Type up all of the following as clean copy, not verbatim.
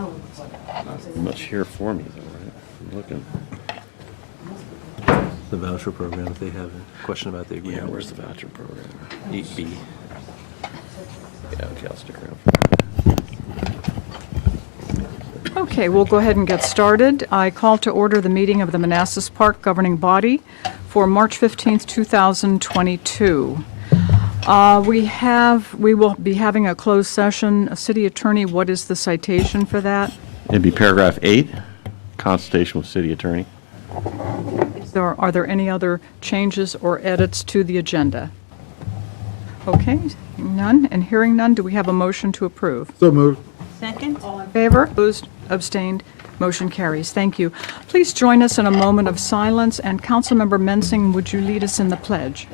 Not much here for me, though, right? I'm looking. The voucher program, if they have a question about the Yeah, agreement. where's the voucher program? 8B. Yeah, okay, I'll stick around for that. Okay, we'll go ahead and get started. I call to order the meeting of the Manassas Park Governing Body for March 15th, 2022. We will be having a closed session. City Attorney, what is the citation for that? It'd be paragraph 8, consultation with city attorney. Are there any other changes or edits to the agenda? Okay, none, and hearing none, do we have a motion to approve? So moved. Second? All in favor? Opposed? Abstained? Motion carries. Thank you. Please join us in a moment of silence, and Councilmember Mensing, would you lead us in the pledge?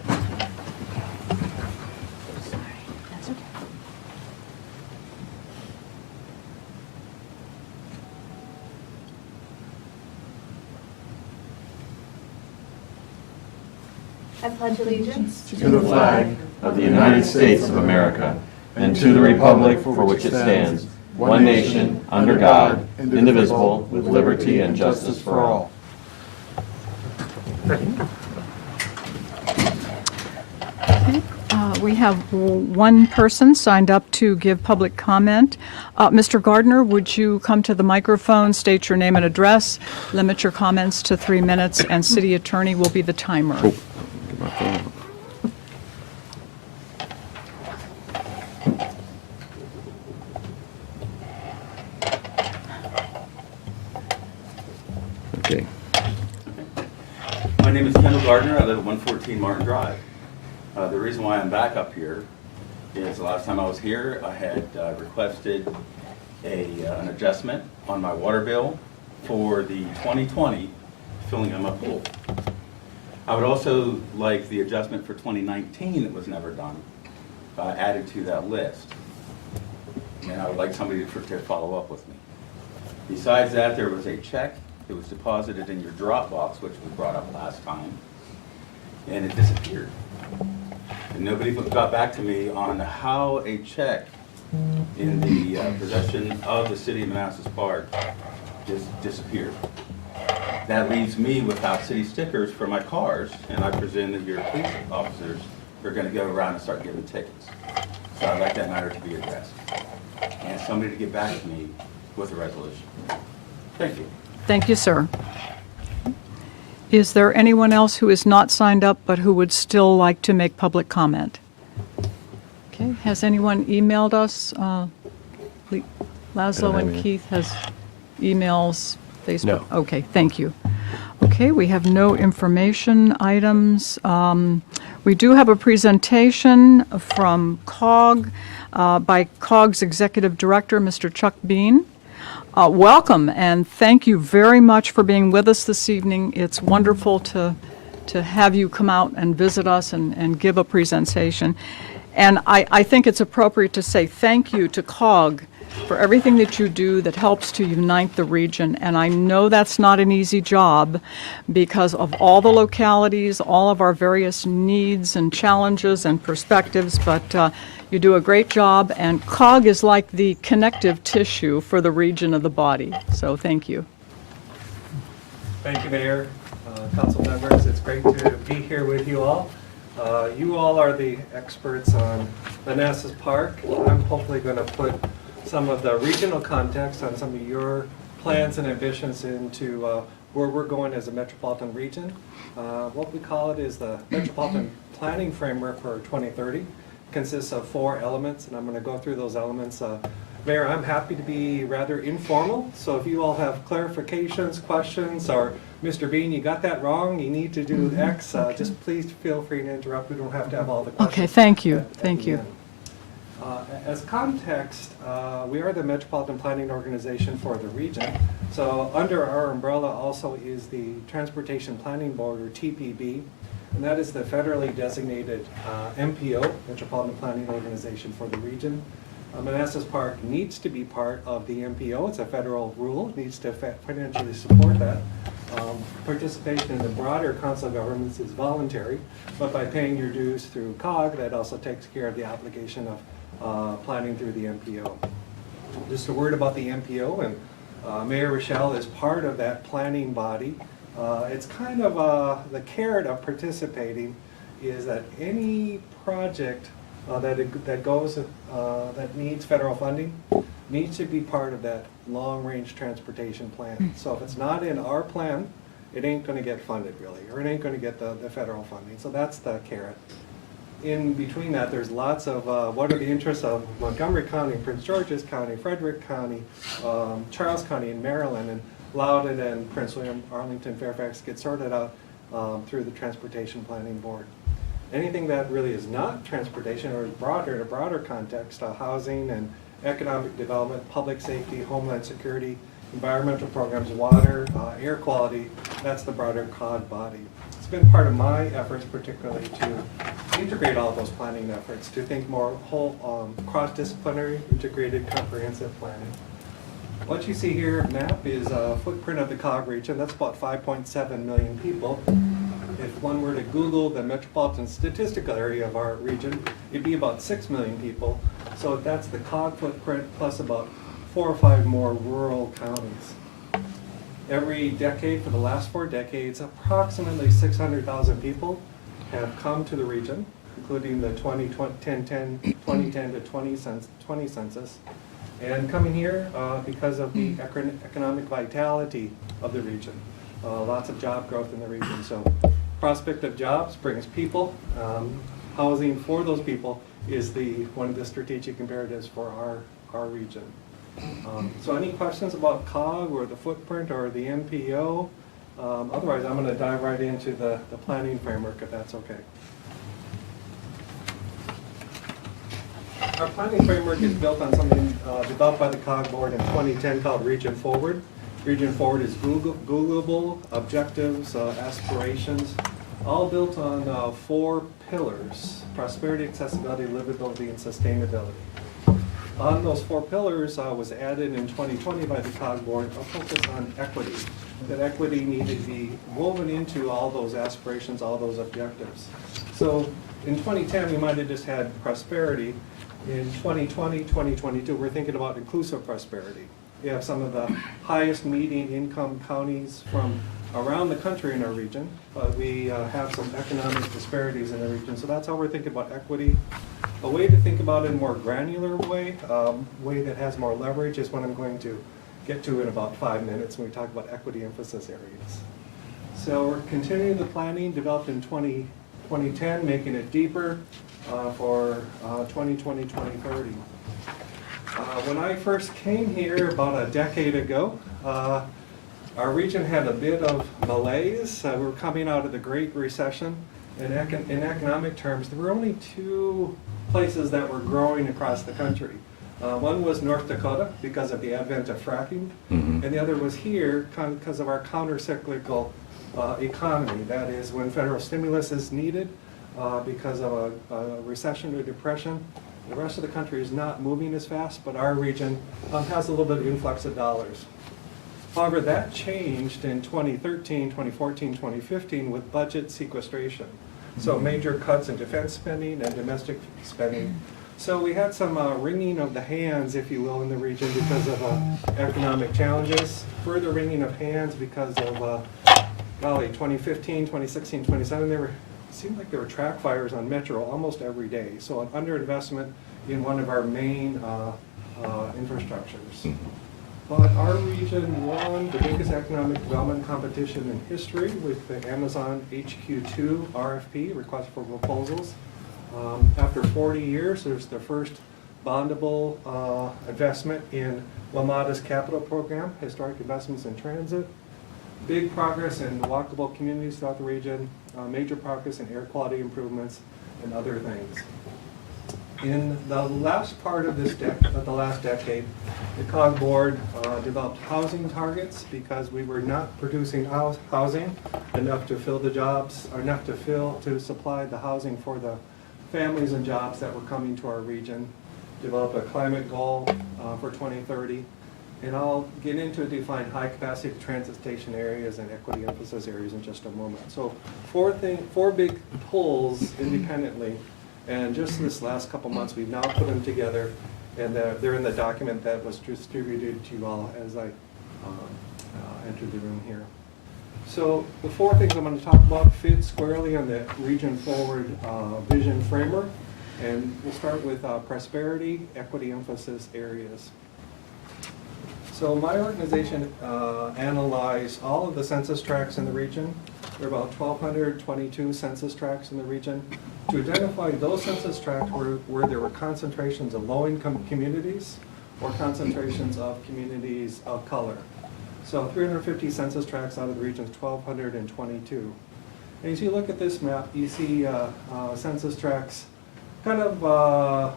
I pledge allegiance To the flag of the United States of America and to the republic for which it stands, one nation, under God, indivisible, with liberty and justice for all. We have one person signed up to give public comment. Mr. Gardner, would you come to the microphone, state your name and address, limit your comments to 3 minutes, and City Attorney will be the timer. Get my phone. Okay. My name is Kendall Gardner. I live at 114 Martin Drive. The reason why I'm back up here is the last time I was here, I had requested an adjustment on my water bill for the 2020 filling of my pool. I would also like the adjustment for 2019 that was never done added to that list. And I would like somebody to follow up with me. Besides that, there was a check that was deposited in your drop box, which was brought up last time, and it disappeared. And nobody got back to me on how a check in the possession of the city of Manassas Park just disappeared. That leaves me without city stickers for my cars, and I presume that your police officers are going to go around and start giving tickets. So I'd like that matter to be addressed, and somebody to get back to me with a resolution. Thank you. Thank you, sir. Is there anyone else who is not signed up but who would still like to make public comment? Okay, has anyone emailed us? Laszlo and Keith has emails, Facebook? No. Okay, thank you. Okay, we have no information items. We do have a presentation from COG by COG's Executive Director, Mr. Chuck Bean. Welcome, and thank you very much for being with us this evening. It's wonderful to have you come out and visit us and give a presentation. And I think it's appropriate to say thank you to COG for everything that you do that helps to unite the region. And I know that's not an easy job because of all the localities, all of our various needs and challenges and perspectives, but you do a great job, and COG is like the connective tissue for the region of the body. So thank you. Thank you, Mayor, council members. It's great to be here with you all. You all are the experts on Manassas Park. I'm hopefully going to put some of the regional context on some of your plans and ambitions into where we're going as a metropolitan region. What we call it is the Metropolitan Planning Framework for 2030. Consists of 4 elements, and I'm going to go through those elements. Mayor, I'm happy to be rather informal, so if you all have clarifications, questions, or Mr. Bean, you got that wrong, you need to do X, just please feel free to interrupt. We don't have to have all the questions. Okay, thank you. at Thank the you. end. As context, we are the Metropolitan Planning Organization for the region. So under our umbrella also is the Transportation Planning Board, or TPB, and that is the federally designated MPO, Metropolitan Planning Organization for the region. Manassas Park needs to be part of the MPO. It's a federal rule, needs to financially support that. Participation in the broader council of governments is voluntary, but by paying your dues through COG, that also takes care of the obligation of planning through the MPO. Just a word about the MPO, and Mayor Rochelle is part of that planning body. It's kind of the carrot of participating is that any project that needs federal funding needs to be part of that long-range transportation plan. So if it's not in our plan, it ain't going to get funded really, or it ain't going to get the federal funding. So that's the carrot. In between that, there's lots of what are the interests of Montgomery County, Prince George's County, Frederick County, Charles County in Maryland, and Loudoun and Prince William, Arlington, Fairfax get sorted out through the Transportation Planning Board. Anything that really is not transportation or is broader, in a broader context, housing and economic development, public safety, homeland security, environmental programs, water, air quality, that's the broader COG body. It's been part of my efforts particularly to integrate all those planning efforts, to think more whole, cross-disciplinary, integrated, comprehensive planning. What you see here, map, is a footprint of the COG region. That's about 5.7 million people. If one were to Google the metropolitan statistical area of our region, it'd be about 6 million people. So that's the COG footprint plus about 4 or 5 more rural counties. Every decade, for the last 4 decades, approximately 600,000 people have come to the region, including the 2010 to 20 census, and coming here because of the economic vitality of the region. Lots of job growth in the region. So prospect of jobs brings people. Housing for those people is one of the strategic imperatives for our region. So any questions about COG or the footprint or the MPO? Otherwise, I'm going to dive right into the planning framework, if that's okay. Our planning framework is built on something developed by the COG board in 2010 called Region Forward. Region Forward is Googleable objectives, aspirations, all built on 4 pillars: prosperity, accessibility, livability, and sustainability. On those 4 pillars was added in 2020 by the COG board a focus on equity. That equity needed to be woven into all those aspirations, all those objectives. So in 2010, we might have just had prosperity. In 2020, 2022, we're thinking about inclusive prosperity. We have some of the highest median income counties from around the country in our region, but we have some economic disparities in the region. So that's how we're thinking about equity. A way to think about it in a more granular way that has more leverage, is what I'm going to get to in about 5 minutes when we talk about equity emphasis areas. So we're continuing the planning developed in 2010, making it deeper for 2020, 2030. When I first came here about a decade ago, our region had a bit of malaise. We were coming out of the Great Recession. In economic terms, there were only 2 places that were growing across the country. One was North Dakota because of the advent of fracking, and the other was here because of our counter-cyclical economy. That is, when federal stimulus is needed because of a recession or depression, the rest of the country is not moving as fast, but our region has a little bit of influx of dollars. However, that changed in 2013, 2014, 2015 with budget sequestration. So major cuts in defense spending and domestic spending. So we had some wringing of the hands, if you will, in the region because of economic challenges. Further wringing of hands because of, 2015, 2016, 2017, seemed like there were track fires on Metro almost every day. So an underinvestment in one of our main infrastructures. But our region won the biggest economic development competition in history with the Amazon HQ2 RFP, request for proposals. After 40 years, there's the first bondable investment in WMATA's capital program, historic investments in transit. Big progress in walkable communities throughout the region, major progress in air quality improvements, and other things. In the last part of the last decade, the COG board developed housing targets because we were not producing housing enough to fill the jobs, or enough to supply the housing for the families and jobs that were coming to our region. Developed a climate goal for 2030. And I'll get into define high capacity transit station areas and equity emphasis areas in just a moment. So 4 big pulls independently, and just this last couple months we've now put them together and they're in the document that was distributed to you all as I entered the room here. So the 4 things I'm going to talk about fit squarely on the Region Forward vision framework, and we'll start with prosperity, equity emphasis areas. So my organization analyzed all of the census tracts in the region. There are about 1,222 census tracts in the region to identify those census tracts where there were concentrations of low-income communities or concentrations of communities of color. So 350 census tracts out of the region is 1,222. And as you look at this map, you see census tracts kind of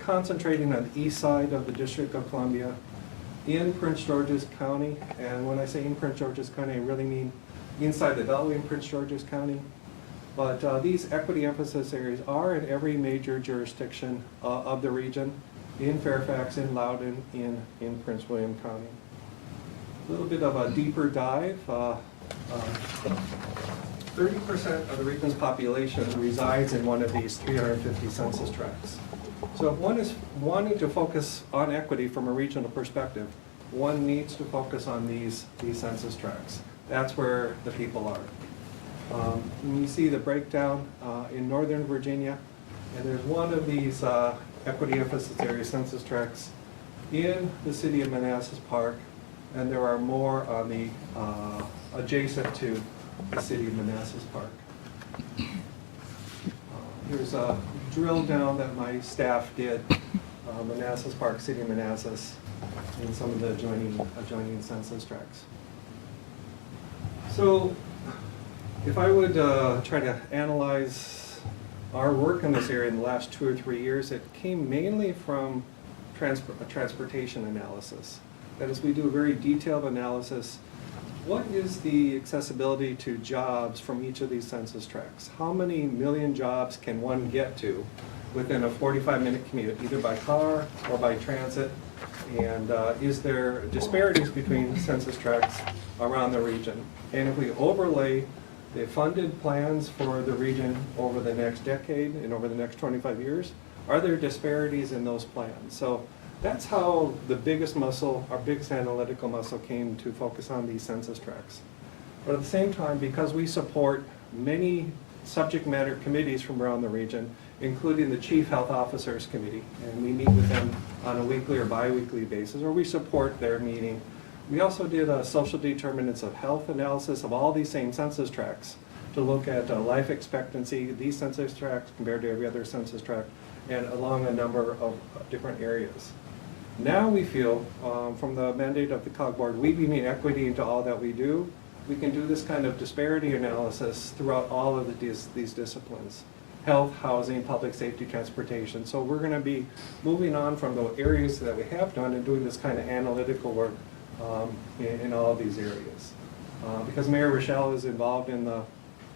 concentrating on the east side of the District of Columbia in Prince George's County. And when I say in Prince George's County, I really mean inside the Beltway in Prince George's County. But these equity emphasis areas are in every major jurisdiction of the region, in Fairfax, in Loudoun, in Prince William County. A little bit of a deeper dive. 30% of the region's population resides in one of these 350 census tracts. So if one is wanting to focus on equity from a regional perspective, one needs to focus on these census tracts. That's where the people are. And you see the breakdown in Northern Virginia, and there's one of these equity emphasis area census tracts in the city of Manassas Park, and there are more on the adjacent to the city of Manassas Park. Here's a drill down that my staff did, Manassas Park, city of Manassas, and some of the adjoining census tracts. So if I would try to analyze our work in this area in the last 2 or 3 years, it came mainly from transportation analysis. That is, we do a very detailed analysis. What is the accessibility to jobs from each of these census tracts? How many million jobs can one get to within a 45-minute commute, either by car or by transit? And is there disparities between census tracts around the region? And if we overlay the funded plans for the region over the next decade and over the next 25 years, are there disparities in those plans? So that's how the biggest muscle, our biggest analytical muscle, came to focus on these census tracts. But at the same time, because we support many subject matter committees from around the region, including the Chief Health Officers Committee, and we meet with them on a weekly or bi-weekly basis, or we support their meeting. We also did a social determinants of health analysis of all these same census tracts to look at life expectancy, these census tracts compared to every other census tract, and along a number of different areas. Now we feel, from the mandate of the COG board, we bring equity into all that we do. We can do this kind of disparity analysis throughout all of these disciplines: health, housing, public safety, transportation. So we're going to be moving on from the areas that we have done and doing this kind of analytical work in all of these areas. Because Mayor Rochelle is involved in the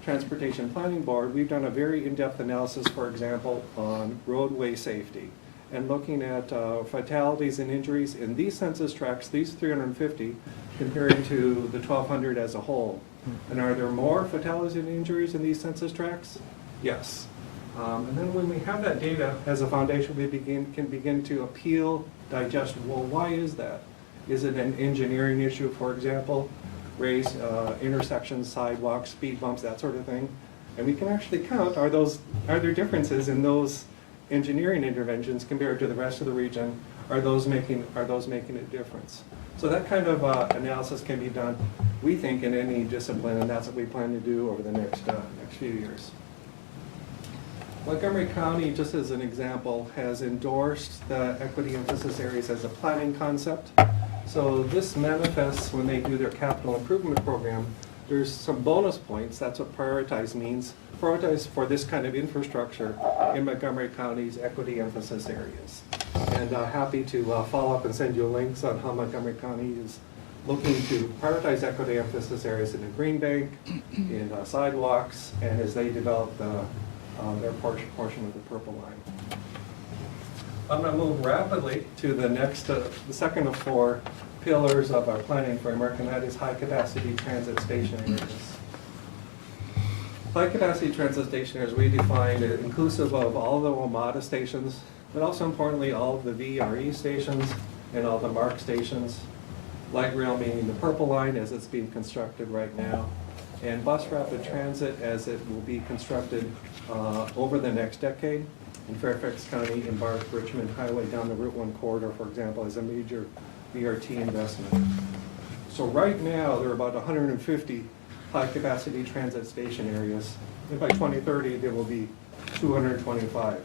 Transportation Planning Board, we've done a very in-depth analysis, for example, on roadway safety, and looking at fatalities and injuries in these census tracts, these 350, compared to the 1,200 as a whole. And are there more fatalities and injuries in these census tracts? Yes. And then when we have that data as a foundation, we can begin to appeal, digest, well, why is that? Is it an engineering issue, for example? Race, intersections, sidewalks, speed bumps, that sort of thing. And we can actually count, are there differences in those engineering interventions compared to the rest of the region? Are those making a difference? So that kind of analysis can be done, we think, in any discipline, and that's what we plan to do over the next few years. Montgomery County, just as an example, has endorsed the equity emphasis areas as a planning concept. So this manifests when they do their capital improvement program. There's some bonus points. That's what prioritize means. Prioritize for this kind of infrastructure in Montgomery County's equity emphasis areas. And happy to follow up and send you links on how Montgomery County is looking to prioritize equity emphasis areas in the Green Bank, in sidewalks, and as they develop their portion of the Purple Line. I'm going to move rapidly to the next, the second of 4 pillars of our planning framework, and that is high-capacity transit station areas. High-capacity transit station areas we defined inclusive of all the WMATA stations but also importantly, all of the VRE stations and all the MARC stations. Light rail meaning the purple line as it's being constructed right now, and bus rapid transit as it will be constructed over the next decade. In Fairfax County, embarked Richmond Highway down the Route 1 corridor, for example, as a major VRT investment. So right now, there are about 150 high-capacity transit station areas, and by 2030, there will be 225.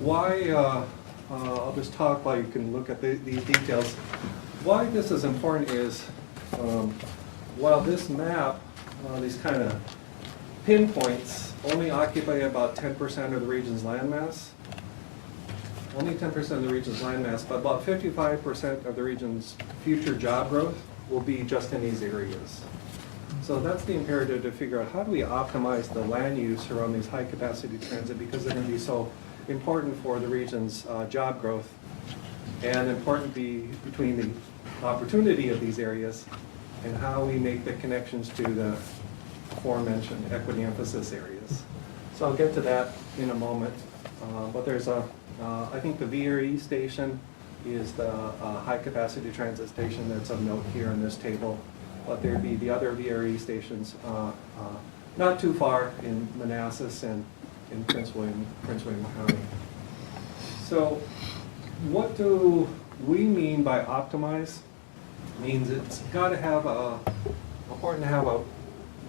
Why, I'll just talk while you can look at these details. Why this is important is, while this map, these kind of pinpoints only occupy about 10% of the region's landmass, only 10% of the region's landmass, but about 55% of the region's future job growth will be just in these areas. So that's the imperative to figure out how do we optimize the land use around these high-capacity transit, because they're going to be so important for the region's job growth, and important between the opportunity of these areas and how we make the connections to the aforementioned equity emphasis areas. So I'll get to that in a moment, but there's I think the VRE station is the high-capacity transit station that's of note here on this table, but there'd be the other VRE stations not too far in Manassas and in Prince William County. So what do we mean by optimize? Means it's got to have important to have a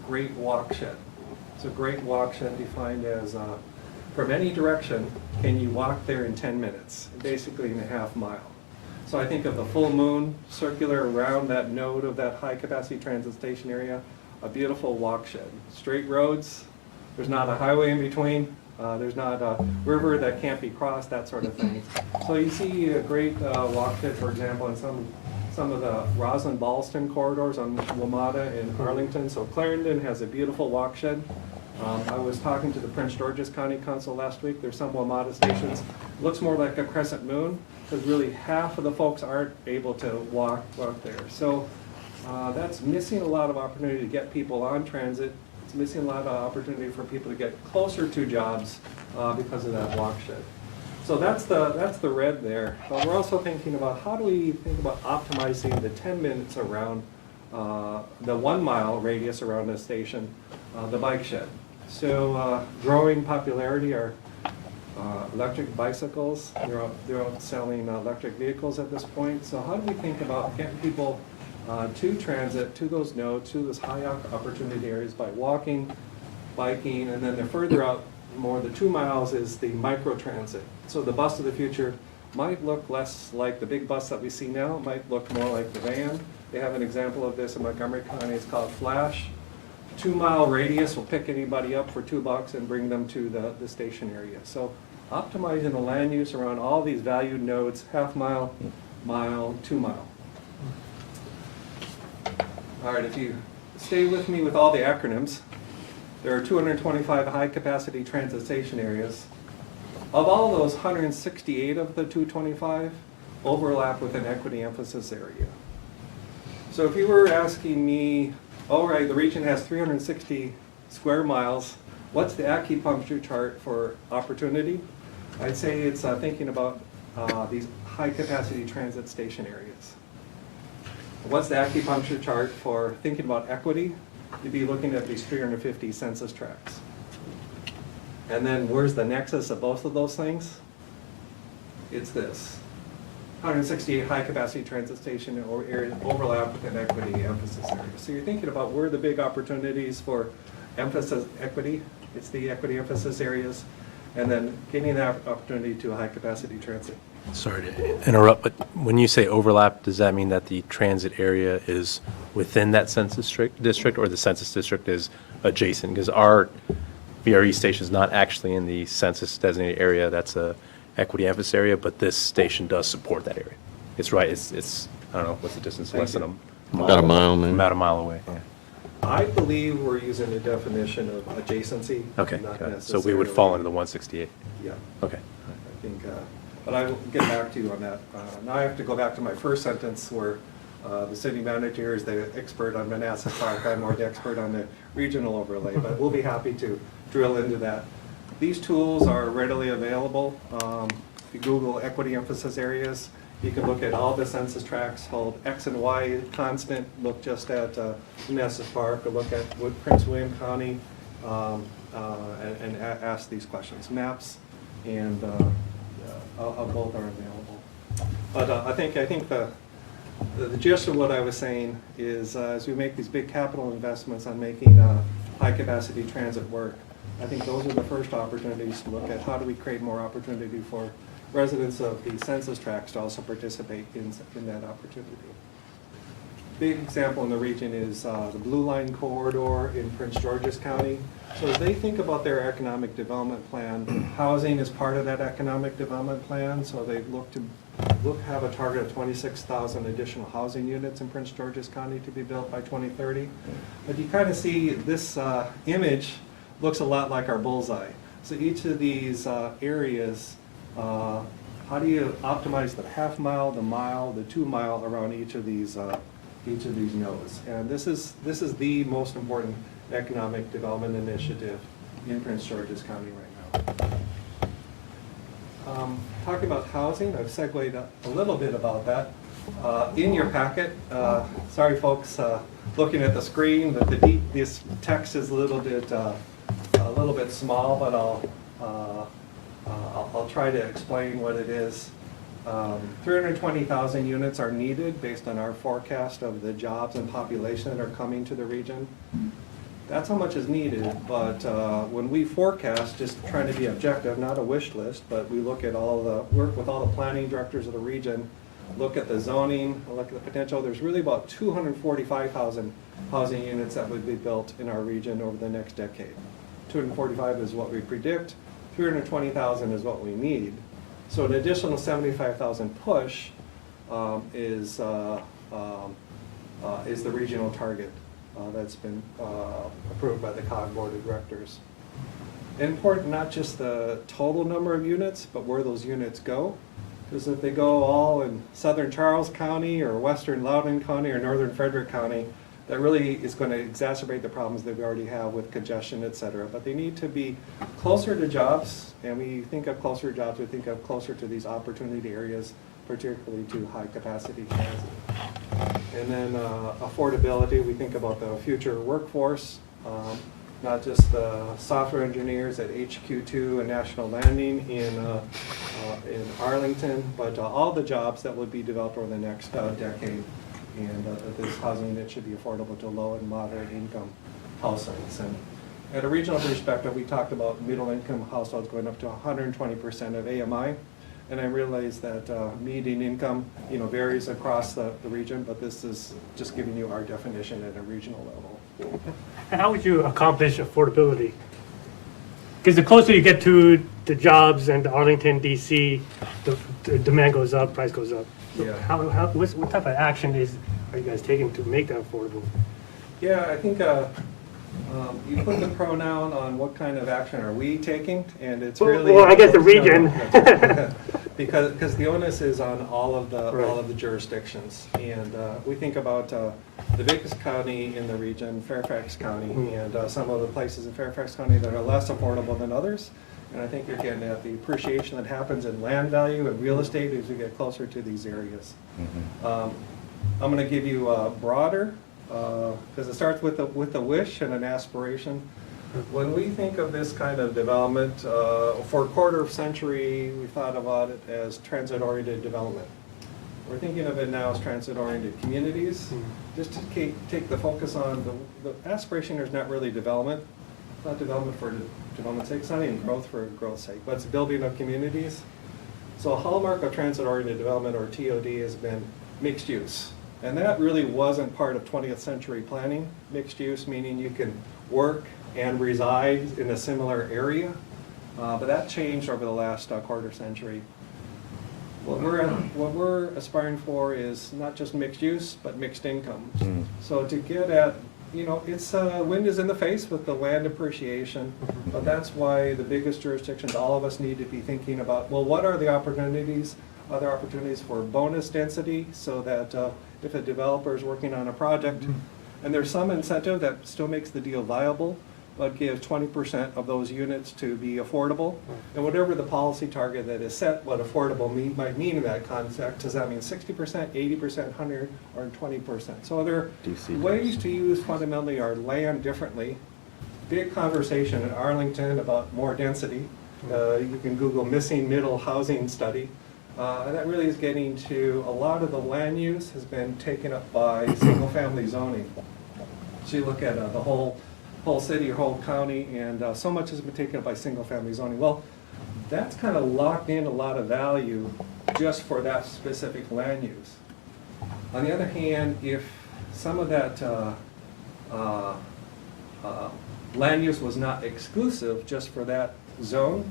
great walk shed. So great walk shed defined as from any direction, can you walk there in 10 minutes, basically in a half mile. So I think of the full moon circular around that node of that high capacity transit station area, a beautiful walk shed. Straight roads, there's not a highway in between, there's not a river that can't be crossed, that sort of thing. So you see a great walk shed, for example, in some of the Roslyn-Ballston corridors on WMATA in Arlington. So Clarendon has a beautiful walk shed. I was talking to the Prince George's County Council last week. There's some WMATA stations. It looks more like a crescent moon, because really half of the folks aren't able to walk there. So that's missing a lot of opportunity to get people on transit. It's missing a lot of opportunity for people to get closer to jobs because of that walk shed. So that's the red there. But we're also thinking about how do we think about optimizing the 10 minutes around the 1 mile radius around the station, the bike shed. So growing popularity are electric bicycles. They're out selling electric vehicles at this point. So how do we think about getting people to transit, to those nodes, to those high opportunity areas by walking, biking, and then the further out more, the 2 miles is the micro transit. So the bus of the future might look less like the big bus that we see now. It might look more like the van. They have an example of this in Montgomery County. It's called Flash. 2 mile radius will pick anybody up for $2 and bring them to the station area. So optimizing the land use around all these valued nodes, half mile, mile, 2 mile. All right, if you stay with me with all the acronyms, there are 225 high-capacity transit station areas. Of all those, 168 of the 225 overlap with an equity emphasis area. So if you were asking me, all right, the region has 360 square miles, what's the acupuncture chart for opportunity? I'd say it's thinking about these high-capacity transit station areas. What's the acupuncture chart for thinking about equity? You'd be looking at these 350 census tracts. And then where's the nexus of both of those things? It's this. 168 high-capacity transit station areas overlap with an equity emphasis area. So you're thinking about where are the big opportunities for emphasis equity. It's the equity emphasis areas. And then getting that opportunity to a high-capacity transit. Sorry to interrupt, but when you say overlap, does that mean that the transit area is within that census district, or the census district is adjacent? Because our VRE station is not actually in the census designated area. That's a equity emphasis area, but this station does support that area. It's right. It's I don't know what's the distance. Less than a mile. About a mile, maybe. About a mile away. Yeah. I believe we're using the definition of adjacency. Okay. Not Got it. So we would fall into the 168. Yeah. Okay. I think, but I will get back to you on that. Now I have to go back to my first sentence where the city manager is the expert on Manassas Park. I'm more the expert on the regional overlay, but we'll be happy to drill into that. These tools are readily available. If you Google equity emphasis areas, you can look at all the census tracts, hold X and Y constant, look just at Manassas Park, or look at Prince William County, and ask these questions. Maps and both are available. But I think the gist of what I was saying is as we make these big capital investments on making high-capacity transit work, I think those are the first opportunities to look at how do we create more opportunity for residents of the census tracts to also participate in that opportunity. Big example in the region is the Blue Line corridor in Prince George's County. So as they think about their economic development plan, housing is part of that economic development plan. So they have a target of 26,000 additional housing units in Prince George's County to be built by 2030. But you kind of see this image looks a lot like our bullseye. So each of these areas, how do you optimize the half mile, the mile, the 2 mile around each of these nodes? And this is the most important economic development initiative in Prince George's County right now. Talking about housing, I've segued a little bit about that. In your packet, sorry folks, looking at the screen, this text is a little bit small, but I'll try to explain what it is. 320,000 units are needed based on our forecast of the jobs and population that are coming to the region. That's how much is needed, but when we forecast, just trying to be objective, not a wish list, but we look at work with all the planning directors of the region, look at the zoning, look at the potential. There's really about 245,000 housing units that would be built in our region over the next decade. 245 is what we predict, 320,000 is what we need. So an additional 75,000 push is the regional target that's been approved by the COG Board of Directors. Important not just the total number of units, but where those units go. Because if they go all in southern Charles County or western Loudoun County or northern Frederick County, that really is going to exacerbate the problems that we already have with congestion, et cetera. But they need to be closer to jobs, and we think of closer jobs, we think of closer to these opportunity areas, particularly to high capacity transit. And then affordability, we think about the future workforce, not just the software engineers at HQ2 and National Landing in Arlington, but all the jobs that would be developed over the next decade. And this housing unit should be affordable to low and moderate income households. And at a regional perspective, we talked about middle income households going up to 120% of AMI. And I realize that median income, varies across the region, but this is just giving you our definition at a regional level. And how would you accomplish affordability? Because the closer you get to the jobs and Arlington, DC, the demand goes up, price goes up. So Yeah. what type of action are you guys taking to make that affordable? Yeah, I think you put the pronoun on what kind of action are we taking, and it's really Well, I guess the region. because the onus is on all of the jurisdictions, and we think about the biggest county in the region, Fairfax County, and some of the places in Fairfax County that are less affordable than others. And I think you're getting at the appreciation that happens in land value and real estate as we get closer to these areas. I'm going to give you broader, because it starts with a wish and an aspiration. When we think of this kind of development, for a quarter of a century, we thought about it as transit-oriented development. We're thinking of it now as transit-oriented communities. Just to take the focus on the aspiration is not really development. It's not development for development's sake. It's not even growth for growth's sake, but it's building of communities. So a hallmark of transit-oriented development, or TOD, has been mixed use. And that really wasn't part of 20th century planning. Mixed use meaning you can work and reside in a similar area. But that changed over the last quarter century. What we're aspiring for is not just mixed use, but mixed income. So to get at, it's wind is in the face with the land appreciation, but that's why the biggest jurisdictions, all of us need to be thinking about, well, what are the opportunities? Other opportunities for bonus density, so that if a developer is working on a project and there's some incentive that still makes the deal viable, but give 20% of those units to be affordable. And whatever the policy target that is set, what affordable might mean in that context, does that mean 60%, 80%, 100, or 20%? So there are ways to use fundamentally our land differently. Big conversation in Arlington about more density. You can Google missing middle housing study. And that really is getting to a lot of the land use has been taken up by single-family zoning. So you look at the whole city or whole county, and so much has been taken up by single-family zoning. Well, that's kind of locked in a lot of value just for that specific land use. On the other hand, if some of that land use was not exclusive just for that zone,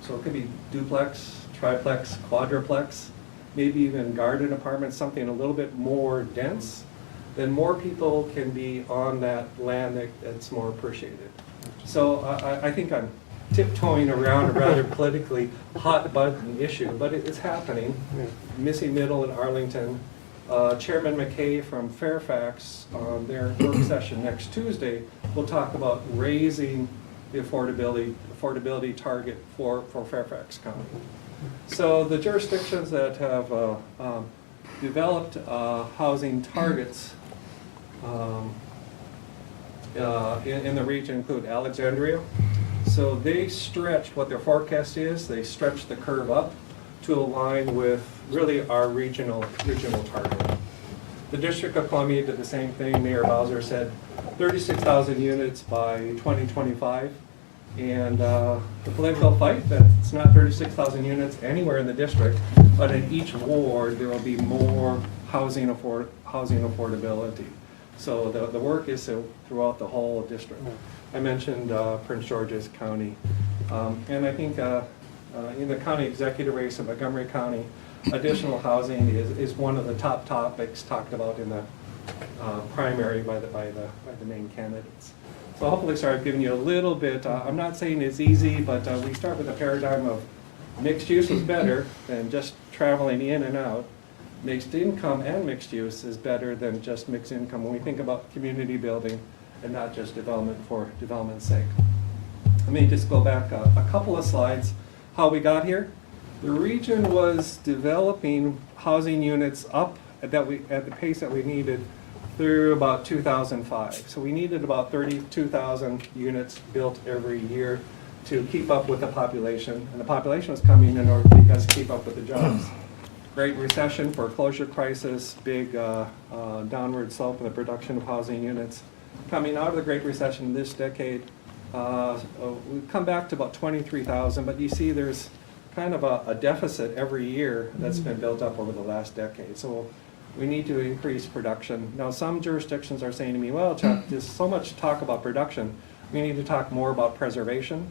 so it could be duplex, triplex, quadruplex, maybe even garden apartments, something a little bit more dense, then more people can be on that land that's more appreciated. So I think I'm tiptoeing around a rather politically hot button issue, but it's happening. Missing middle in Arlington. Chairman McKay from Fairfax on their work session next Tuesday will talk about raising the affordability target for Fairfax County. So the jurisdictions that have developed housing targets in the region include Alexandria. So they stretched what their forecast is. They stretched the curve up to align with really our regional target. The District of Columbia did the same thing. Mayor Bowser said 36,000 units by 2025. And the political fight that it's not 36,000 units anywhere in the district, but in each ward there will be more housing affordability. So the work is throughout the whole district. I mentioned Prince George's County, and I think in the county executive race in Montgomery County, additional housing is one of the top topics talked about in the primary by the main candidates. So hopefully, sorry, I've given you a little bit. I'm not saying it's easy, but we start with a paradigm of mixed use is better than just traveling in and out. Mixed income and mixed use is better than just mixed income when we think about community building and not just development for development's sake. Let me just go back a couple of slides. How we got here. The region was developing housing units up at the pace that we needed through about 2005. So we needed about 32,000 units built every year to keep up with the population. And the population was coming in order to keep up with the jobs. Great recession, foreclosure crisis, big downward slope in the production of housing units. Coming out of the Great Recession this decade, we've come back to about 23,000, but you see there's kind of a deficit every year that's been built up over the last decade. So we need to increase production. Now, some jurisdictions are saying to me, well, Chuck, there's so much talk about production. We need to talk more about preservation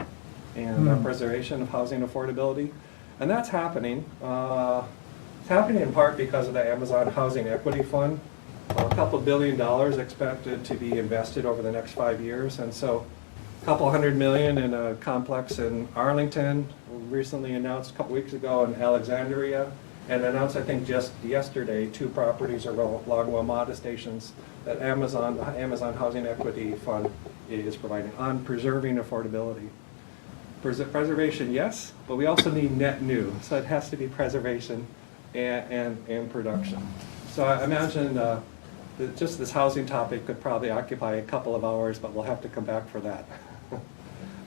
and preservation of housing affordability. And that's happening. It's happening in part because of the Amazon Housing Equity Fund. A couple $1 billion expected to be invested over the next 5 years. And so a couple $100 million in a complex in Arlington, recently announced a couple weeks ago in Alexandria, and announced, I think, just yesterday, 2 properties along WMATA stations that Amazon Housing Equity Fund is providing on preserving affordability. Preservation, yes, but we also need net new, so it has to be preservation and production. So I imagine that just this housing topic could probably occupy a couple of hours, but we'll have to come back for that.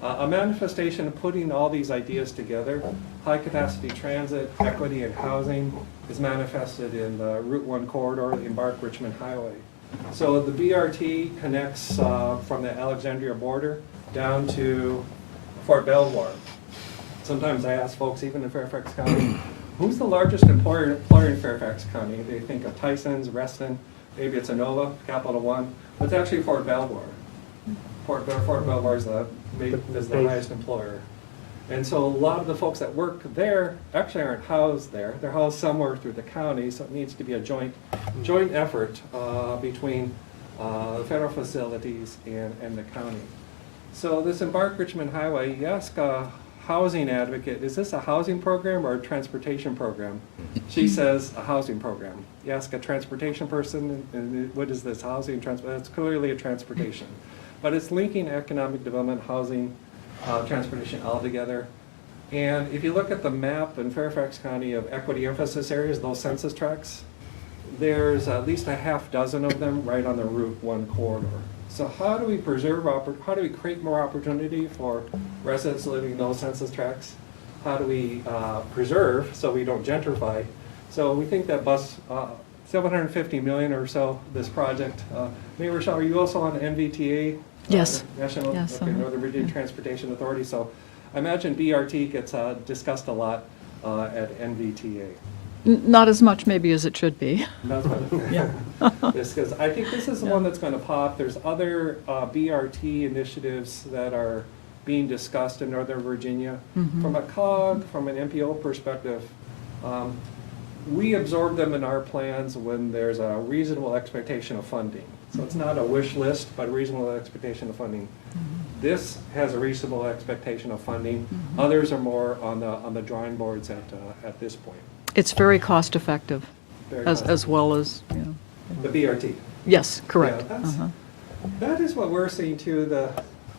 A manifestation of putting all these ideas together, high-capacity transit, equity, and housing is manifested in the Route 1 corridor, the Embark-Richmond Highway. So the BRT connects from the Alexandria border down to Fort Belvoir. Sometimes I ask folks, even in Fairfax County, who's the largest employer in Fairfax County? They think of Tyson's, Reston, maybe it's Inova, Capital One, but it's actually Fort Belvoir. Fort Belvoir is the highest employer. And so a lot of the folks that work there actually aren't housed there. They're housed somewhere through the county, so it needs to be a joint effort between the federal facilities and the county. So this Embark-Richmond Highway, you ask a housing advocate, is this a housing program or a transportation program? She says a housing program. You ask a transportation person, what is this housing? It's clearly a transportation. but it's linking economic development, housing, transportation all together. And if you look at the map in Fairfax County of equity emphasis areas, those census tracts, there's at least a half dozen of them right on the Route 1 corridor. So how do we how do we create more opportunity for residents living in those census tracts? How do we preserve so we don't gentrify? So we think that $750 million or so, this project. Mayor Rochelle, are you also on NVTA? Yes. National, Yes, okay, Northern Virginia Transportation Authority. So I imagine BRT gets discussed a lot at NVTA. Not as much maybe as it should be. That's what, yeah. Because I think this is the one that's going to pop. There's other BRT initiatives that are being discussed in Northern Virginia. From a COG, from an MPO perspective, we absorb them in our plans when there's a reasonable expectation of funding. So it's not a wish list, but a reasonable expectation of funding. This has a reasonable expectation of funding. Others are more on the drawing boards at this point. It's very cost effective, Very as well as, you know. The BRT. Yes, correct. Yeah, that is what we're seeing too.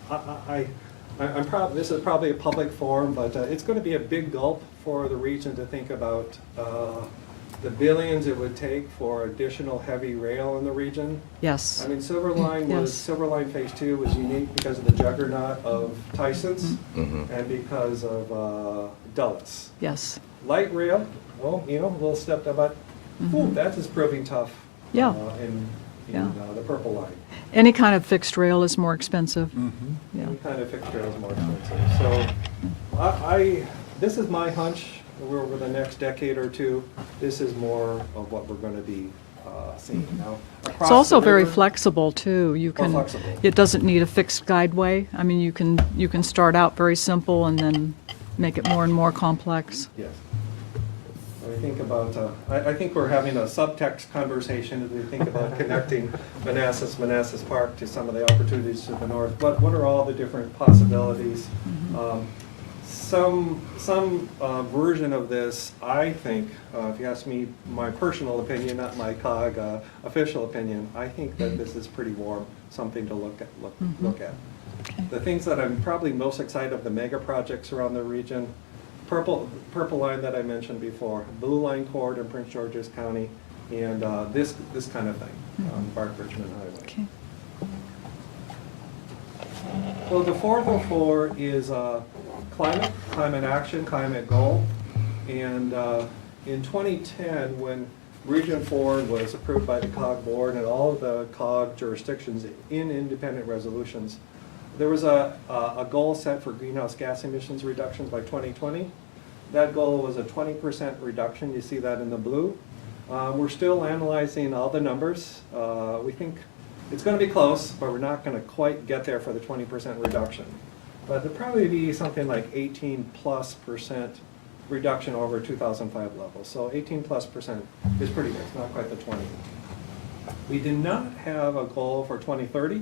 I'm proud, this is probably a public forum, but it's going to be a big gulp for the region to think about the billions it would take for additional heavy rail in the region. Yes. I mean, Silver Line Yes. Silver Line Phase 2 was unique because of the juggernaut of Tyson's and because of Dulles. Yes. Light rail, well, you know, a little step up, but that is proving tough. Yeah. In Yeah. The Purple Line. Any kind of fixed rail is more expensive. Yeah. Any kind of fixture is more expensive. So this is my hunch. We're over the next decade or two, this is more of what we're going to be seeing now. It's also very flexible too. You can, flexible. it doesn't need a fixed guideway. I mean, you can start out very simple and then make it more and more complex. Yes. When we think about, I think we're having a subtext conversation as we think about connecting Manassas Park to some of the opportunities to the north. But what are all the different possibilities? Some version of this, I think, if you ask me my personal opinion, not my COG official opinion, I think that this is pretty warm, something to look at. Okay. The things that I'm probably most excited of, the mega projects around the region, Purple Line that I mentioned before, Blue Line Corridor in Prince George's County, and this kind of thing on Bark-Richmond Highway. Okay. So the 404 is climate action, climate goal. And in 2010, when Region 4 was approved by the COG board and all of the COG jurisdictions in independent resolutions, there was a goal set for greenhouse gas emissions reductions by 2020. That goal was a 20% reduction. You see that in the blue. We're still analyzing all the numbers. We think it's going to be close, but we're not going to quite get there for the 20% reduction. But it'll probably be something like 18+% reduction over 2005 levels. So 18+% is pretty good. It's not quite the 20. We did not have a goal for 2030,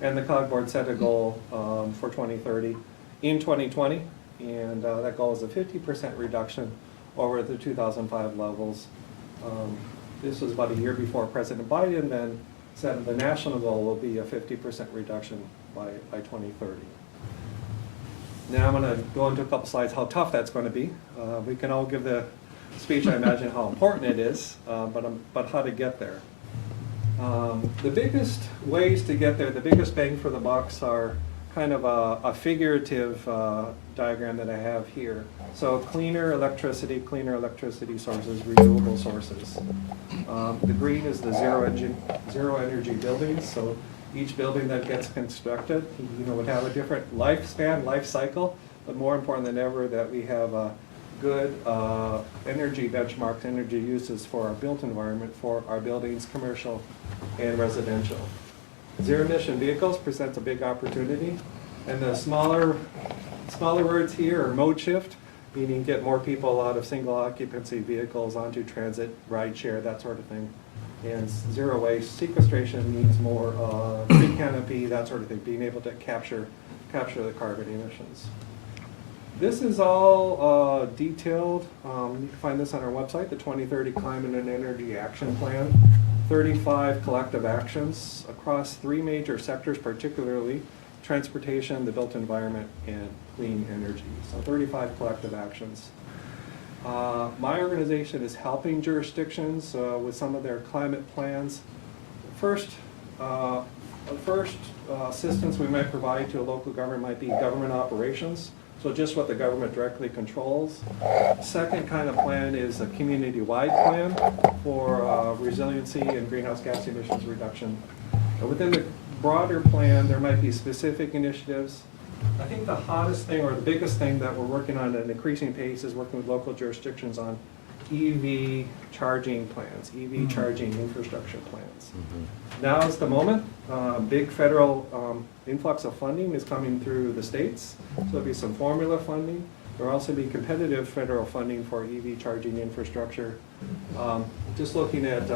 and the COG board set a goal for 2030 in 2020, and that goal is a 50% reduction over the 2005 levels. This was about a year before President Biden then said the national goal will be a 50% reduction by 2030. Now I'm going to go into a couple slides how tough that's going to be. We can all give the speech, I imagine, how important it is, but how to get there. The biggest ways to get there, the biggest bang for the bucks are kind of a figurative diagram that I have here. So cleaner electricity sources, renewable sources. The green is the zero energy buildings. So each building that gets constructed, would have a different lifespan, life cycle, but more important than ever that we have good energy benchmarks, energy uses for our built environment, for our buildings, commercial and residential. Zero emission vehicles presents a big opportunity, and the smaller words here are mode shift, meaning get more people out of single occupancy vehicles onto transit, ride share, that sort of thing. And zero waste sequestration means more tree canopy, that sort of thing, being able to capture the carbon emissions. This is all detailed. You can find this on our website, the 2030 Climate and Energy Action Plan. 35 collective actions across 3 major sectors, particularly transportation, the built environment, and clean energy. So 35 collective actions. My organization is helping jurisdictions with some of their climate plans. First assistance we might provide to a local government might be government operations, so just what the government directly controls. Second kind of plan is a community-wide plan for resiliency and greenhouse gas emissions reduction. And within the broader plan, there might be specific initiatives. I think the hottest thing or the biggest thing that we're working on at an increasing pace is working with local jurisdictions on EV charging plans, EV charging infrastructure plans. Now is the moment. Big federal influx of funding is coming through the states. So there'll be some formula funding. There'll also be competitive federal funding for EV charging infrastructure. Just looking at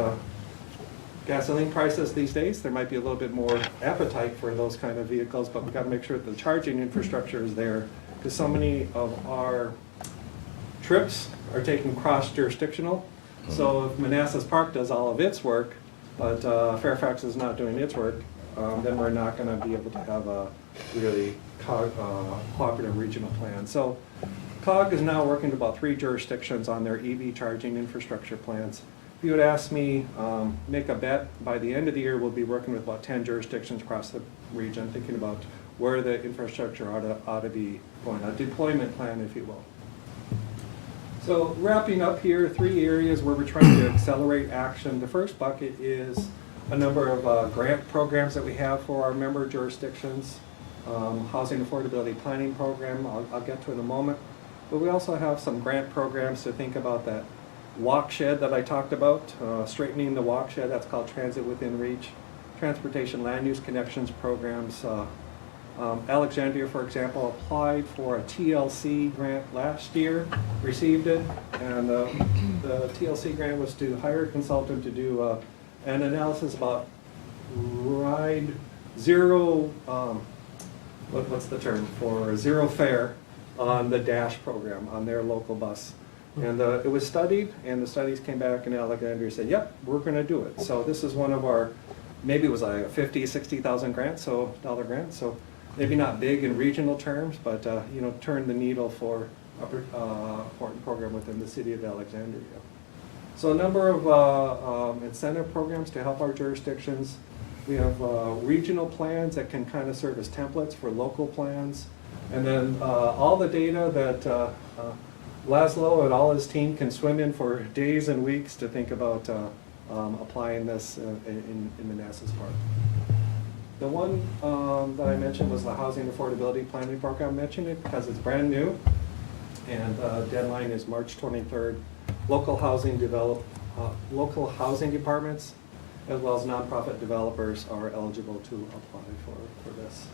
gasoline prices these days, there might be a little bit more appetite for those kind of vehicles, but we've got to make sure that the charging infrastructure is there, because so many of our trips are taken cross-jurisdictional. So if Manassas Park does all of its work, but Fairfax is not doing its work, then we're not going to be able to have a really cooperative regional plan. So COG is now working with about 3 jurisdictions on their EV charging infrastructure plans. If you would ask me, make a bet, by the end of the year we'll be working with about 10 jurisdictions across the region, thinking about where the infrastructure ought to be going, a deployment plan, if you will. So wrapping up here, 3 areas where we're trying to accelerate action. The first bucket is a number of grant programs that we have for our member jurisdictions. Housing Affordability Planning Program, I'll get to in a moment. But we also have some grant programs to think about that walk shed that I talked about, straightening the walk shed, that's called Transit Within Reach. Transportation Land Use Connections programs. Alexandria, for example, applied for a TLC grant last year, received it, and the TLC grant was to hire a consultant to do an analysis about ride zero, what's the term, for zero fare on the DASH program on their local bus. And it was studied, and the studies came back, and Alexandria said, yep, we're going to do it. So this is one of our, maybe it was like a $50,000-$60,000 grant, so dollar grant. So maybe not big in regional terms, but you know, turn the needle for important program within the city of Alexandria. So a number of incentive programs to help our jurisdictions. We have regional plans that can kind of serve as templates for local plans. And then all the data that Laszlo and all his team can swim in for days and weeks to think about applying this in Manassas Park. The one that I mentioned was the Housing Affordability Planning Program. I mentioned it because it's brand new, and deadline is March 23rd. Local housing departments, as well as nonprofit developers, are eligible to apply for this.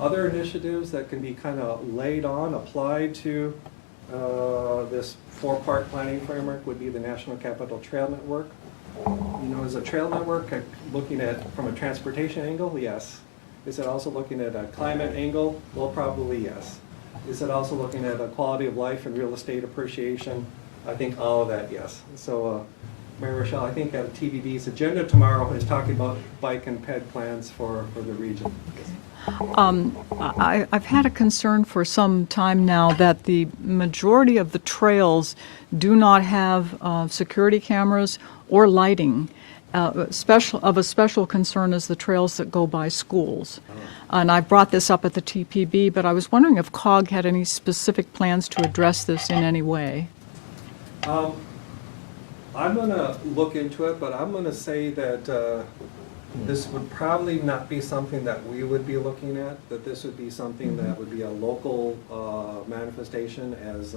Other initiatives that can be kind of applied to this 4-part planning framework would be the National Capital Trail Network. You know, is a trail network looking at from a transportation angle? Yes. Is it also looking at a climate angle? Well, probably yes. Is it also looking at a quality of life and real estate appreciation? I think all of that, yes. So, Mary Rochelle, I think TBD's agenda tomorrow is talking about bike and ped plans for the region. I've had a concern for some time now that the majority of the trails do not have security cameras or lighting. Of a special concern is the trails that go by schools. And I brought this up at the TPB, but I was wondering if COG had any specific plans to address this in any way. I'm going to look into it, but I'm going to say that this would probably not be something that we would be looking at, that this would be something that would be a local manifestation, as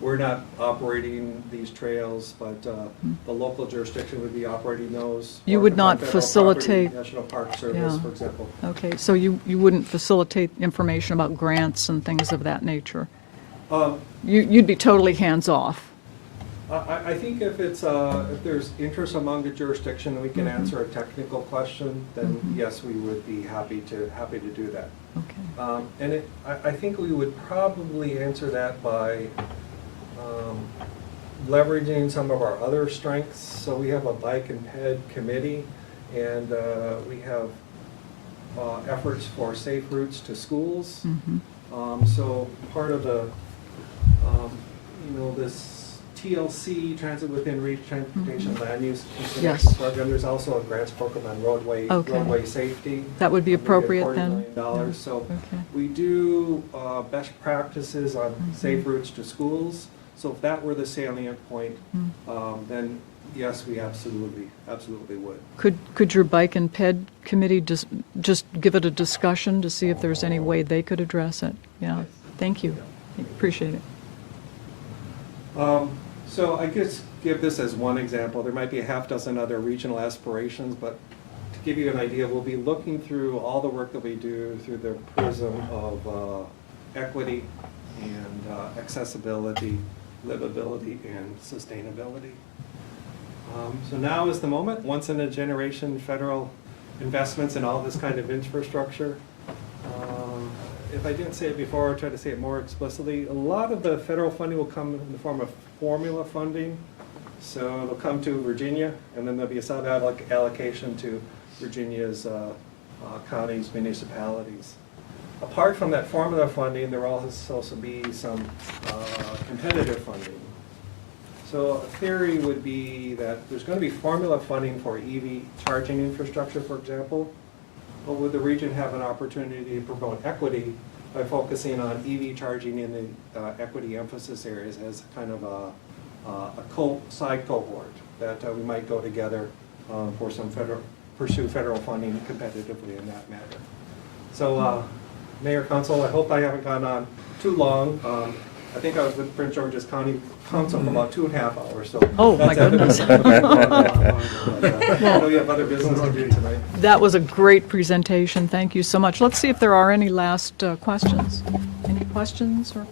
we're not operating these trails, but the local jurisdiction would be operating those. You would not facilitate. National Park Service, Yeah. for example. Okay, so you wouldn't facilitate information about grants and things of that nature? You'd be totally hands-off? I think if it's if there's interest among the jurisdiction and we can answer a technical question, then yes, we would be happy to do that. Okay. And I think we would probably answer that by leveraging some of our other strengths. So we have a bike and ped committee, and we have efforts for safe routes to schools. So part of the, this TLC, Transit Within Reach Transportation Land Use Consideration Yes. Program, there's also a grants program on roadway safety. That would be Maybe appropriate then? $40 million. So Okay. we do best practices on safe routes to schools. So if that were the salient point, then yes, we absolutely would. Could your bike and ped committee just give it a discussion to see if there's any way they could address it? Yeah, thank you. Appreciate it. So I guess give this as one example. There might be a half dozen other regional aspirations, but to give you an idea, we'll be looking through all the work that we do through the prism of equity and accessibility, livability, and sustainability. So now is the moment, once in a generation federal investments in all this kind of infrastructure. If I didn't say it before, I'll try to say it more explicitly. A lot of the federal funding will come in the form of formula funding. So it'll come to Virginia, and then there'll be a sub-allocation to Virginia's counties, municipalities. Apart from that formula funding, there will also be some competitive funding. So a theory would be that there's going to be formula funding for EV charging infrastructure, for example. But would the region have an opportunity to promote equity by focusing on EV charging in the equity emphasis areas as kind of a side cohort that we might go together for some pursue federal funding competitively in that matter. So Mayor, Council, I hope I haven't gone on too long. I think I was with Prince George's County Council for about 2.5 hours, so. Oh, my goodness. I know you have other business to do tonight. That was a great presentation. Thank you so much. Let's see if there are any last questions. Any questions or?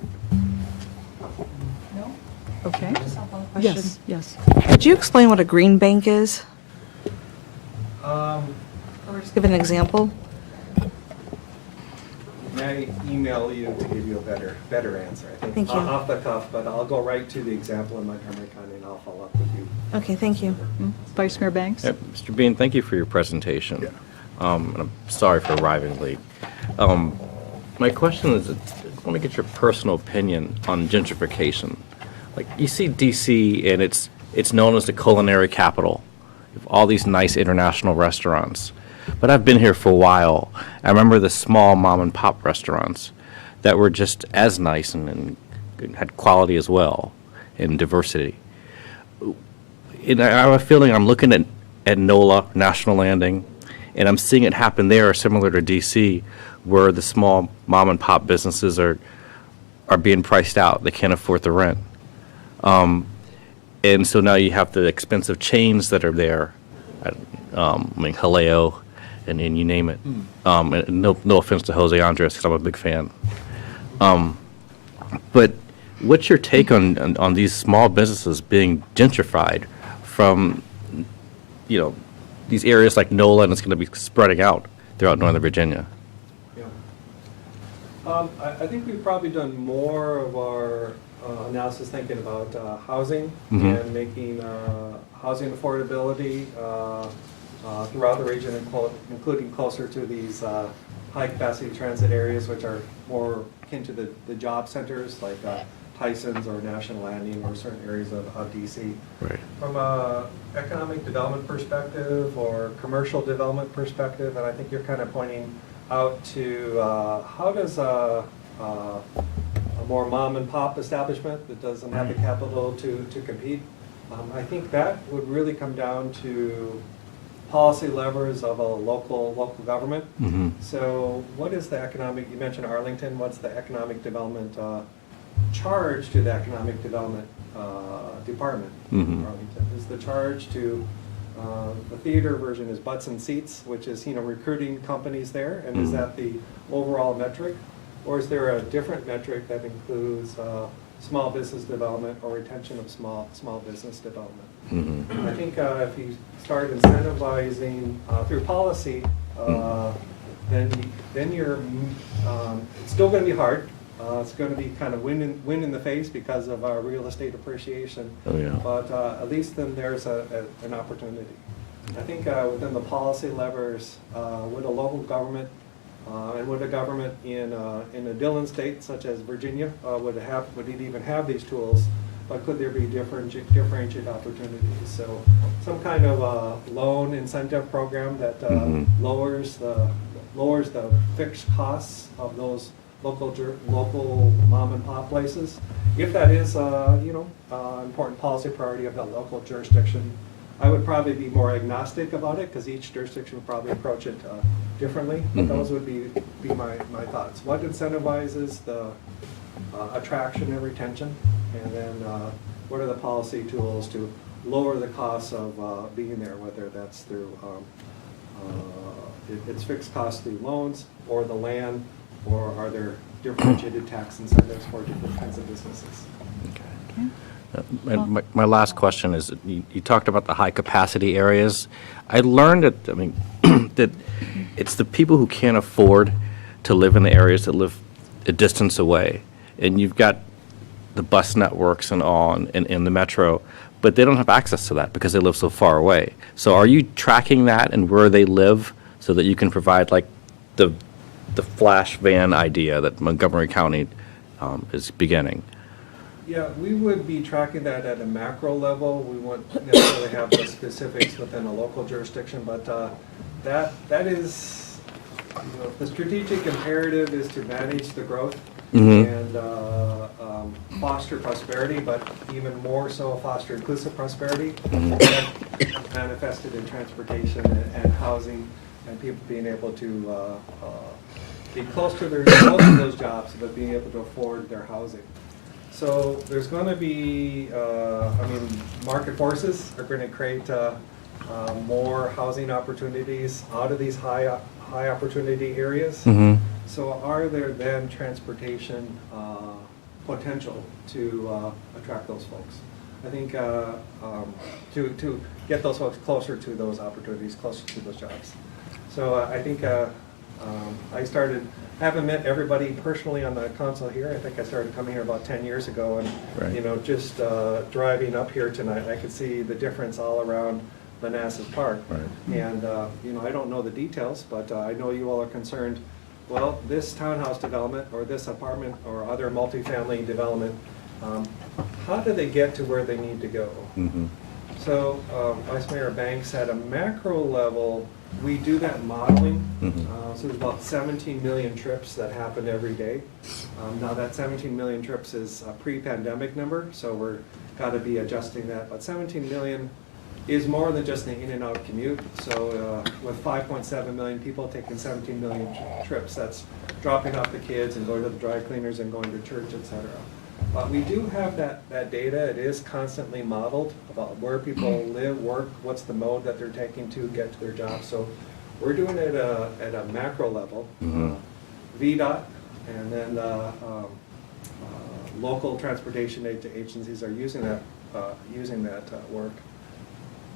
No? Okay. Just have one question. Yes. Could you explain what a green bank is? Um, Or just give an example? May I email you to give you a better answer? I think Thank you. off the cuff, but I'll go right to the example in Montgomery County and I'll follow up with you. Okay, thank you. Vice Mayor Banks? Mr. Bean, thank you for your presentation. And I'm sorry for arriving late. My question is, I want to get your personal opinion on gentrification. Like, you see DC, and it's known as the culinary capital of all these nice international restaurants. But I've been here for a while. I remember the small mom and pop restaurants that were just as nice and had quality as well and diversity. And I have a feeling I'm looking at NOLA, National Landing, and I'm seeing it happen there similar to DC, where the small mom and pop businesses are being priced out. They can't afford the rent. And so now you have the expensive chains that are there. I mean, Haleo, and you name it. And no offense to Jose Andres, because I'm a big fan. But what's your take on these small businesses being gentrified from, these areas like NOLA, and it's going to be spreading out throughout Northern Virginia? Yeah. I think we've probably done more of our analysis thinking about housing and making housing affordability throughout the region, including closer to these high-capacity transit areas, which are more akin to the job centers like Tyson's or National Landing or certain areas of DC. Right. From an economic development perspective or commercial development perspective, and I think you're kind of pointing out to how does a more mom and pop establishment that doesn't have the capital to compete, I think that would really come down to policy levers of a local government. So what is the economic, you mentioned Arlington, what's the economic development charge to the economic development department in Arlington? Is the charge to, the theater version is butts and seats, which is, recruiting companies there, and is that the overall metric? Or is there a different metric that includes small business development or retention of small business development? I think if you start incentivizing through policy, then you're, it's still going to be hard, It's going to be kind of wind in the face because of our real estate appreciation. Oh, yeah. But at least then there's an opportunity. I think within the policy levers, with a local government and with a government in a Dillon state such as Virginia would it even have these tools, but could there be differentiated opportunities? So some kind of loan incentive program that lowers the fixed costs of those local mom and pop places. If that is, important policy priority of that local jurisdiction, I would probably be more agnostic about it because each jurisdiction would probably approach it differently. But those would be my thoughts. What incentivizes the attraction and retention, and then what are the policy tools to lower the costs of being there, whether that's through it's fixed costs through loans or the land, or are there differentiated tax incentives for different kinds of businesses? And my last question is, you talked about the high-capacity areas. I learned that, that it's the people who can't afford to live in the areas that live a distance away. And you've got the bus networks and all in the metro, but they don't have access to that because they live so far away. So are you tracking that and where they live so that you can provide like the flash van idea that Montgomery County is beginning? Yeah, we would be tracking that at a macro level. We won't necessarily have the specifics within a local jurisdiction, but that is, the strategic imperative is to manage the growth and foster prosperity, but even more so foster inclusive prosperity, manifested in transportation and housing, and people being able to be close to those jobs, but being able to afford their housing. So there's going to be, market forces are going to create more housing opportunities out of these high opportunity areas. So are there then transportation potential to attract those folks? I think to get those folks closer to those opportunities, closer to those jobs. So I think I haven't met everybody personally on the council here. I think I started coming here about 10 years ago, and just driving up here tonight, I could see the difference all around Manassas Park. And I don't know the details, but I know you all are concerned. Well, this townhouse development or this apartment or other multifamily development, how do they get to where they need to go? So Vice Mayor Banks, at a macro level, we do that modeling. So there's about 17 million trips that happen every day. Now that 17 million trips is a pre-pandemic number, so we're got to be adjusting that. But 17 million is more than just an in and out commute. So with 5.7 million people taking 17 million trips, that's dropping off the kids and going to the dry cleaners and going to church, etc. But we do have that data. It is constantly modeled about where people live, work, what's the mode that they're taking to get to their jobs. So we're doing it at a macro level. VDOT and then local transportation agencies are using that work.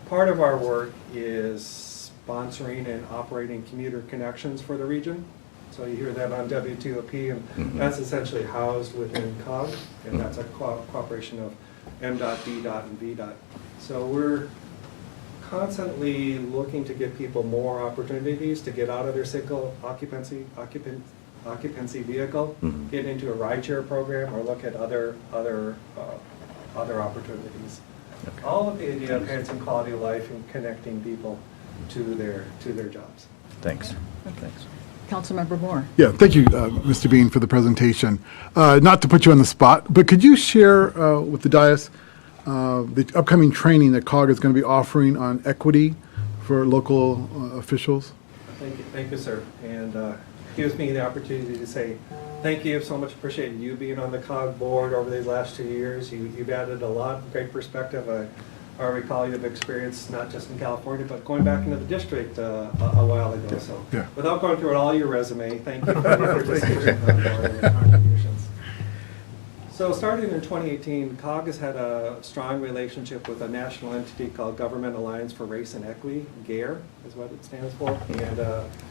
Part of our work is sponsoring and operating commuter connections for the region. So you hear that on W2OP, and that's essentially housed within COG, and that's a cooperation of MDOT, DDOT, and VDOT. So we're constantly looking to give people more opportunities to get out of their single occupancy vehicle, get into a rideshare program, or look at other opportunities. All of the idea of enhancing quality of life and connecting people to their jobs. Thanks. Councilmember Moore. Yeah, thank you, Mr. Bean, for the presentation. Not to put you on the spot, but could you share with the dais the upcoming training that COG is going to be offering on equity for local officials? Thank you, sir. And gives me the opportunity to say thank you so much. Appreciate you being on the COG board over these last 2 years. You've added a lot of great perspective. I recall you have experience not just in California, but going back into the district a while ago. So Yeah. without going through all your resume, thank you for your participation on board and contributions. So starting in 2018, COG has had a strong relationship with a national entity called Government Alliance for Race and Equity, GARE is what it stands for. And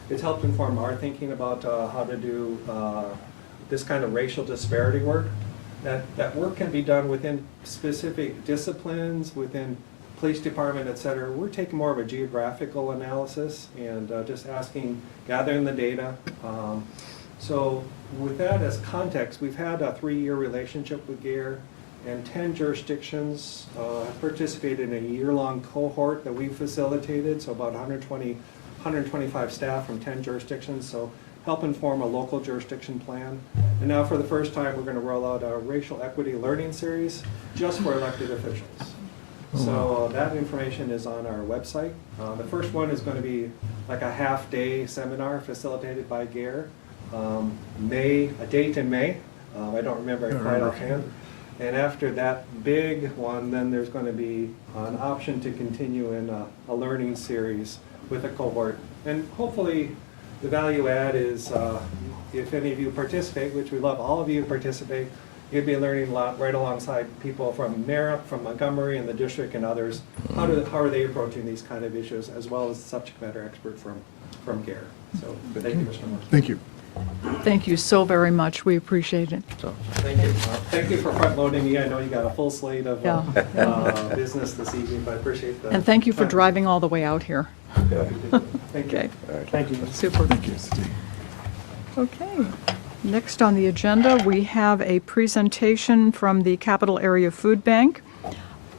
it's helped inform our thinking about how to do this kind of racial disparity work. That work can be done within specific disciplines, within police department, et cetera. We're taking more of a geographical analysis and just gathering the data. So with that as context, we've had a 3-year relationship with GARE, and 10 jurisdictions have participated in a year-long cohort that we've facilitated, so about 125 staff from 10 jurisdictions, so help inform a local jurisdiction plan. And now for the first time, we're going to roll out a racial equity learning series just for elected officials. So that information is on our website. The first one is going to be like a half-day seminar facilitated by GARE. A date in May. I don't remember it quite offhand. And after that big one, then there's going to be an option to continue in a learning series with a cohort. And hopefully the value add is if any of you participate, which we love all of you participate, you'd be learning a lot right alongside people from Merritt, from Montgomery and the district and others. How are they approaching these kind of issues, as well as the subject matter expert from GARE. So thank you, Mr. Moore. Thank you. Thank you so very much. We appreciate it. Thank you. Thank you for front loading me. I know you got a full slate of business this evening, but I appreciate that. And thank you for driving all the way out here. Thank you. Okay, Thank you. super. Thank you. Okay. Next on the agenda, we have a presentation from the Capital Area Food Bank.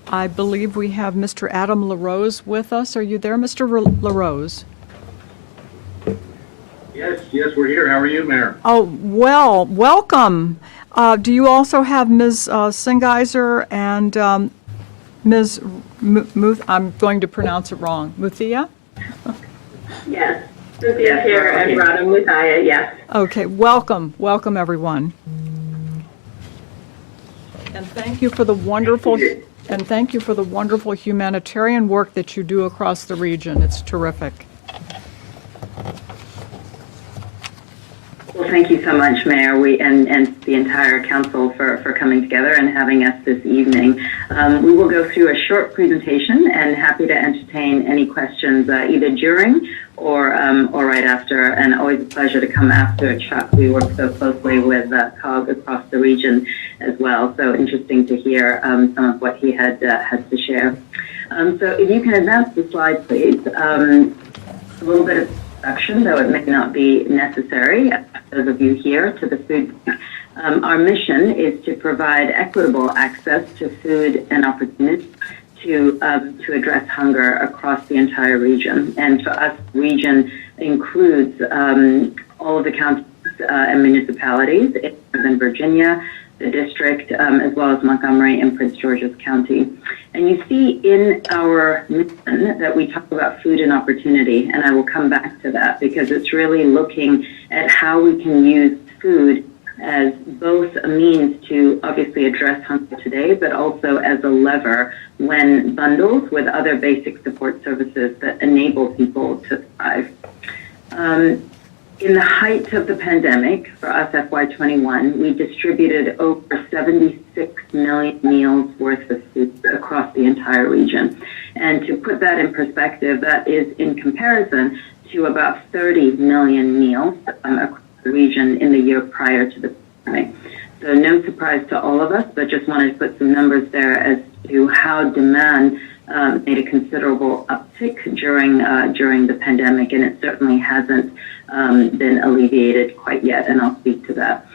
I believe we have Mr. Adam LaRose with us. Are you there, Mr. LaRose? Yes, we're here. How are you, Mayor? Oh, well, welcome. Do you also have Ms. Singeiser and Ms. Muth? I'm going to pronounce it wrong. Muthia? Yes, Cynthia here and Radha Muthaya, yes. Okay, welcome, everyone. And thank you for the wonderful humanitarian work that you do across the region. It's terrific. Well, thank you so much, Mayor, and the entire council for coming together and having us this evening. We will go through a short presentation and happy to entertain any questions either during or right after, and always a pleasure to come after Chuck. We work so closely with COG across the region as well, so interesting to hear some of what he had to share. So if you can advance the slide, please. A little bit of introduction, though it may not be necessary, those of you here, to the food bank. Our mission is to provide equitable access to food and opportunities to address hunger across the entire region. And for us, the region includes all of the counties and municipalities in Northern Virginia, the district, as well as Montgomery and Prince George's County. And you see in our mission that we talk about food and opportunity, and I will come back to that because it's really looking at how we can use food as both a means to obviously address hunger today, but also as a lever when bundled with other basic support services that enable people to thrive. In the height of the pandemic, for us FY21, we distributed over 76 million meals worth of food across the entire region. And to put that in perspective, that is in comparison to about 30 million meals across the region in the year prior to the pandemic. So no surprise to all of us, but just wanted to put some numbers there as to how demand made a considerable uptick during the pandemic, and it certainly hasn't been alleviated quite yet, and I'll speak to that.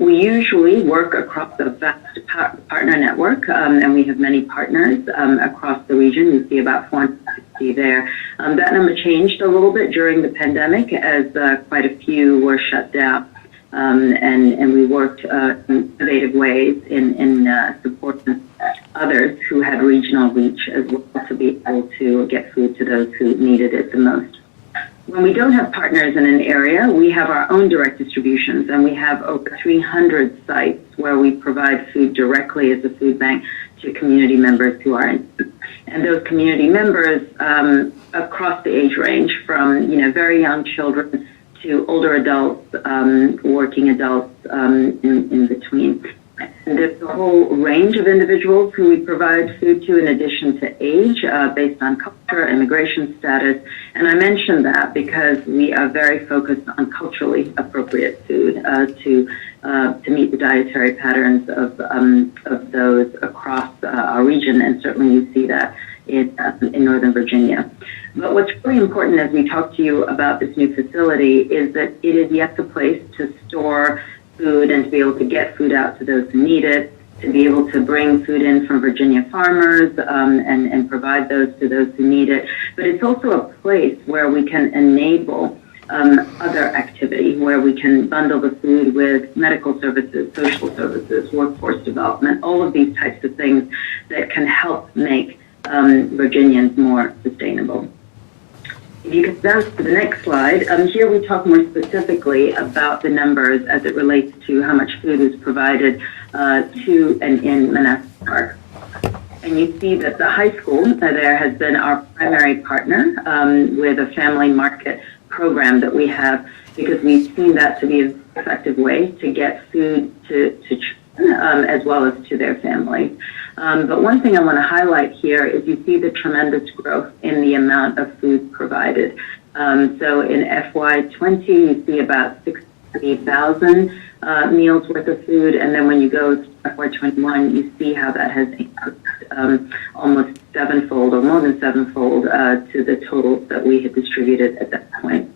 We usually work across a vast partner network, and we have many partners across the region. You see about 450 there. That number changed a little bit during the pandemic as quite a few were shut down. And we worked in innovative ways in supporting others who had regional reach as well to be able to get food to those who needed it the most. When we don't have partners in an area, we have our own direct distributions, and we have over 300 sites where we provide food directly as a food bank to community members who are in need. And those community members across the age range from very young children to older adults, working adults in between. And there's a whole range of individuals who we provide food to in addition to age, based on culture, immigration status. And I mention that because we are very focused on culturally appropriate food to meet the dietary patterns of those across our region. And certainly you see that in Northern Virginia. But what's really important as we talk to you about this new facility is that it is yet the place to store food and to be able to get food out to those who need it, to be able to bring food in from Virginia farmers and provide those to those who need it. But it's also a place where we can enable other activity, where we can bundle the food with medical services, social services, workforce development, all of these types of things that can help make Virginians more sustainable. If you can advance to the next slide, here we talk more specifically about the numbers as it relates to how much food is provided to and in Manassas Park. And you see that the high school there has been our primary partner with a family market program that we have, because we've seen that to be an effective way to get food to children as well as to their families. But one thing I want to highlight here is you see the tremendous growth in the amount of food provided. So in FY20, you see about 68,000 meals worth of food, and then when you go to FY21, you see how that has increased almost sevenfold or more than sevenfold to the total that we had distributed at that point.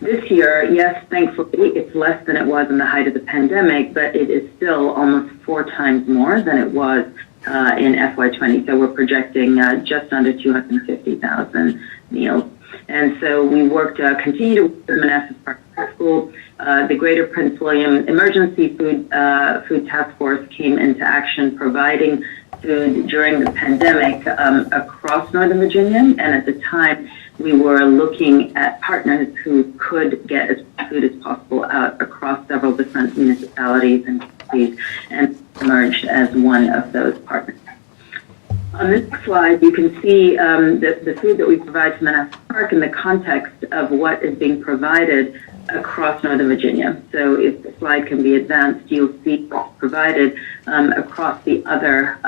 This year, yes, thankfully, it's less than it was in the height of the pandemic, but it is still almost 4 times more than it was in FY20. So we're projecting just under 250,000 meals. And so we continue to work with Manassas Park High School. The Greater Prince William Emergency Food Task Force came into action providing food during the pandemic across Northern Virginia. And at the time, we were looking at partners who could get as much food as possible out across several different municipalities and cities, and emerged as one of those partners. On this slide, you can see the food that we provide to Manassas Park in the context of what is being provided across Northern Virginia. So if the slide can be advanced, you'll see what's provided across the other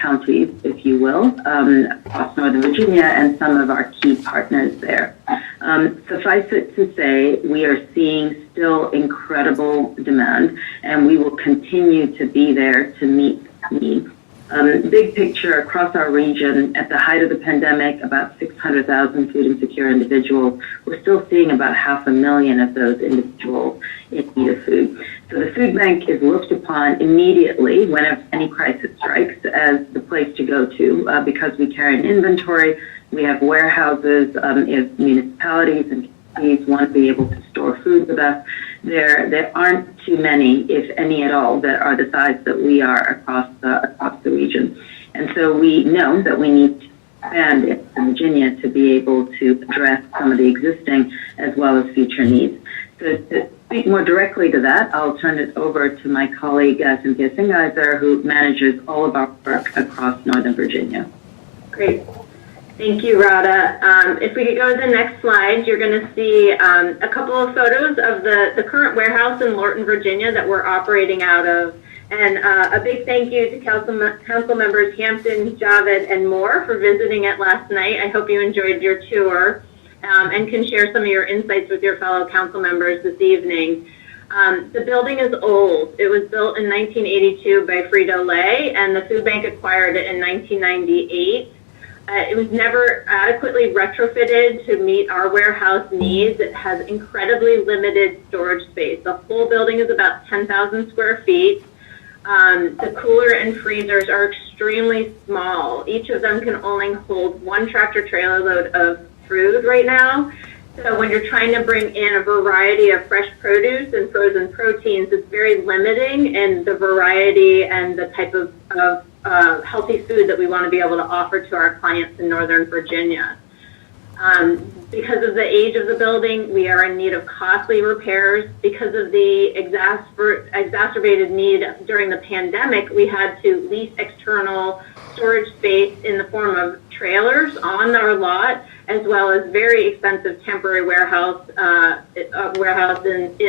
counties, if you will, across Northern Virginia and some of our key partners there. Suffice it to say, we are seeing still incredible demand, and we will continue to be there to meet needs. Big picture across our region, at the height of the pandemic, about 600,000 food insecure individuals. We're still seeing about 500,000 of those individuals in need of food. So the food bank is looked upon immediately whenever any crisis strikes as the place to go to because we carry an inventory. We have warehouses. If municipalities and communities want to be able to store food with us, there aren't too many, if any at all, that are the size that we are across the region. And so we know that we need to expand in Virginia to be able to address some of the existing as well as future needs. So to speak more directly to that, I'll turn it over to my colleague, Cynthia Singeiser, who manages all of our work across Northern Virginia. Great. Thank you, Radha. If we could go to the next slide, you're going to see a couple of photos of the current warehouse in Lorton, Virginia that we're operating out of. And a big thank you to council members Hampton, Javed, and Moore for visiting it last night. I hope you enjoyed your tour and can share some of your insights with your fellow council members this evening. The building is old. It was built in 1982 by Frito-Lay, and the food bank acquired it in 1998. It was never adequately retrofitted to meet our warehouse needs. It has incredibly limited storage space. The whole building is about 10,000 square feet. The cooler and freezers are extremely small. Each of them can only hold 1 tractor trailer load of food right now. So when you're trying to bring in a variety of fresh produce and frozen proteins, it's very limiting in the variety and the type of healthy food that we want to be able to offer to our clients in Northern Virginia. Because of the age of the building, we are in need of costly repairs. Because of the exacerbated need during the pandemic, we had to lease external storage space in the form of trailers on our lot, as well as very expensive temporary warehouse,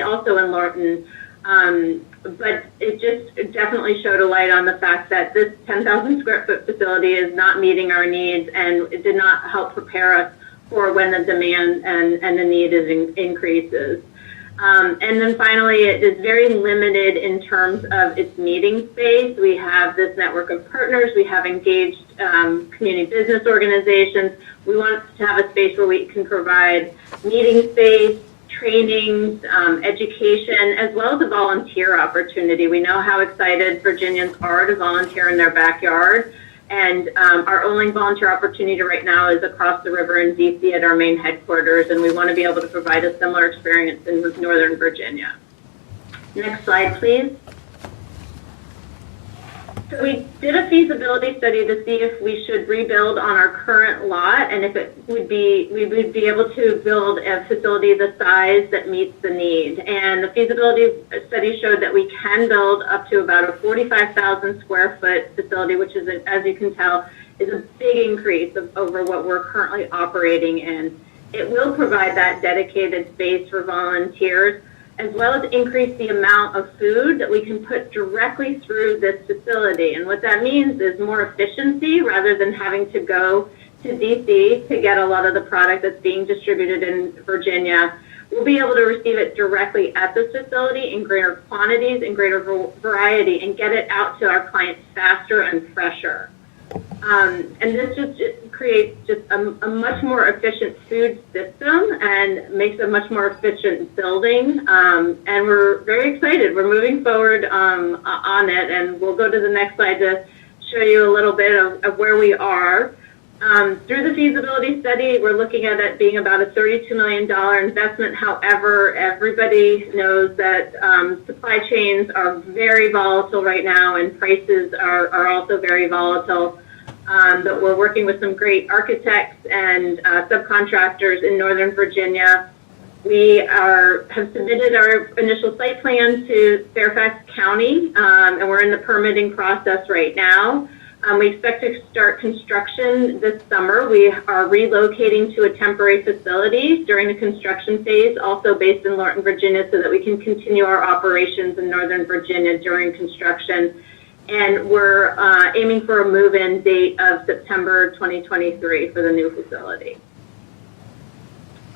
also in Lorton, But it just definitely showed a light on the fact that this 10,000 square foot facility is not meeting our needs, and it did not help prepare us for when the demand and the need increases. And then finally, it is very limited in terms of its meeting space. We have this network of partners. We have engaged community business organizations. We want to have a space where we can provide meeting space, trainings, education, as well as a volunteer opportunity. We know how excited Virginians are to volunteer in their backyard. And our only volunteer opportunity right now is across the river in DC at our main headquarters, and we want to be able to provide a similar experience in Northern Virginia. Next slide, please. So we did a feasibility study to see if we should rebuild on our current lot, and if we would be able to build a facility the size that meets the need. And the feasibility study showed that we can build up to about a 45,000 square foot facility, which is, as you can tell, is a big increase over what we're currently operating in. It will provide that dedicated space for volunteers, as well as increase the amount of food that we can put directly through this facility. And what that means is more efficiency rather than having to go to DC to get a lot of the product that's being distributed in Virginia. We'll be able to receive it directly at this facility in greater quantities and greater variety, and get it out to our clients faster and fresher. And this just creates just a much more efficient food system and makes a much more efficient building. And we're very excited. We're moving forward on it, and we'll go to the next slide to show you a little bit of where we are. Through the feasibility study, we're looking at it being about a $32 million investment. However, everybody knows that supply chains are very volatile right now, and prices are also very volatile. But we're working with some great architects and subcontractors in Northern Virginia. We have submitted our initial site plan to Fairfax County, and we're in the permitting process right now. We expect to start construction this summer. We are relocating to a temporary facility during the construction phase, also based in Lorton, Virginia, so that we can continue our operations in Northern Virginia during construction. And we're aiming for a move-in date of September 2023 for the new facility.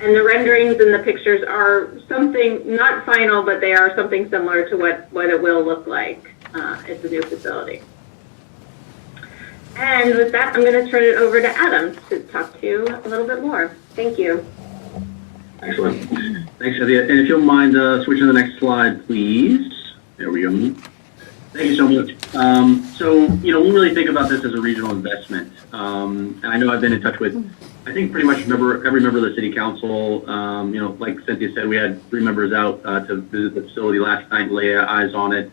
And the renderings and the pictures are something, not final, but they are something similar to what it will look like at the new facility. And with that, I'm going to turn it over to Adam to talk to you a little bit more. Thank you. Excellent. Thanks, Cynthia. And if you don't mind switching to the next slide, please. There we go. Thank you so much. So, we really think about this as a regional investment. And I know I've been in touch with, I think, pretty much every member of the city council. Like Cynthia said, we had 3 members out to visit the facility last night and lay eyes on it.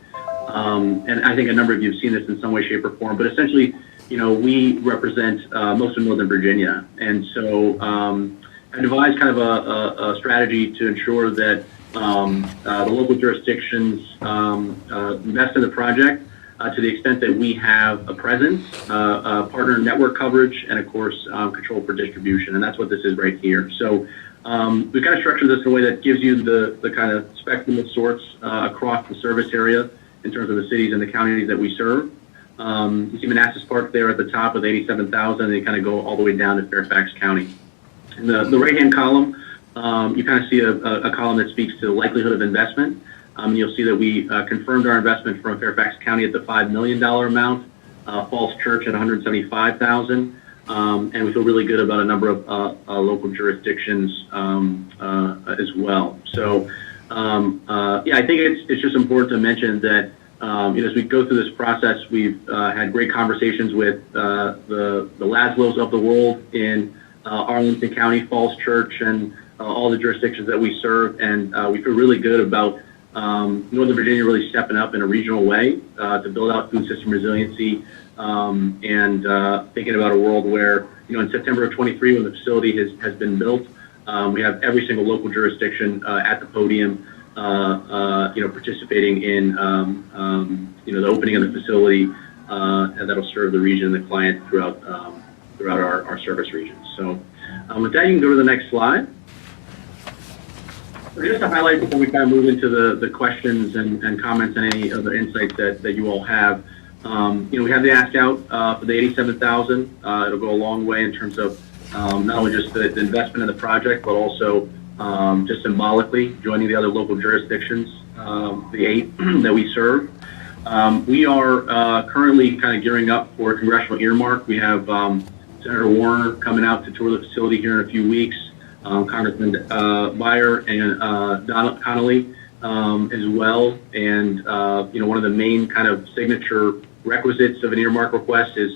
And I think a number of you have seen this in some way, shape, or form. But essentially, we represent most of Northern Virginia. And so I devised kind of a strategy to ensure that the local jurisdictions invest in the project to the extent that we have a presence, partner network coverage, and of course, control for distribution. And that's what this is right here. So we kind of structured this in a way that gives you the kind of spectrum of sorts across the service area in terms of the cities and the counties that we serve. You see Manassas Park there at the top with 87,000, and they kind of go all the way down to Fairfax County. In the right-hand column, you kind of see a column that speaks to the likelihood of investment. You'll see that we confirmed our investment from Fairfax County at the $5 million amount, Falls Church at $175,000, and we feel really good about a number of local jurisdictions as well. So, I think it's just important to mention that as we go through this process, we've had great conversations with the Laszlo's of the world in Arlington County, Falls Church, and all the jurisdictions that we serve, and we feel really good about Northern Virginia really stepping up in a regional way to build out food system resiliency, and thinking about a world where, in September of 23, when the facility has been built, we have every single local jurisdiction at the podium, participating in the opening of the facility, and that'll serve the region and the client throughout our service regions. So with that, you can go to the next slide. Just to highlight before we kind of move into the questions and comments and any other insights that you all have, we have the ask out for the 87,000. It'll go a long way in terms of not only just the investment in the project, but also just symbolically joining the other local jurisdictions, the 8 that we serve. We are currently kind of gearing up for a congressional earmark. We have Senator Warner coming out to tour the facility here in a few weeks. Congressman Byer and Donald Connolly as well. And, one of the main kind of signature requisites of an earmark request is,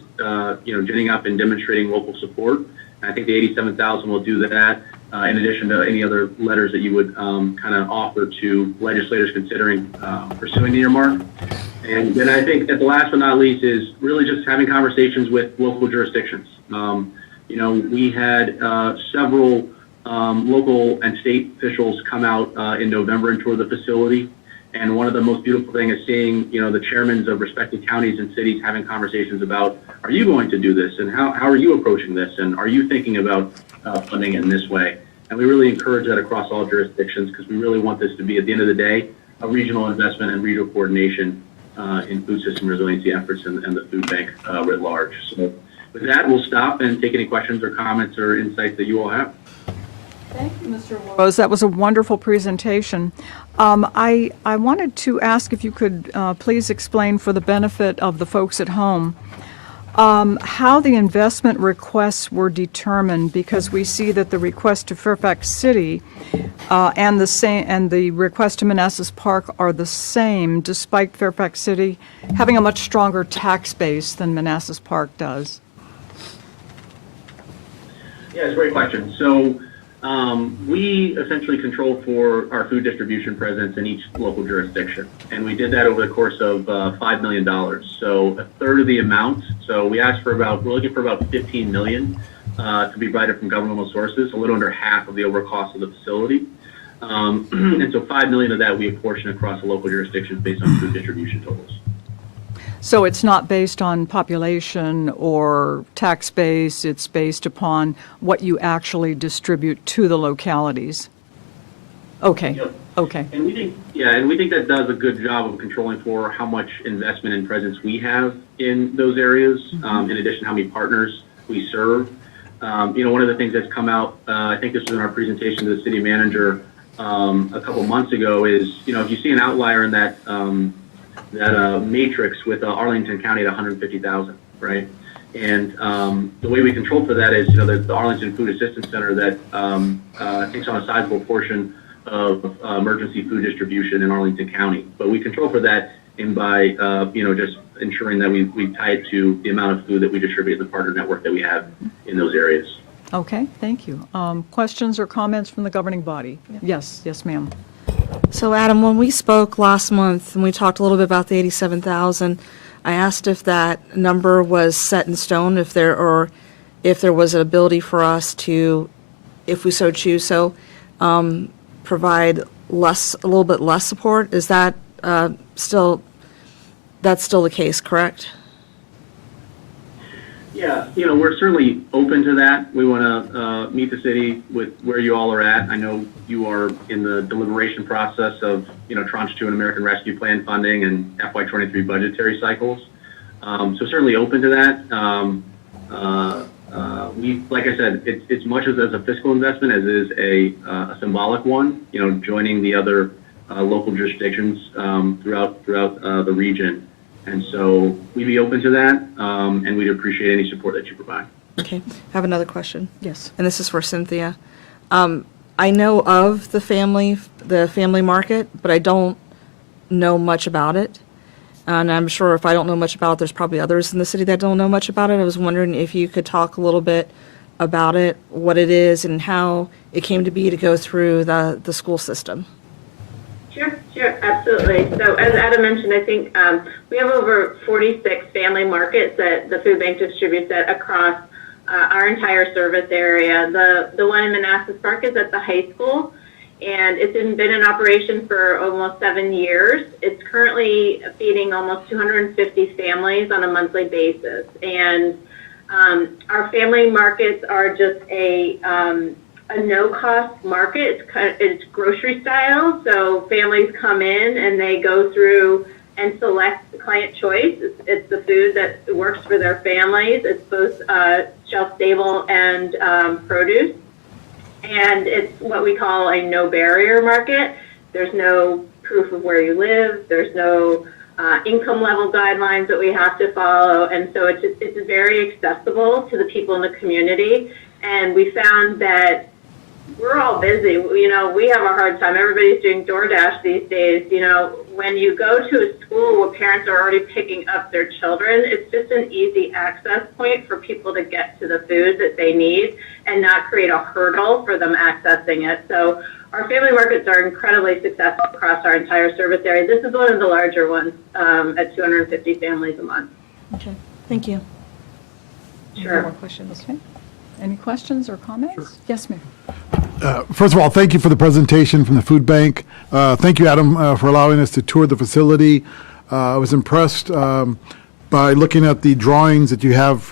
ginning up and demonstrating local support. And I think the 87,000 will do that, in addition to any other letters that you would kind of offer to legislators considering pursuing the earmark. And then I think that the last but not least is really just having conversations with local jurisdictions. We had several local and state officials come out in November and tour the facility. And one of the most beautiful things is seeing, the chairmen of respective counties and cities having conversations about, are you going to do this? And how are you approaching this? And are you thinking about funding it in this way? And we really encourage that across all jurisdictions because we really want this to be, at the end of the day, a regional investment and regional coordination in food system resiliency efforts and the food bank writ large. So with that, we'll stop and take any questions or comments or insights that you all have. Thank you, Mr. Rose. That was a wonderful presentation. I wanted to ask if you could please explain for the benefit of the folks at home how the investment requests were determined, because we see that the request to Fairfax City and the request to Manassas Park are the same, despite Fairfax City having a much stronger tax base than Manassas Park does. Yeah, it's a great question. So we essentially control for our food distribution presence in each local jurisdiction. And we did that over the course of $5 million. So a third of the amount. So we're looking for about $15 million to be provided from governmental sources, a little under half of the overall cost of the facility. And so $5 million of that we apportion across the local jurisdictions based on food distribution totals. So it's not based on population or tax base, it's based upon what you actually distribute to the localities? Okay, Yep. okay. And we think that does a good job of controlling for how much investment and presence we have in those areas, in addition to how many partners we serve. One of the things that's come out, I think this was in our presentation to the city manager a couple months ago, is, if you see an outlier in that matrix with Arlington County at 150,000, right? And the way we control for that is, the Arlington Food Assistance Center that takes on a sizable portion of emergency food distribution in Arlington County. But we control for that by just ensuring that we tie it to the amount of food that we distribute in the partner network that we have in those areas. Okay, thank you. Questions or comments from the governing body? Yes, ma'am. So Adam, when we spoke last month and we talked a little bit about the 87,000, I asked if that number was set in stone, if there was an ability for us to, if we so choose provide a little bit less support. Is that still the case, correct? Yeah, we're certainly open to that. We want to meet the city with where you all are at. I know you are in the deliberation process of, Tranche 2 and American Rescue Plan funding and FY23 budgetary cycles. So certainly open to that. Like I said, it's much as a fiscal investment as it is a symbolic one, joining the other local jurisdictions throughout the region. And so we'd be open to that, and we'd appreciate any support that you provide. Okay, I have another question. Yes. And this is for Cynthia. I know of the family market, but I don't know much about it. And I'm sure if I don't know much about it, there's probably others in the city that don't know much about it. I was wondering if you could talk a little bit about it, what it is, and how it came to be to go through the school system. Sure, absolutely. So as Adam mentioned, I think we have over 46 family markets that the food bank distributes across our entire service area. The one in Manassas Park is at the high school, and it's been in operation for almost 7 years. It's currently feeding almost 250 families on a monthly basis. And our family markets are just a a no-cost market. It's grocery style, so families come in and they go through and select the client choice. It's the food that works for their families. It's both shelf-stable and produce. And it's what we call a no-barrier market. There's no proof of where you live. There's no income level guidelines that we have to follow. And so it's very accessible to the people in the community. And we found that we're all busy. You know, we have a hard time. Everybody's doing DoorDash these days. You know, when you go to a school where parents are already picking up their children, it's just an easy access point for people to get to the food that they need and not create a hurdle for them accessing it. So our family markets are incredibly successful across our entire service area. This is one of the larger ones at 250 families a month. Okay, thank you. Sure. More questions? Okay. Any questions or comments? Yes, ma'am. First of all, thank you for the presentation from the food bank. Thank you, Adam, for allowing us to tour the facility. I was impressed by looking at the drawings that you have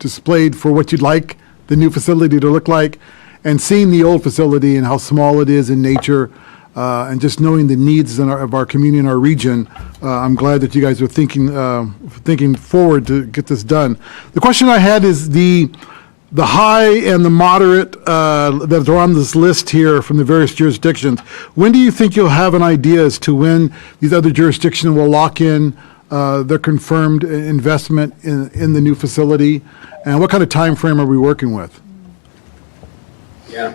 displayed for what you'd like the new facility to look like, and seeing the old facility and how small it is in nature, and just knowing the needs of our community and our region. I'm glad that you guys are thinking forward to get this done. The question I had is the high and the moderate that are on this list here from the various jurisdictions. When do you think you'll have an idea as to when these other jurisdictions will lock in their confirmed investment in the new facility? And what kind of time frame are we working with? Yeah.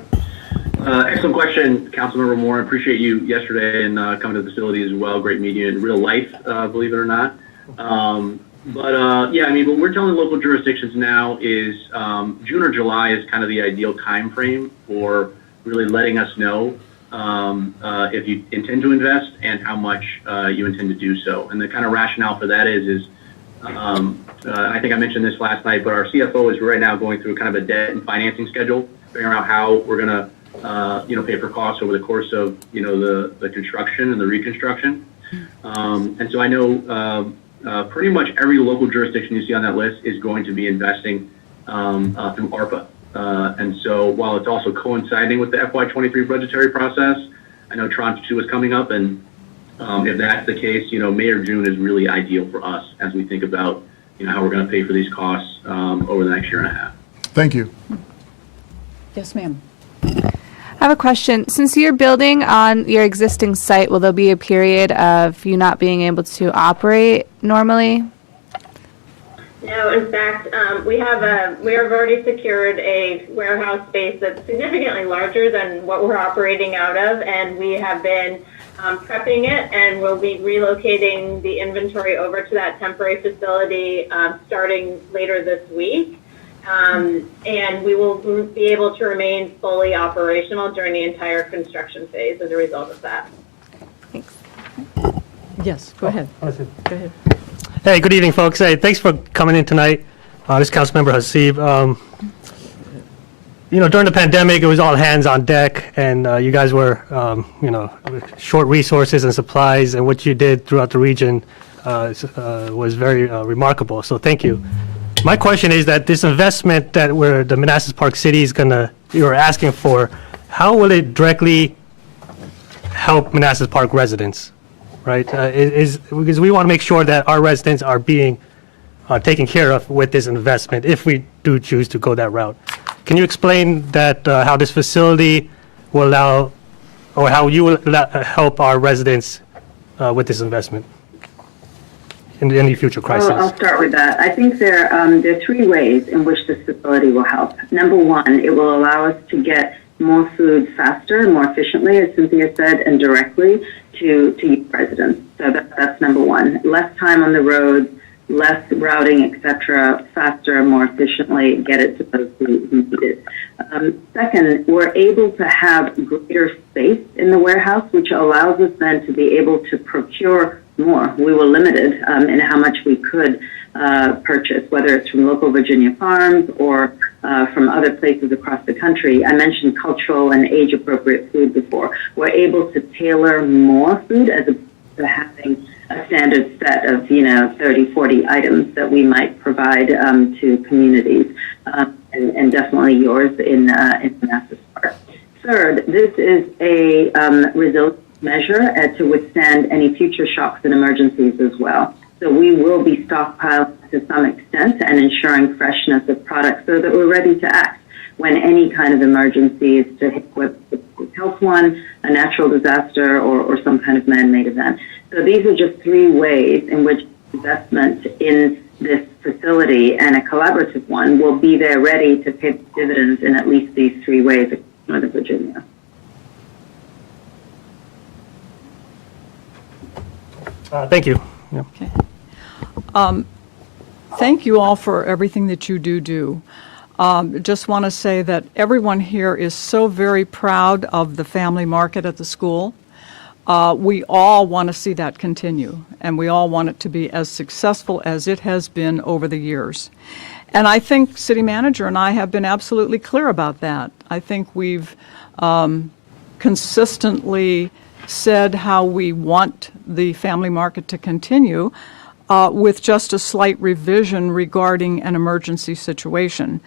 Excellent question, Councilmember Moore. I appreciate you yesterday and coming to the facility as well. Great meeting in real life, believe it or not. Yeah, I mean, what we're telling local jurisdictions now is June or July is kind of the ideal time frame for really letting us know if you intend to invest and how much you intend to do so. And the kind of rationale for that is I think I mentioned this last night, but our CFO is right now going through kind of a debt and financing schedule, figuring out how we're going to pay for costs over the course of the construction and the reconstruction. And so I know pretty much every local jurisdiction you see on that list is going to be investing through ARPA. And so while it's also coinciding with the FY23 budgetary process, I know Tranche 2 is coming up, and if that's the case, May or June is really ideal for us as we think about how we're going to pay for these costs over the next year and a half. Thank you. Yes, ma'am. I have a question. Since you're building on your existing site, will there be a period of you not being able to operate normally? No, in fact, we have already secured a warehouse space that's significantly larger than what we're operating out of, and we have been prepping it, and we'll be relocating the inventory over to that temporary facility starting later this week. And we will be able to remain fully operational during the entire construction phase as a result of that. Thanks. Yes, go ahead. Go ahead. Hey, good evening, folks. Hey, thanks for coming in tonight. This is Councilmember Hasib. During the pandemic, it was all hands on deck, and you guys were, short resources and supplies, and what you did throughout the region was very remarkable. So thank you. My question is that this investment that the Manassas Park City is you're asking for, how will it directly help Manassas Park residents, right? Because we want to make sure that our residents are being taken care of with this investment if we do choose to go that route. Can you explain that how this facility will allow, or how you will help our residents with this investment in any future crisis? Well, I'll start with that. I think there are three ways in which this facility will help. Number one, it will allow us to get more food faster and more efficiently, as Cynthia said, and directly to residents. So that's number one. Less time on the road, less routing, etc., faster, more efficiently, get it to those who need it. Second, we're able to have greater space in the warehouse, which allows us then to be able to procure more. We were limited in how much we could purchase, whether it's from local Virginia farms or from other places across the country. I mentioned cultural and age-appropriate food before. We're able to tailor more food as opposed to having a standard set of 30, 40 items that we might provide to communities, and definitely yours in Manassas Park. Third, this is a resilience measure to withstand any future shocks and emergencies as well. So we will be stockpiling to some extent and ensuring freshness of products so that we're ready to act when any kind of emergency is to hit with health one, a natural disaster, or some kind of man-made event. So these are just 3 ways in which investment in this facility, and a collaborative one, will be there ready to pay dividends in at least these 3 ways across Northern Virginia. Thank you. Yeah. Okay. Thank you all for everything that you do. Just want to say that everyone here is so very proud of the family market at the school. We all want to see that continue, and we all want it to be as successful as it has been over the years. And I think City Manager and I have been absolutely clear about that. I think we've consistently said how we want the family market to continue, with just a slight revision regarding an emergency situation.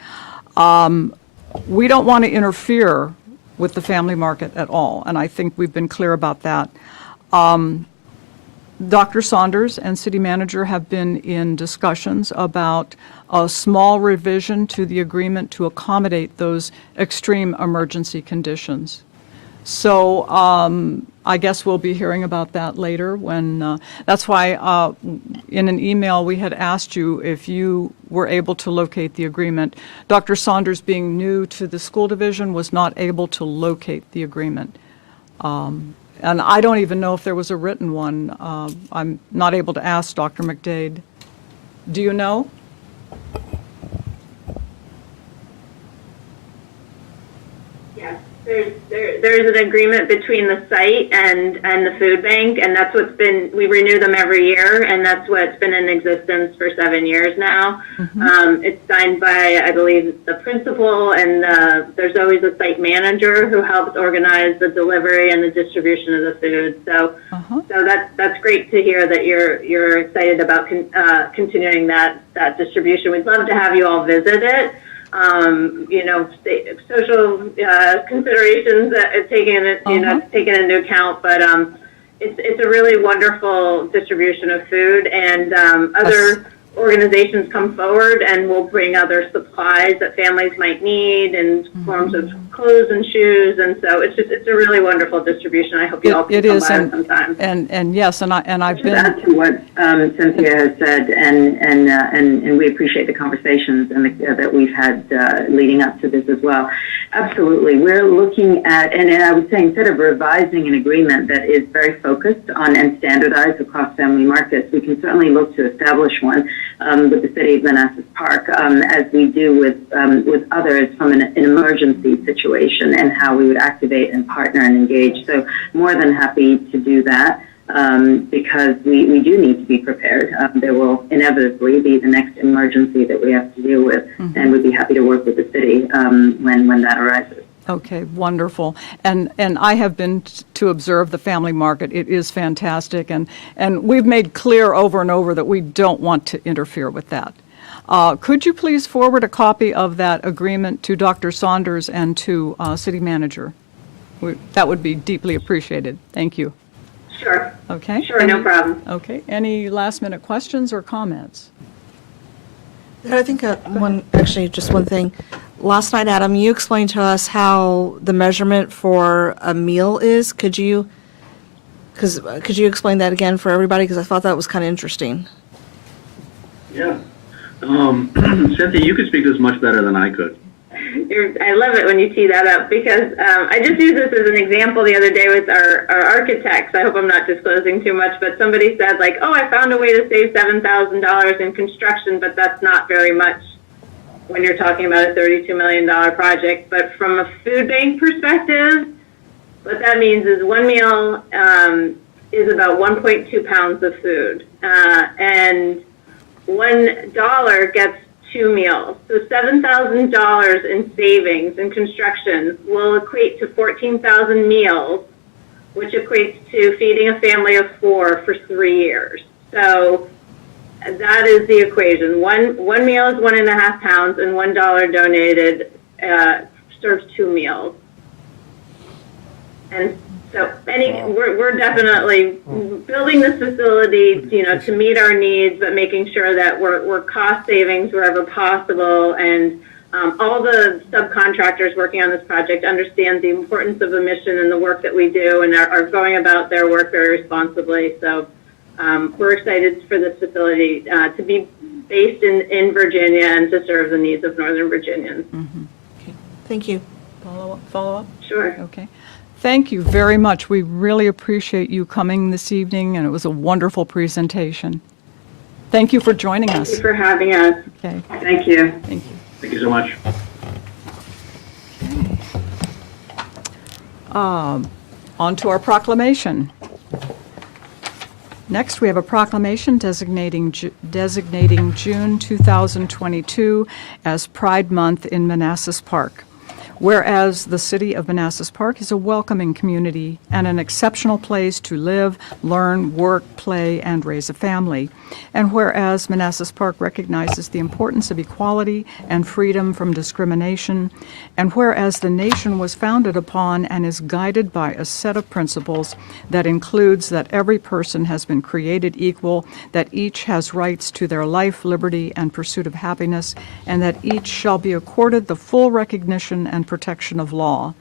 We don't want to interfere with the family market at all, and I think we've been clear about that. Dr. Saunders and City Manager have been in discussions about a small revision to the agreement to accommodate those extreme emergency conditions. So I guess we'll be hearing about that later when, that's why in an email we had asked you if you were able to locate the agreement. Dr. Saunders, being new to the school division, was not able to locate the agreement. And I don't even know if there was a written one. I'm not able to ask Dr. McDade. Do you know? Yes, there's an agreement between the site and the food bank, and that's what's been, we renew them every year, and that's what's been in existence for 7 years now. It's signed by, I believe, the principal, and there's always a site manager who helps organize the delivery and the distribution of the food. So, so that's great to hear that you're excited about continuing that distribution. We'd love to have you all visit it. You know, social considerations that are taken into account, but it's a really wonderful distribution of food, and other organizations come forward and will bring other supplies that families might need in forms of clothes and shoes, and so it's a really wonderful distribution. I hope you all can come by sometime. And yes, and I've been. Add to what Cynthia has said, and we appreciate the conversations that we've had leading up to this as well. Absolutely, we're looking at, and I would say instead of revising an agreement that is very focused on and standardized across family markets, we can certainly look to establish one with the city of Manassas Park, as we do with others from an emergency situation, and how we would activate and partner and engage. So more than happy to do that, because we do need to be prepared. There will inevitably be the next emergency that we have to deal with, and we'd be happy to work with the city when that arises. Okay, wonderful. And I have been to observe the family market. It is fantastic, and we've made clear over and over that we don't want to interfere with that. Could you please forward a copy of that agreement to Dr. Saunders and to City Manager? That would be deeply appreciated. Thank you. Sure. Okay. Sure, no problem. Okay. Any last-minute questions or comments? I think just one thing. Last night, Adam, you explained to us how the measurement for a meal is. Could you explain that again for everybody? Because I thought that was kind of interesting. Yeah. Cynthia, you could speak this much better than I could. I love it when you tee that up, because I just used this as an example the other day with our architects. I hope I'm not disclosing too much, but somebody said, like, oh, I found a way to save $7,000 in construction, but that's not very much when you're talking about a $32 million project. But from a food bank perspective, what that means is one meal is about 1.2 pounds of food, and $1 gets 2 meals. So $7,000 in savings in construction will equate to 14,000 meals, which equates to feeding a family of 4 for 3 years. So that is the equation. One meal is 1.5 pounds, and $1 donated serves 2 meals. definitely building this facility, to meet our needs, but making sure that we're cost savings wherever possible. And all the subcontractors working on this project understand the importance of Emission and the work that we do, and are going about their work very responsibly. So we're excited for this facility to be based in Virginia and to serve the needs of Northern Virginians. Thank you. Follow up? Sure. Okay. Thank you very much. We really appreciate you coming this evening, and it was a wonderful presentation. Thank you for joining us. Thank you for having us. Okay. Thank you. Thank you. Thank you so much. On to our proclamation. Next, we have a proclamation designating June 2022 as Pride Month in Manassas Park. Whereas the city of Manassas Park is a welcoming community and an exceptional place to live, learn, work, play, and raise a family. And whereas Manassas Park recognizes the importance of equality and freedom from discrimination, and whereas the nation was founded upon and is guided by a set of principles that includes that every person has been created equal, that each has rights to their life, liberty, and pursuit of happiness, and that each shall be accorded the full recognition and protection of law.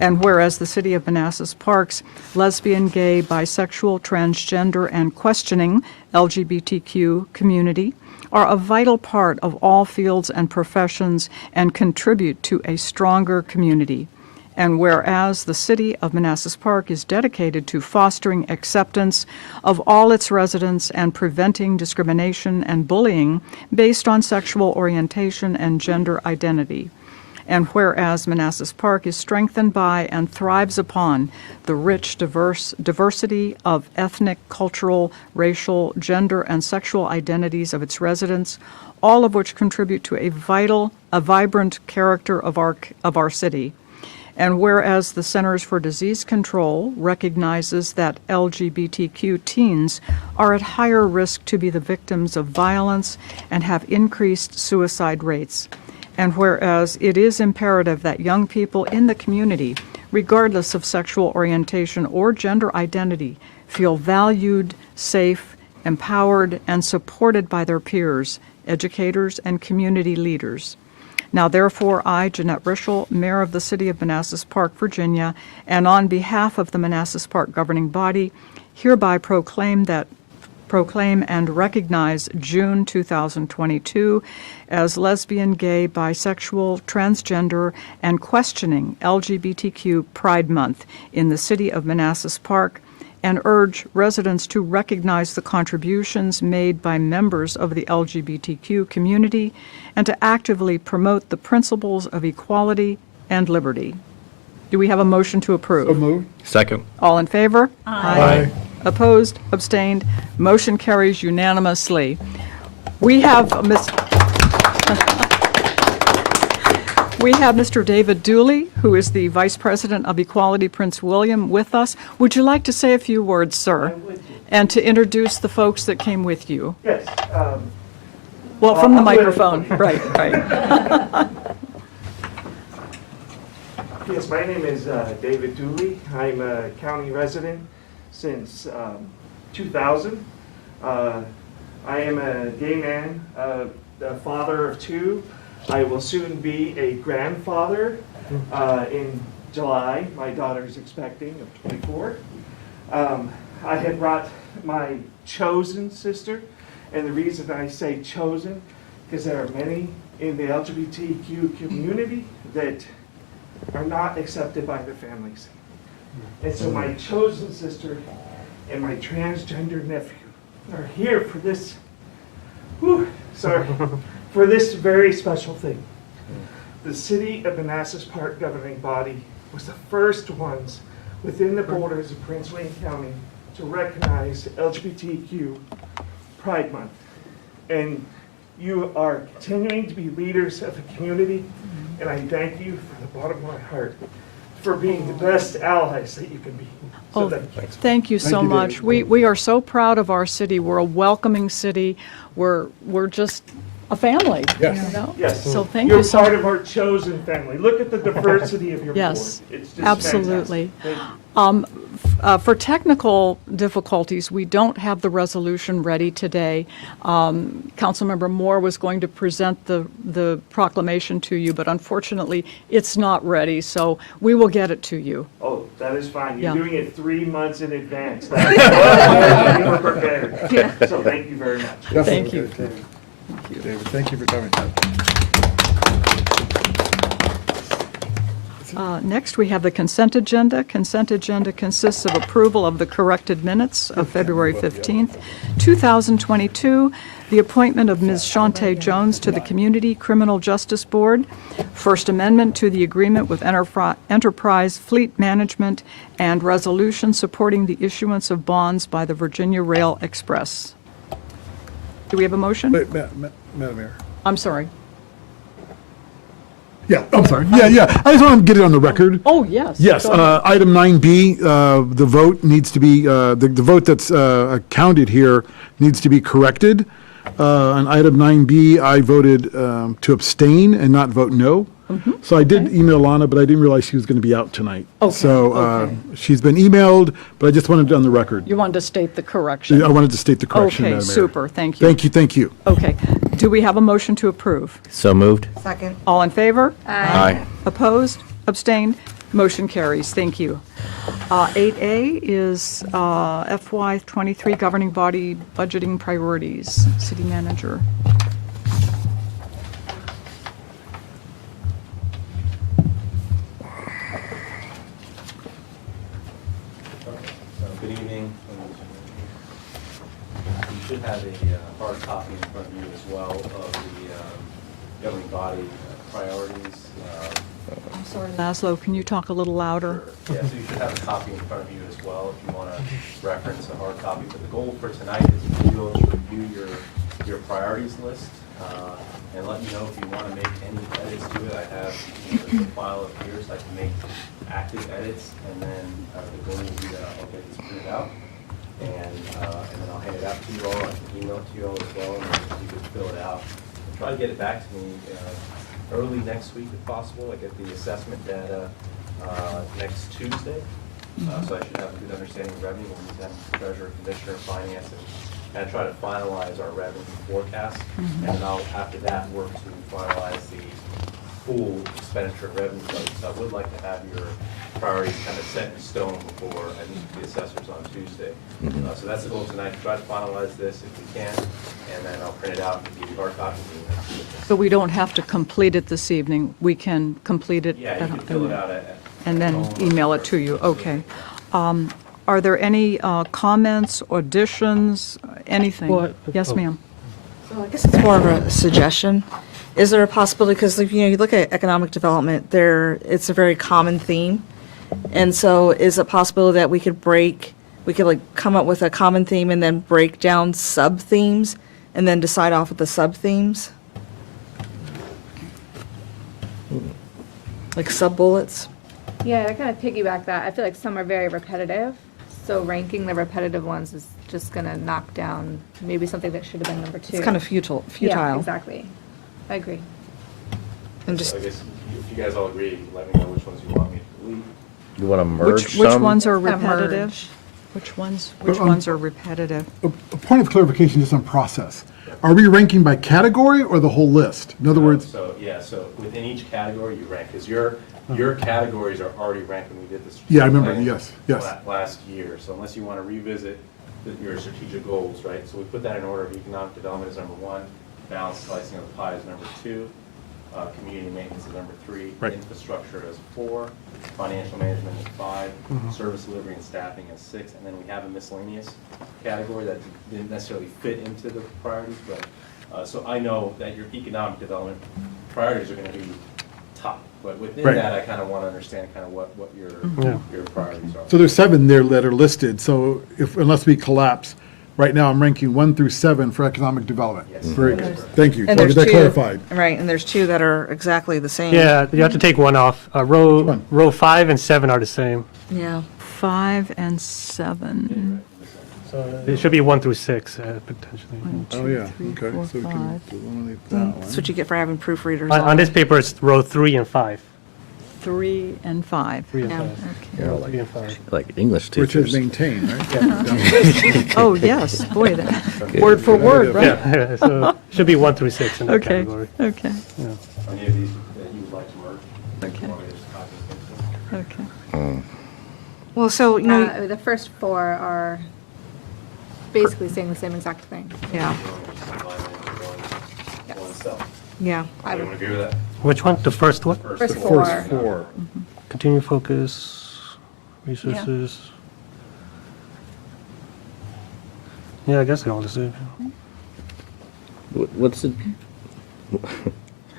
And whereas the city of Manassas Park's lesbian, gay, bisexual, transgender, and questioning LGBTQ community are a vital part of all fields and professions and contribute to a stronger community. And whereas the city of Manassas Park is dedicated to fostering acceptance of all its residents and preventing discrimination and bullying based on sexual orientation and gender identity. And whereas Manassas Park is strengthened by and thrives upon the rich diversity of ethnic, cultural, racial, gender, and sexual identities of its residents, all of which contribute to a vibrant character of our city. And whereas the Centers for Disease Control recognizes that LGBTQ teens are at higher risk to be the victims of violence and have increased suicide rates. And whereas it is imperative that young people in the community, regardless of sexual orientation or gender identity, feel valued, safe, empowered, and supported by their peers, educators, and community leaders. Now therefore, I, Jeanette Rischel, Mayor of the City of Manassas Park, Virginia, and on behalf of the Manassas Park governing body, hereby proclaim and recognize June 2022 as Lesbian, Gay, Bisexual, Transgender, and Questioning LGBTQ Pride Month in the city of Manassas Park, and urge residents to recognize the contributions made by members of the LGBTQ community and to actively promote the principles of equality and liberty. Do we have a motion to approve? So moved. Second. All in favor? Aye. Opposed? Abstained? Motion carries unanimously. We have Mr. David Dooley, who is the Vice President of Equality Prince William, with us. Would you like to say a few words, sir? I would. And to introduce the folks that came with you? Yes. Well, from the I'll do it. microphone. Right. Yes, my name is David Dooley. I'm a county resident since 2000. I am a gay man, the father of two. I will soon be a grandfather in July. My daughter's expecting of 24. I had brought my chosen sister, and the reason I say chosen, because there are many in the LGBTQ community that are not accepted by their families. And so my chosen sister and my transgender nephew are here for this, for this very special thing. The City of Manassas Park governing body was the first ones within the borders of Prince William County to recognize LGBTQ Pride Month. And you are continuing to be leaders of the community, and I thank you from the bottom of my heart for being the best allies that you can be. So Thank you so much. We are so proud of our city. We're a welcoming city. We're just a family. Yes. You know? Yes. So thank You're you so part much. of our chosen family. Look at the diversity of your Yes, board. It's just absolutely. fantastic. Thank you. For technical difficulties, we don't have the resolution ready today. Councilmember Moore was going to present the proclamation to you, but unfortunately, it's not ready, so we will get it to you. Oh, that is fine. Yeah. You're doing it 3 months in advance. You were prepared. So thank you very much. Thank you. David, thank you for coming. Next, we have the consent agenda. Consent agenda consists of approval of the corrected minutes of February 15th, 2022, the appointment of Ms. Shantae Jones to the Community Criminal Justice Board, First Amendment to the agreement with Enterprise Fleet Management, and resolution supporting the issuance of bonds by the Virginia Rail Express. Do we have a motion? Wait, Madam Mayor. I'm sorry. Yeah, I'm sorry. Yeah. I just want to get it on the record. Oh, yes. Yes, Go ahead. item 9B, the vote needs to be, the vote that's counted here needs to be corrected. On item 9B, I voted to abstain and not vote no. So I did email Lana, but I didn't realize she was going to be out tonight. Okay, So okay. she's been emailed, but I just wanted it on the record. You wanted to state the correction. I wanted to state the correction, Okay, Madam Mayor. super, thank you. Thank you. Okay, do we have a motion to approve? So moved? Second. All in favor? Aye. Opposed? Abstained? Motion carries. Thank you. 8A is FY '23 Governing Body Budgeting Priorities. City Manager. Good evening. You should have a hard copy in front of you as well of the governing body priorities. I'm sorry, Laszlo, can you talk a little louder? Yeah, so you should have a copy in front of you as well if you want to reference a hard copy. But the goal for tonight is for you to review your priorities list and let me know if you want to make any edits to it. I have the file up here so I can make active edits, and then the goal will be that I'll get this printed out and then I'll hand it out to you all. I can email it to you all as well, and then you can fill it out. Try to get it back to me early next week if possible. I get the assessment data next Tuesday, so I should have a good understanding of revenue. We'll need to have treasurer, commissioner, finance, and try to finalize our revenue forecast. And then I'll, after that, work to finalize the full expenditure and revenue budget. So I would like to have your priorities kind of set in stone before I meet the assessors on Tuesday. So that's the goal tonight, to try to finalize this if we can, and then I'll print it out and give you hard copies. So we don't have to complete it this evening. We can complete it Yeah, you can fill it out and then email it to you. Okay. Are there any comments, additions, anything? Yes, ma'am. So I guess it's more of a suggestion. Is there a possibility, because you look at economic development, it's a very common theme. And so is it a possibility that we could come up with a common theme and then break down sub-themes and then decide off of the sub-themes? Like sub-bullets? Yeah, I kind of piggyback that. I feel like some are very repetitive, so ranking the repetitive ones is just going to knock down maybe something that should have been number 2. It's kind of futile. Yeah, exactly. I agree. And just, So I guess if you guys all agree, let me know which ones you want me to delete. You want to merge Which some? ones are Have merge. repetitive? Which ones are repetitive? A point of clarification just on process. Are we ranking by category or the whole list? In other words, So within each category you rank, because your categories are already ranked when we did this. Yeah, I remember, yes. Last year, so unless you want to revisit your strategic goals, right? So we put that in order. Of economic development is number 1, balanced slicing of the pie is number 2, community maintenance is number 3, Right. infrastructure is 4, financial management is 5, service delivery and staffing is 6, and then we have a miscellaneous category that didn't necessarily fit into the priorities, but so I know that your economic development priorities are going to be top, but within Right. that, I kind of want to understand kind of what your priorities are. so there's 7 there that are listed, so unless we collapse, right now I'm ranking 1 through 7 for economic development. Yes. Very good, thank you. and I'll there's get that 2, clarified. right, and there's 2 that are exactly the same. Yeah, you have to take one off. one? Row 5 and 7 are the same. Yeah. 5 and 7. It should be 1 through 6, potentially. 1, 2, Oh, yeah, 3, okay, 4, so we 5. can eliminate that That's one. what you get for having proofreaders On this paper, it's row 3 and 5. 3 and 5. 3 and Yeah. 5. You're all like, 3 and 5. like English Which is teachers. maintain, right? Oh, yes, boy, that, word for word, right? Yeah, so it should be 1 through 6 in that Okay, category. okay, Any of these that you would like to merge? Okay. Want me to just copy and paste them? okay. Well, so, you know, The first 4 are basically saying the same exact thing. yeah, One cell. yeah. Everyone agree with that? Which one? The first one? First 4. First 4. Continue focus, resources. Yeah, I guess I all just do. What's the,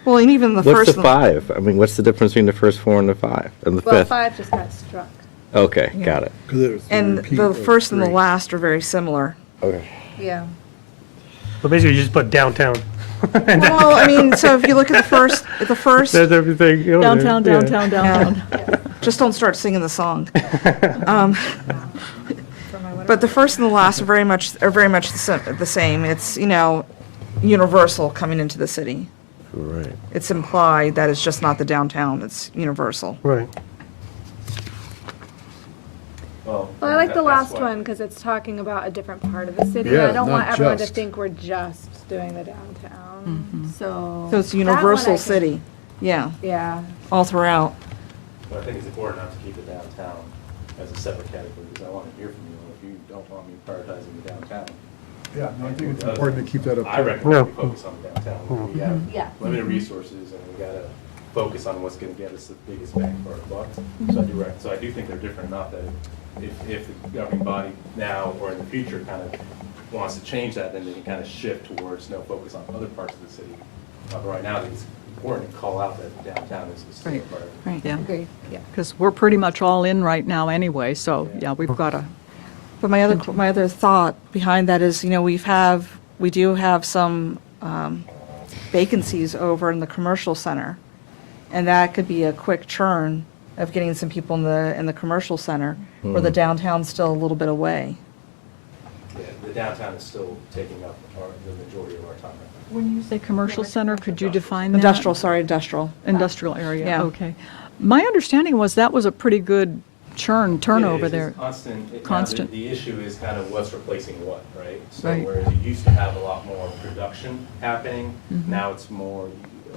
Well, and even the what's first the one. 5? I mean, what's the difference between the first 4 and the 5? And the Well, 5th? 5 just got struck. Okay, got it. And the first and the last are very similar. Okay. Yeah. But basically, you just put downtown. Well, I mean, so if you look at the first, There's everything. you know, Downtown, yeah. downtown, downtown. just don't start singing the song. But the first and the last are very much the same. It's, you know, universal coming into the city. Right. It's implied that it's just not the downtown, it's universal. Right. Well, Well, I like the that's last why- one because it's talking about a different part of the city. Yeah, I don't want not everyone to just. think we're just doing the downtown. So. So it's that one universal I can- city, yeah, Yeah. all throughout. But I think it's important not to keep the downtown as a separate category, because I want to hear from you. If you don't want me prioritizing the downtown, Yeah, no, I think it's important to keep that up. I recommend we focus on the downtown. We have Yeah. limited resources, and we gotta focus on what's gonna get us the biggest bang for our buck. So I do think they're different enough that if the governing body now or in the future kind of wants to change that, then they can kind of shift towards no focus on other parts of the city. But right now, I think it's important to call out that downtown is still a Right. part of it. Right. Yeah, Agreed. Yeah. because we're pretty much all in right now anyway, so, yeah, we've got to, But my other thought behind that is, you know, we do have some vacancies over in the commercial center. And that could be a quick churn of getting some people in the commercial center, where the downtown's still a little bit away. Yeah, the downtown is still taking up the majority of our time. when you say commercial center, could you define that? Industrial. Industrial area, Yeah. okay. My understanding was that was a pretty good turnover It is. there. It's constant. Now, Constant. The issue is kind of what's replacing what, right? So Right. whereas you used to have a lot more production happening, Mm-hmm. now it's more,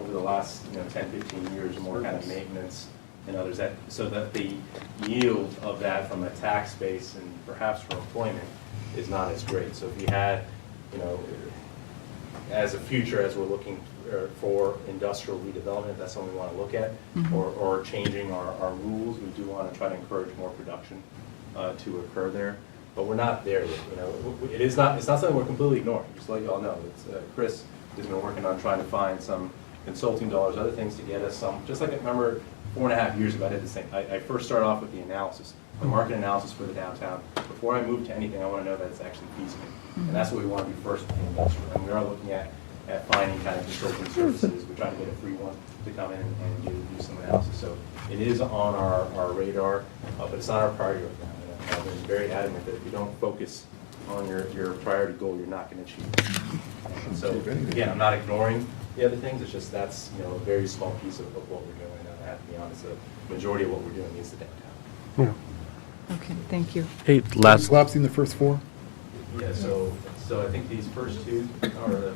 over the last, 10, 15 years, more kind of maintenance and others. So that the yield of that from a tax base and perhaps for employment is not as great. So if you had, as a future, as we're looking for industrial redevelopment, that's something we want to look at, or changing our rules. We do want to try to encourage more production to occur there, but we're not there yet. It's not something we're completely ignoring, just to let you all know. Chris has been working on trying to find some consulting dollars, other things to get us some, just like I remember 4.5 years ago, I did the same. I first started off with the analysis, the market analysis for the downtown. Before I move to anything, I want to know that it's actually feasible. And that's what we want to do first with the industrial. And we are looking at finding kind of consulting services. We're trying to get a free one to come in and do some analysis. So it is on our radar, but it's not our priority right now. I've been very adamant that if you don't focus on your priority goal, you're not going to achieve it. And so again, I'm not ignoring the other things. It's just that's a very small piece of what we're doing. And I have to be honest, the majority of what we're doing is the downtown. Yeah. Okay, thank you. Hey, last, Collapsing the first 4? Yeah, so I think these first two are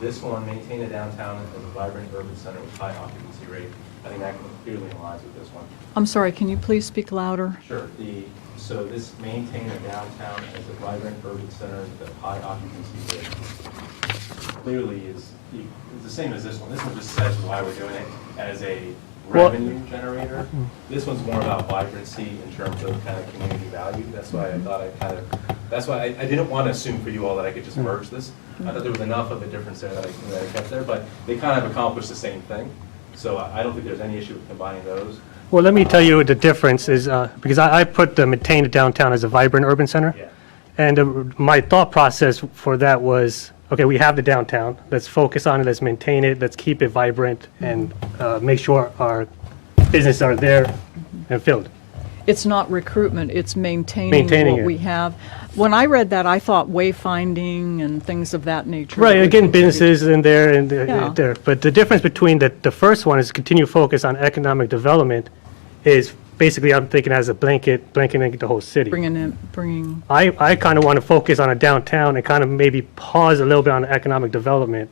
this one, maintain a downtown as a vibrant urban center with high occupancy rate. I think that clearly aligns with this one. I'm sorry, can you please speak louder? Sure. So this maintain a downtown as a vibrant urban center with a high occupancy rate clearly is the same as this one. This one just says why we're doing it as a revenue generator. This one's more about vibrancy in terms of kind of community value. That's why I thought that's why I didn't want to assume for you all that I could just merge this. I thought there was enough of a difference there that I kept there, but they kind of accomplish the same thing. So I don't think there's any issue with combining those. Well, let me tell you what the difference is, because I put the maintain the downtown as a vibrant urban center. Yeah. And my thought process for that was, okay, we have the downtown, let's focus on it, let's maintain it, let's keep it vibrant, and make sure our businesses are there and filled. It's not recruitment, it's maintaining Maintaining what it. we have. When I read that, I thought wayfinding and things of that nature. Right, that would again, contribute. businesses in there and Yeah. there. But the difference between the first one is continued focus on economic development is basically, I'm thinking as a blanketing the whole city. Bringing, I kind of want to focus on a downtown and kind of maybe pause a little bit on the economic development.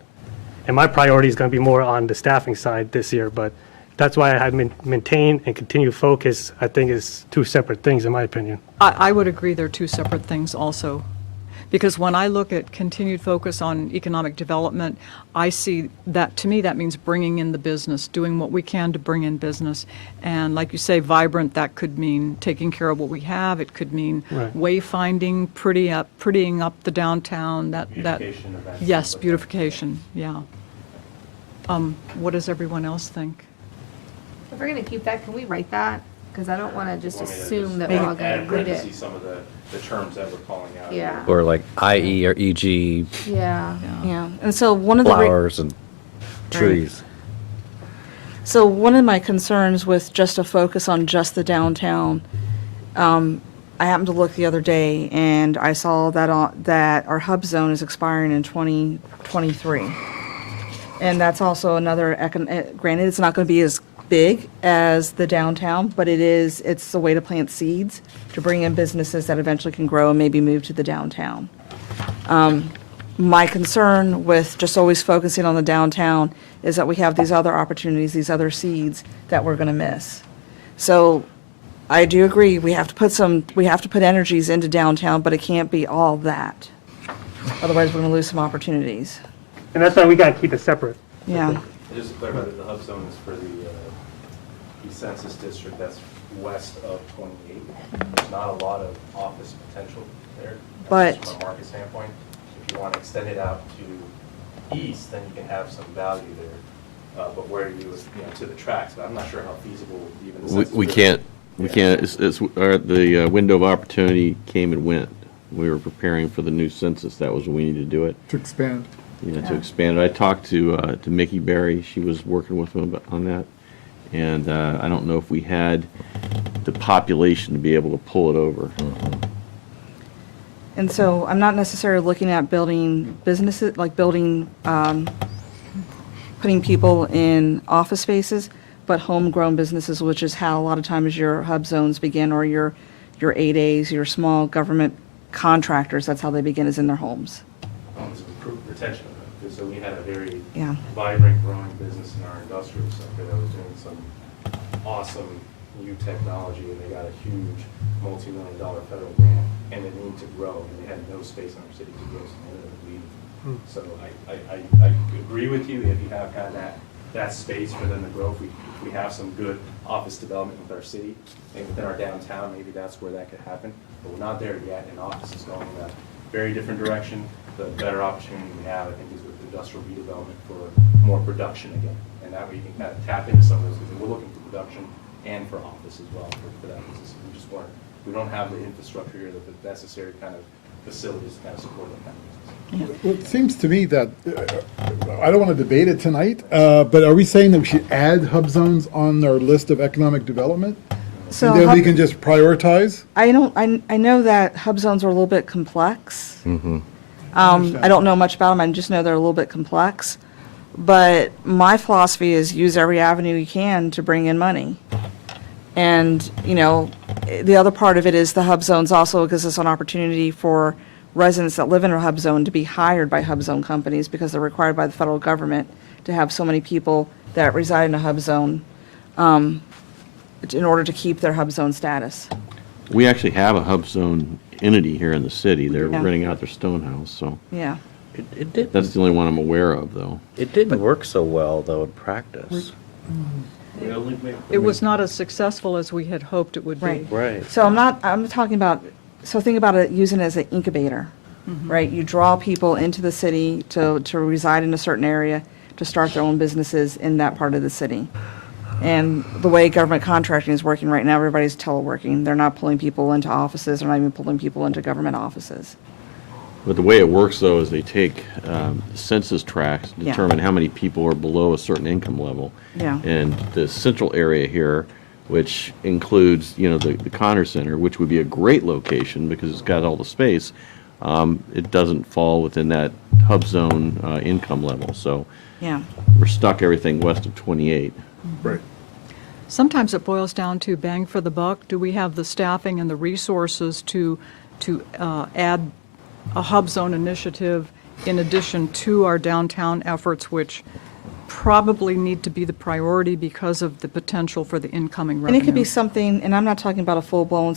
And my priority is going to be more on the staffing side this year, but that's why I have maintained and continued focus, I think is two separate things in my opinion. I would agree they're two separate things also. Because when I look at continued focus on economic development, I see that, to me, that means bringing in the business, doing what we can to bring in business. And like you say, vibrant, that could mean taking care of what we have. It could mean Right. wayfinding, prettying up the downtown, Beautification events, yes, stuff like that. beautification, yeah. What does everyone else think? If we're going to keep that, can we write that? Because I don't want to just Want me to assume that just we're all going add to read parentheses it. some of the terms that we're calling out. Yeah. Or like IE or EG, Yeah. Yeah, and so one of the. flowers and trees. So one of my concerns with just a focus on just the downtown, I happened to look the other day and I saw that our hub zone is expiring in 2023. And that's also another, granted, it's not going to be as big as the downtown, but it's a way to plant seeds to bring in businesses that eventually can grow and maybe move to the downtown. My concern with just always focusing on the downtown is that we have these other opportunities, these other seeds that we're going to miss. So I do agree, we have to put energies into downtown, but it can't be all that. Otherwise, we're going to lose some opportunities. And that's why we got to keep it separate. Yeah. Just to clarify, the hub zone is for the census district that's west of 28. There's not a lot of office potential there. But- Just from a market standpoint, if you want to extend it out to east, then you can have some value there. But where to the tracks, but I'm not sure how feasible even the census. We can't, the window of opportunity came and went. We were preparing for the new census, that was when we needed to do it, To expand. to expand it. I talked to Mickey Berry, she was working with him on that, and I don't know if we had the population to be able to pull it over. And so I'm not necessarily looking at building businesses, like putting people in office spaces, but homegrown businesses, which is how a lot of times your hub zones begin, or your 8As, your small government contractors, that's how they begin, is in their homes. It's improved retention. So we had a very Yeah. vibrant, growing business in our industrial sector that was doing some awesome new technology, and they got a huge multi-million-dollar federal grant, and they needed to grow, and they had no space in our city to grow, so they ended up leaving. So I agree with you, if you have kind of that space for them to grow, if we have some good office development with our city, and within our downtown, maybe that's where that could happen, but we're not there yet, and office is going in a very different direction. The better opportunity we have, I think, is with industrial redevelopment for more production again, and that way you can kind of tap into some of those, because we're looking for production and for office as well for that business. We don't have the infrastructure here, the necessary kind of facilities to kind of support that kind of business. Well, it seems to me that, I don't want to debate it tonight, but are we saying that we should add hub zones on our list of economic development? So And then we hub- can just prioritize? I know that hub zones are a little bit complex. I don't know much about them, I just know they're a little bit complex. But my philosophy is use every avenue you can to bring in money. And, the other part of it is the hub zones also gives us an opportunity for residents that live in a hub zone to be hired by hub zone companies, because they're required by the federal government to have so many people that reside in a hub zone in order to keep their hub zone status. We actually have a hub zone entity here in the city, they're Yeah. renting out their stone house, so Yeah. It did. that's the only one I'm aware of, though. It didn't work so well, though, in practice. It was not as successful as we had hoped it would be. Right. Right. So I'm talking about, so think about it, using it as an incubator, right? You draw people into the city to reside in a certain area, to start their own businesses in that part of the city. And the way government contracting is working right now, everybody's teleworking. They're not pulling people into offices, they're not even pulling people into government offices. But the way it works, though, is they take census tracts, determine how many people are below a certain income level. Yeah. And the central area here which includes, the Connor Center, which would be a great location because it's got all the space. It doesn't fall within that hub zone income level. So Yeah. we're stuck everything west of 28. Right. Sometimes it boils down to bang for the buck. Do we have the staffing and the resources to add a hub zone initiative in addition to our downtown efforts, which probably need to be the priority because of the potential for the incoming And revenue? it could be something, and I'm not talking about a full-blown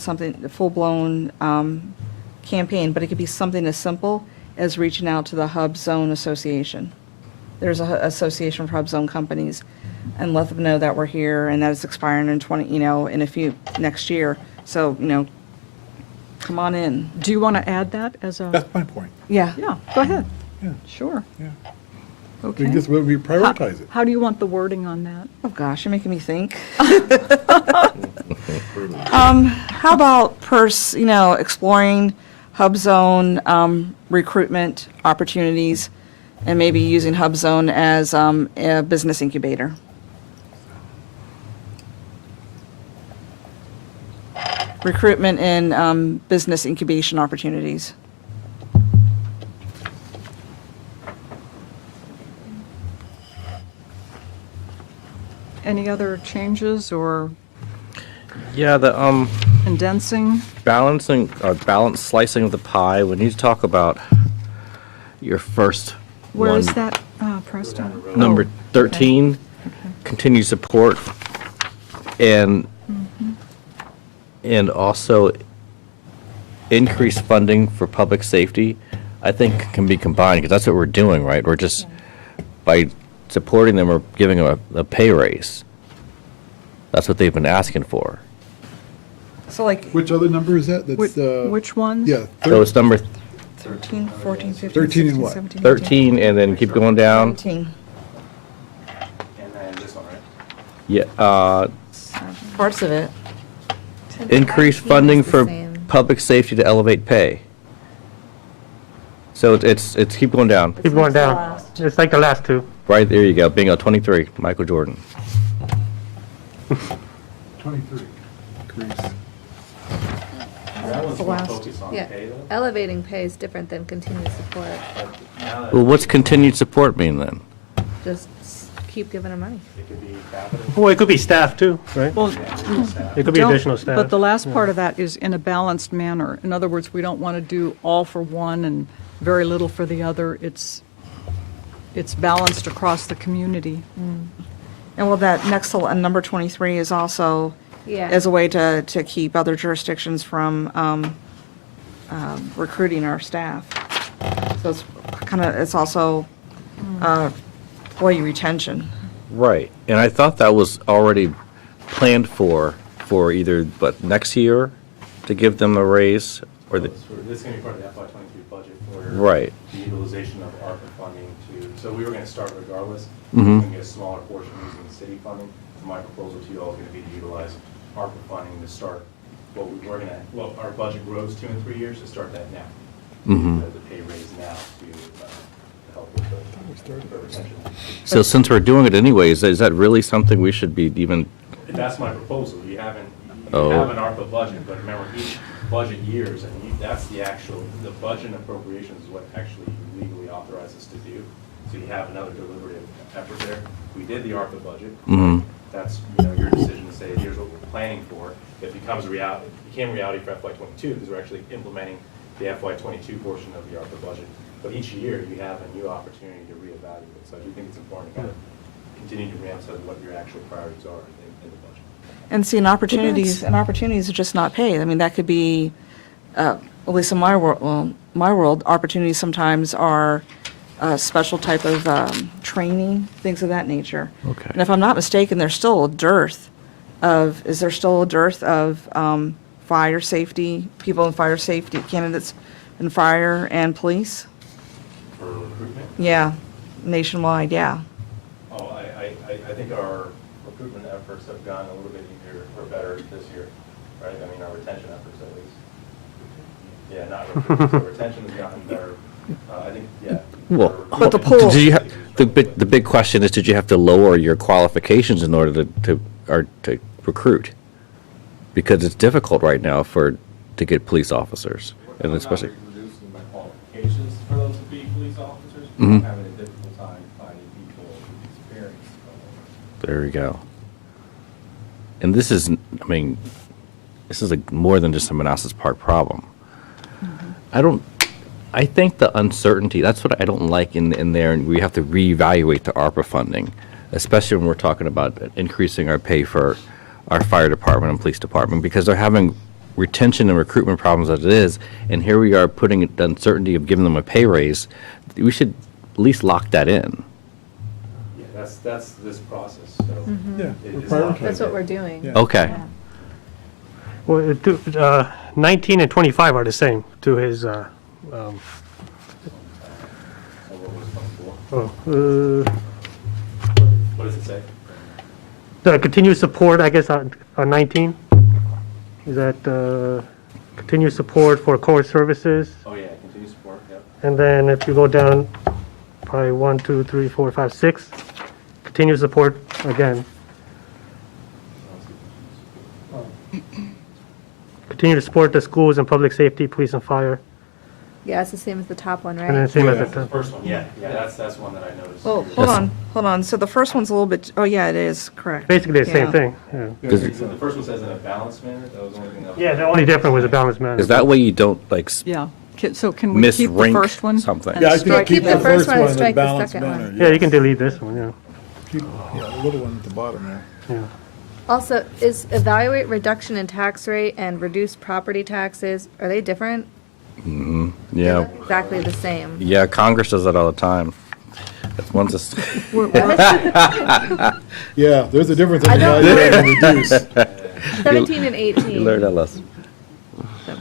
campaign, but it could be something as simple as reaching out to the Hub Zone Association. There's a association for Hub Zone companies, and let them know that we're here and that it's expiring in next year. So, come on in. Do you want to add that as a? That's my point. Yeah. Yeah, go ahead. Yeah. Sure. Yeah. Okay. We prioritize it. How do you want the wording on that? Oh, gosh, you're making me think. How about exploring Hub Zone recruitment opportunities and maybe using Hub Zone as a business incubator? Recruitment and business incubation opportunities. Any other changes or Yeah, the condensing? balancing or balanced slicing of the pie. When you talk about your first Where one, is that, Preston? number Oh, 13, continued support, and also increased funding for public safety, I think can be combined, because that's what we're doing, right? We're just, by supporting them, we're giving them a pay raise. That's what they've been asking for. So like Which other number is that? That's, Which ones? yeah, So it's number 13, 14, 15, 13 and 16, what? 17, 13, and then keep going down. 17. And then this one, right? Yeah, Parts of it. increased funding for public safety to elevate pay. So it's keep going down. Keep going down. It's like the last two. Right, there you go, bingo, 23, Michael Jordan. 23. Increase. That one's The more last- focused on Yeah, pay though. elevating pay is different than continued support. Now that Well, what's continued support mean then? Just keep giving them money. it could be capital. Well, it could be staff too, right? Well, It could be don't- additional staff. But the last part of that is in a balanced manner. In other words, we don't want to do all for one and very little for the other. It's balanced across the community. And well, that next number 23 is also Yeah. as a way to keep other jurisdictions from recruiting our staff. So it's also employee retention. Right, and I thought that was already planned for either, next year to give them a raise, or the, This is going to be part of the FY23 budget for right. the utilization of ARPA funding so we were going to start regardless. Mhm. We're going to get a smaller portion using the city funding. So my proposal to you all is going to be to utilize ARPA funding to start our budget grows 2 and 3 years, to start that now. Mhm. The pay raise now to help with the retention. So since we're doing it anyways, is that really something we should be even, That's my proposal. You have Oh. an ARPA budget, but remember, each budget years, that's the budget and appropriations is what actually you legally authorize us to do. So you have another deliberative effort there. We did the ARPA budget. Mhm. That's, your decision to say, here's what we're planning for. It becomes reality, it became reality for FY22 because we're actually implementing the FY22 portion of the ARPA budget. But each year, you have a new opportunity to reevaluate. So I do think it's important to kind of continue to reemphasize what your actual priorities are in the budget. And see, an opportunity is just not paid. I mean, that could be, at least in my world, opportunities sometimes are a special type of training, things of that nature. Okay. And if I'm not mistaken, is there still a dearth of fire safety, people in fire safety, candidates in fire and police? For recruitment? Yeah, nationwide, yeah. Oh, I think our recruitment efforts have gone a little bit easier or better this year, right? I mean, our retention efforts at least. Yeah, not recruitment, so retention has gotten better. I think, yeah. well, But the pool- did you the big question is, did you have to lower your qualifications in order to recruit, because it's difficult right now to get police officers, and especially. Reducing my qualifications for them to be police officers, Mhm. I'm having a difficult time finding people with experience. There we go. And this is, I mean, this is more than just a Manassas Park problem. I think the uncertainty, that's what I don't like in there, and we have to reevaluate the ARPA funding, especially when we're talking about increasing our pay for our fire department and police department, because they're having retention and recruitment problems as it is, and here we are putting the uncertainty of giving them a pay raise. We should at least lock that in. Yeah, that's this process, so. Yeah, it we're is not- prioritizing. That's what we're doing. Yeah. Okay. Well, 19 and 25 are the same to his, What does it say? the continued support, I guess, on 19. Is that continued support for core services? Oh, yeah, continue support, yep. And then if you go down, probably 1, 2, 3, 4, 5, 6, continued support again. Continue to support the schools and public safety, police and fire. Yeah, it's the same as the top one, And then right? same as The the, first one, yeah, that's one that I noticed. Well, hold on. So the first one's a little bit, oh, yeah, it is, correct. basically the same Yeah. thing. Yeah. So the first one says in a balanced manner, that was the only thing that was. Yeah, the only difference was the balance manner. Is that way you don't, like, Yeah. So can we keep the misrank first one? something? and Yeah, I think strike Keep the first one and in a strike the balanced second one. manner, Yeah, you yes. can delete this one, yeah. Keep, yeah, the little one at the bottom there. Yeah. Also, is evaluate reduction in tax rate and reduce property taxes, are they different? Yeah. Exactly the same. Yeah, Congress does that all the time. One's a, Yeah, there's a difference in I don't- evaluate and reduce. 17 and you 18. learned that lesson.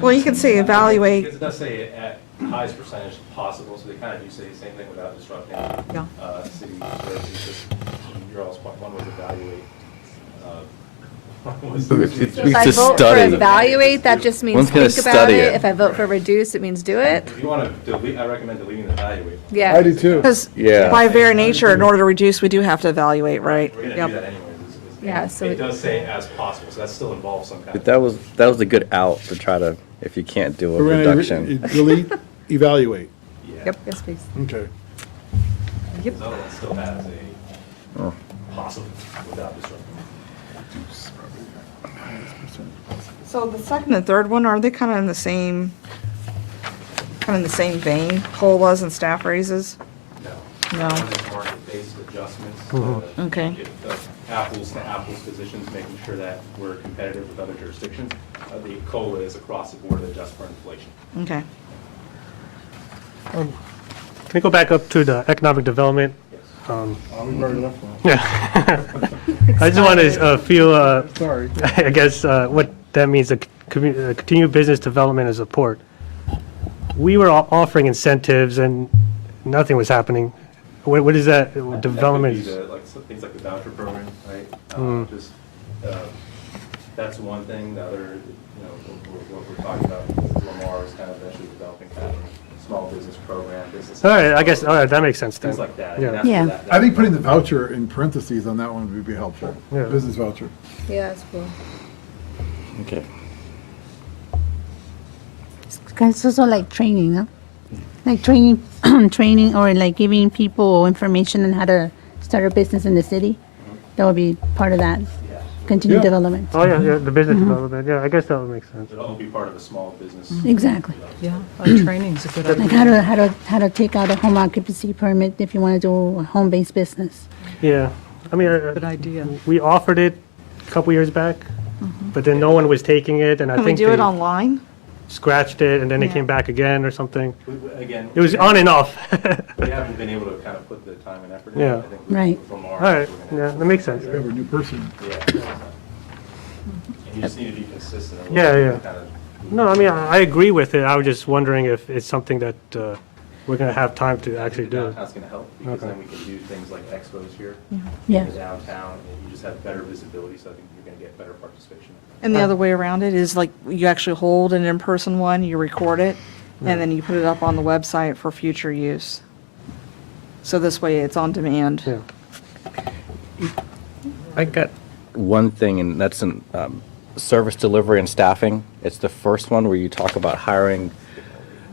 Well, you can say evaluate, Because it does say at highest percentage possible, so they kind of do say the same thing without disrupting Yeah. city services. Just your all's point, one was evaluate. One was- It's If I to vote for study. evaluate, that just means One's gonna think about study it. it. If I vote for reduce, it means do it. If you want to delete, I recommend deleting the evaluate. Yeah. I do too. because Yeah. by very nature, in order to reduce, we do have to evaluate, right? We're going to Yep. do that anyways. Yeah, so It it- does say as possible, so that still involves some kind But of. that was a good out to try to, if you can't do a We're gonna reduction. delete, evaluate. Yeah. Yes, please. Okay. This other one still has a Oh. possible without disrupting. So the second and third one, are they kind of in the same vein, COLAs and staff raises? No. No. One is market-based adjustments. Okay. Get the apples to apples positions, making sure that we're competitive with other jurisdictions. The COLA is across the board adjust for inflation. Okay. Can we go back up to the economic development? We've already left one. Yeah. I just want to feel, Sorry. I guess, what that means, continued business development and support. We were offering incentives and nothing was happening. What is that, development? That could be the, like, things like the voucher program, right? Mm. Just, that's one thing. The other, what we're talking about, Lamar is kind of eventually developing kind of a small business program, business. All right, I guess, all right, that makes sense then. Things like that. Yeah. That's where Yeah. that- I think putting the voucher in parentheses on that one would be helpful. Yeah. Business voucher. Yeah, that's cool. Okay. It's also like training, no? Like training, training or like giving people information on how to start a business in the city. That would be part of that, continued Yeah. development. Oh, yeah, the business development, yeah, I guess that would make sense. It'll all be part of a small business. Exactly. Yeah, training's a good Like idea. how to take out a home occupancy permit if you want to do a home-based business. Yeah, I mean, Good idea. we offered it a couple years back, but then no one was taking it, and I Can we think do it they online? scratched it, and then it Yeah. came back again or something. Again. It was on and off. We haven't been able to kind of put the time and effort in. Yeah. I think Right. with Lamar, All right, we're yeah, gonna- that makes sense. We have a new person. Yeah. And you just need to be consistent. Yeah, yeah. Kind of- No, I mean, I agree with it, I was just wondering if it's something that we're gonna have time to actually The do. downtown's gonna help, because Okay. then we can do things like expos here. Yeah. In the downtown, and you just have better visibility, so I think you're gonna get better participation. And the other way around it is like you actually hold an in-person one, you record it, and then you put it up on the website for future use. So this way it's on demand. Yeah. I got one thing, and that's in service delivery and staffing. It's the first one where you talk about hiring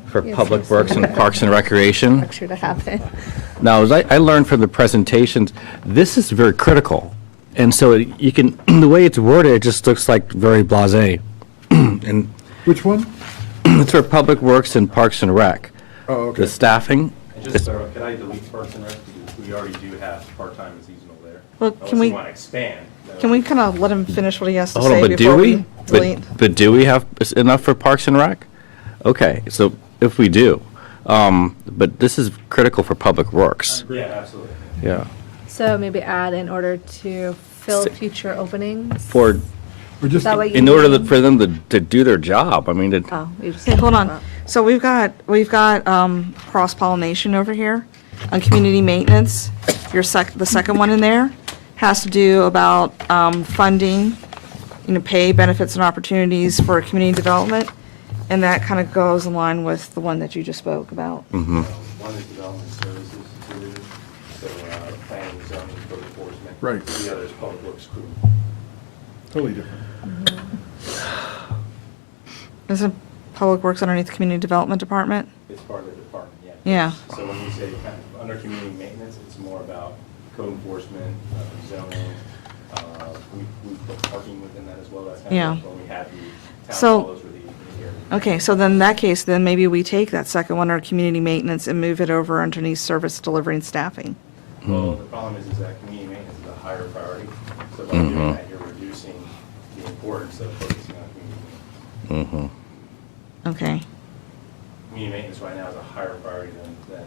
for Yes, Public yes. Works and Parks and Recreation. Structure to happen. Now, as I learned from the presentations, this is very critical. And so you can, the way it's worded, it just looks like very blasé. And Which one? it's for Public Works and Parks and Rec. Oh, okay. The staffing. And just, can I delete Parks and Rec, because we already do have part-time and seasonal there. Well, Unless can we- you want to expand. Can we kind of let him finish what he has to Hold on, say but do before we? we delete? But do we have enough for Parks and Rec? Okay, so if we do, but this is critical for Public Works. Yeah, absolutely. Yeah. So maybe add in order to fill future openings. For, Or just, That way you in order mean- for them to do their job, I mean, Oh, you just. Okay, hold on. So we've got cross-pollination over here on community maintenance. The second one in there has to do about funding, pay, benefits, and opportunities for community development. And that kind of goes in line with the one that you just spoke about. Mm-hmm. One is development services division, so planning, zoning, code enforcement. Right. The other is public works crew. totally different. Isn't Public Works underneath the Community Development Department? It's part of the department, yeah. Yeah. So when you say kind of under community maintenance, it's more about code enforcement, zoning. We put parking within that as well. That's kind Yeah. of when we had the town So- hall, those were the areas. Okay, so then in that case, then maybe we take that second one, our community maintenance, and move it over underneath service delivery and staffing. Well, the problem is that community maintenance is a higher priority. So by doing that, you're reducing the importance of focusing on community maintenance. Mm-hmm. Okay. Community maintenance right now is a higher priority than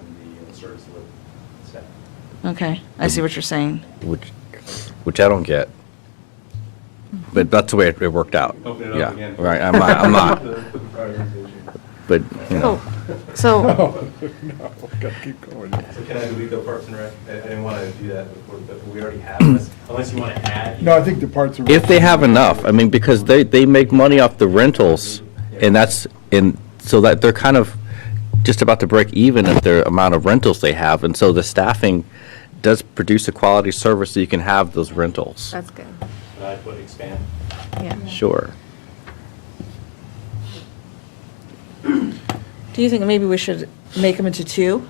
the service delivery staff. Okay, I see what you're saying. Which I don't get. But that's the way it worked out. Open it up Yeah, again. right, I'm not. The prioritization. But, you know. So, No, gotta keep going. So can I delete the Parks and Rec? I didn't want to do that before, but we already have this, unless you want to add. No, I think the parts are. If they have enough, I mean, because they make money off the rentals, and so that they're kind of just about to break even at the amount of rentals they have, and so the staffing does produce a quality service so you can have those rentals. That's good. Can I put expand? Yeah. Sure. do you think maybe we should make them into two?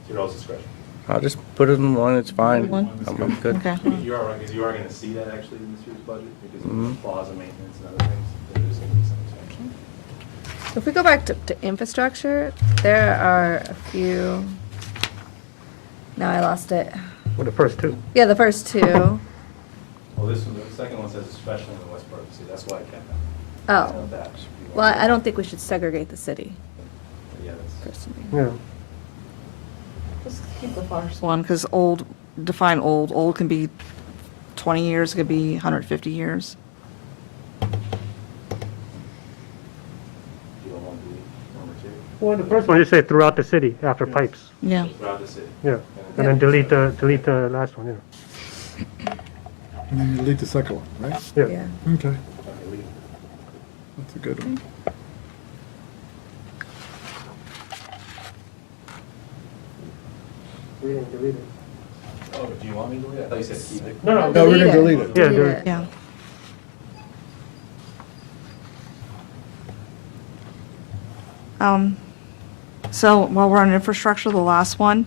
It's your all's discretion. I'll just put it in one, it's fine. One? I'm good. Okay. You are right, because you are going to see that actually in this year's budget, because of Mhm. plaza maintenance and other things. There is going to be some expansion. If we go back to infrastructure, there are a few. Now I lost it. Well, the first two. Yeah, the first two. Well, this one, the second one says especially in the west part of the city, that's why I kept that. Oh. You know, that should be one. Well, I don't think we should segregate the city, Yeah, that's. personally. Yeah. Let's keep the first one, because old, define old. Old can be 20 years, it could be 150 years. You don't want to delete number two. Well, the first one, you say throughout the city after pipes. Yeah. Throughout the city. Yeah. And then delete the last one, yeah. And then you delete the second one, right? Yeah. Yeah. Okay, Okay, leave. that's a good one. We didn't delete it. Oh, do you want me to delete it? I thought you said keep it. No, No, we're gonna delete it. Yeah, Delete delete it. Yeah. So while we're on infrastructure, the last one,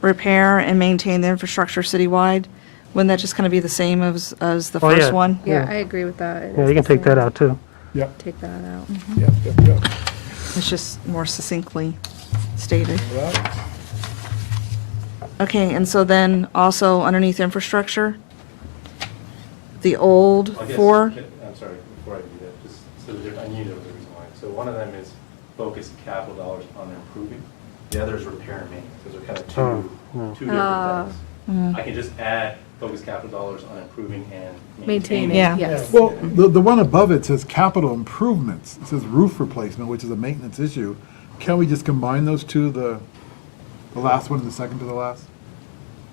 repair and maintain the infrastructure citywide, wouldn't that just kind of be the same as the Oh, yeah. first one? Yeah, Yeah. I agree with that. It Yeah, is you can the take that same. out too. Yep, Take that out. yep, yep, yep. It's just more succinctly stated. Well, Okay, and so then also underneath infrastructure, the old I guess- four, I'm sorry, before I do that, just, so I knew there was a reason why. So one of them is focus capital dollars on improving. The other is repair and maintenance. Those are kind of two different things. I can just add focus capital dollars on improving and maintaining. Maintaining, Yeah. yes. well, the one above it says capital improvements. It says roof replacement, which is a maintenance issue. Can we just combine those two, the last one and the second to the last?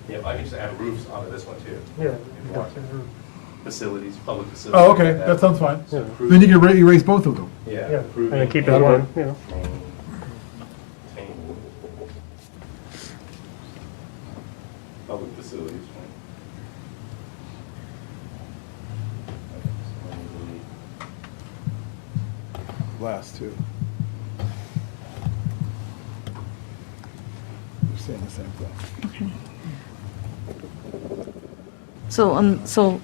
Yeah, I can just add roofs onto this one too. Yeah. If you want. Facilities, public facilities. Oh, okay, like that sounds fine. So Then improving- you can erase both of them. Yeah. Yeah, and improving then keep it and one, you know. maintaining. Public facilities, right? last two. They're saying the same thing. So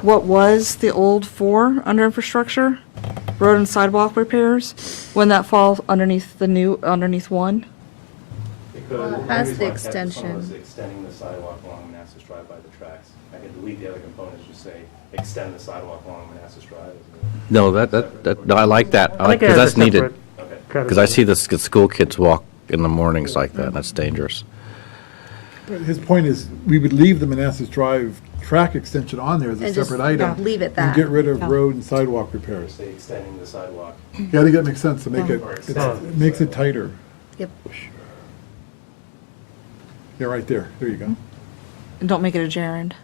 what was the old 4 under infrastructure? Road and sidewalk repairs? Wouldn't that fall underneath underneath 1? Well, that's the extension. Extending the sidewalk along Manassas Drive by the tracks. I can delete the other components, just say, extend the sidewalk along Manassas Drive. No, no, I like that. I like, because that's needed. Because I see the school kids walk in the mornings like that, and that's dangerous. But his point is, we would leave the Manassas Drive track extension on there as a And just, separate item. yeah, leave it And that. get rid of Yeah. road and sidewalk repairs. Say, extending the sidewalk. Yeah, I think that makes sense to make it, Or it extending makes the it tighter. Yep. Yeah, right there. There you go. And don't make it a gerund.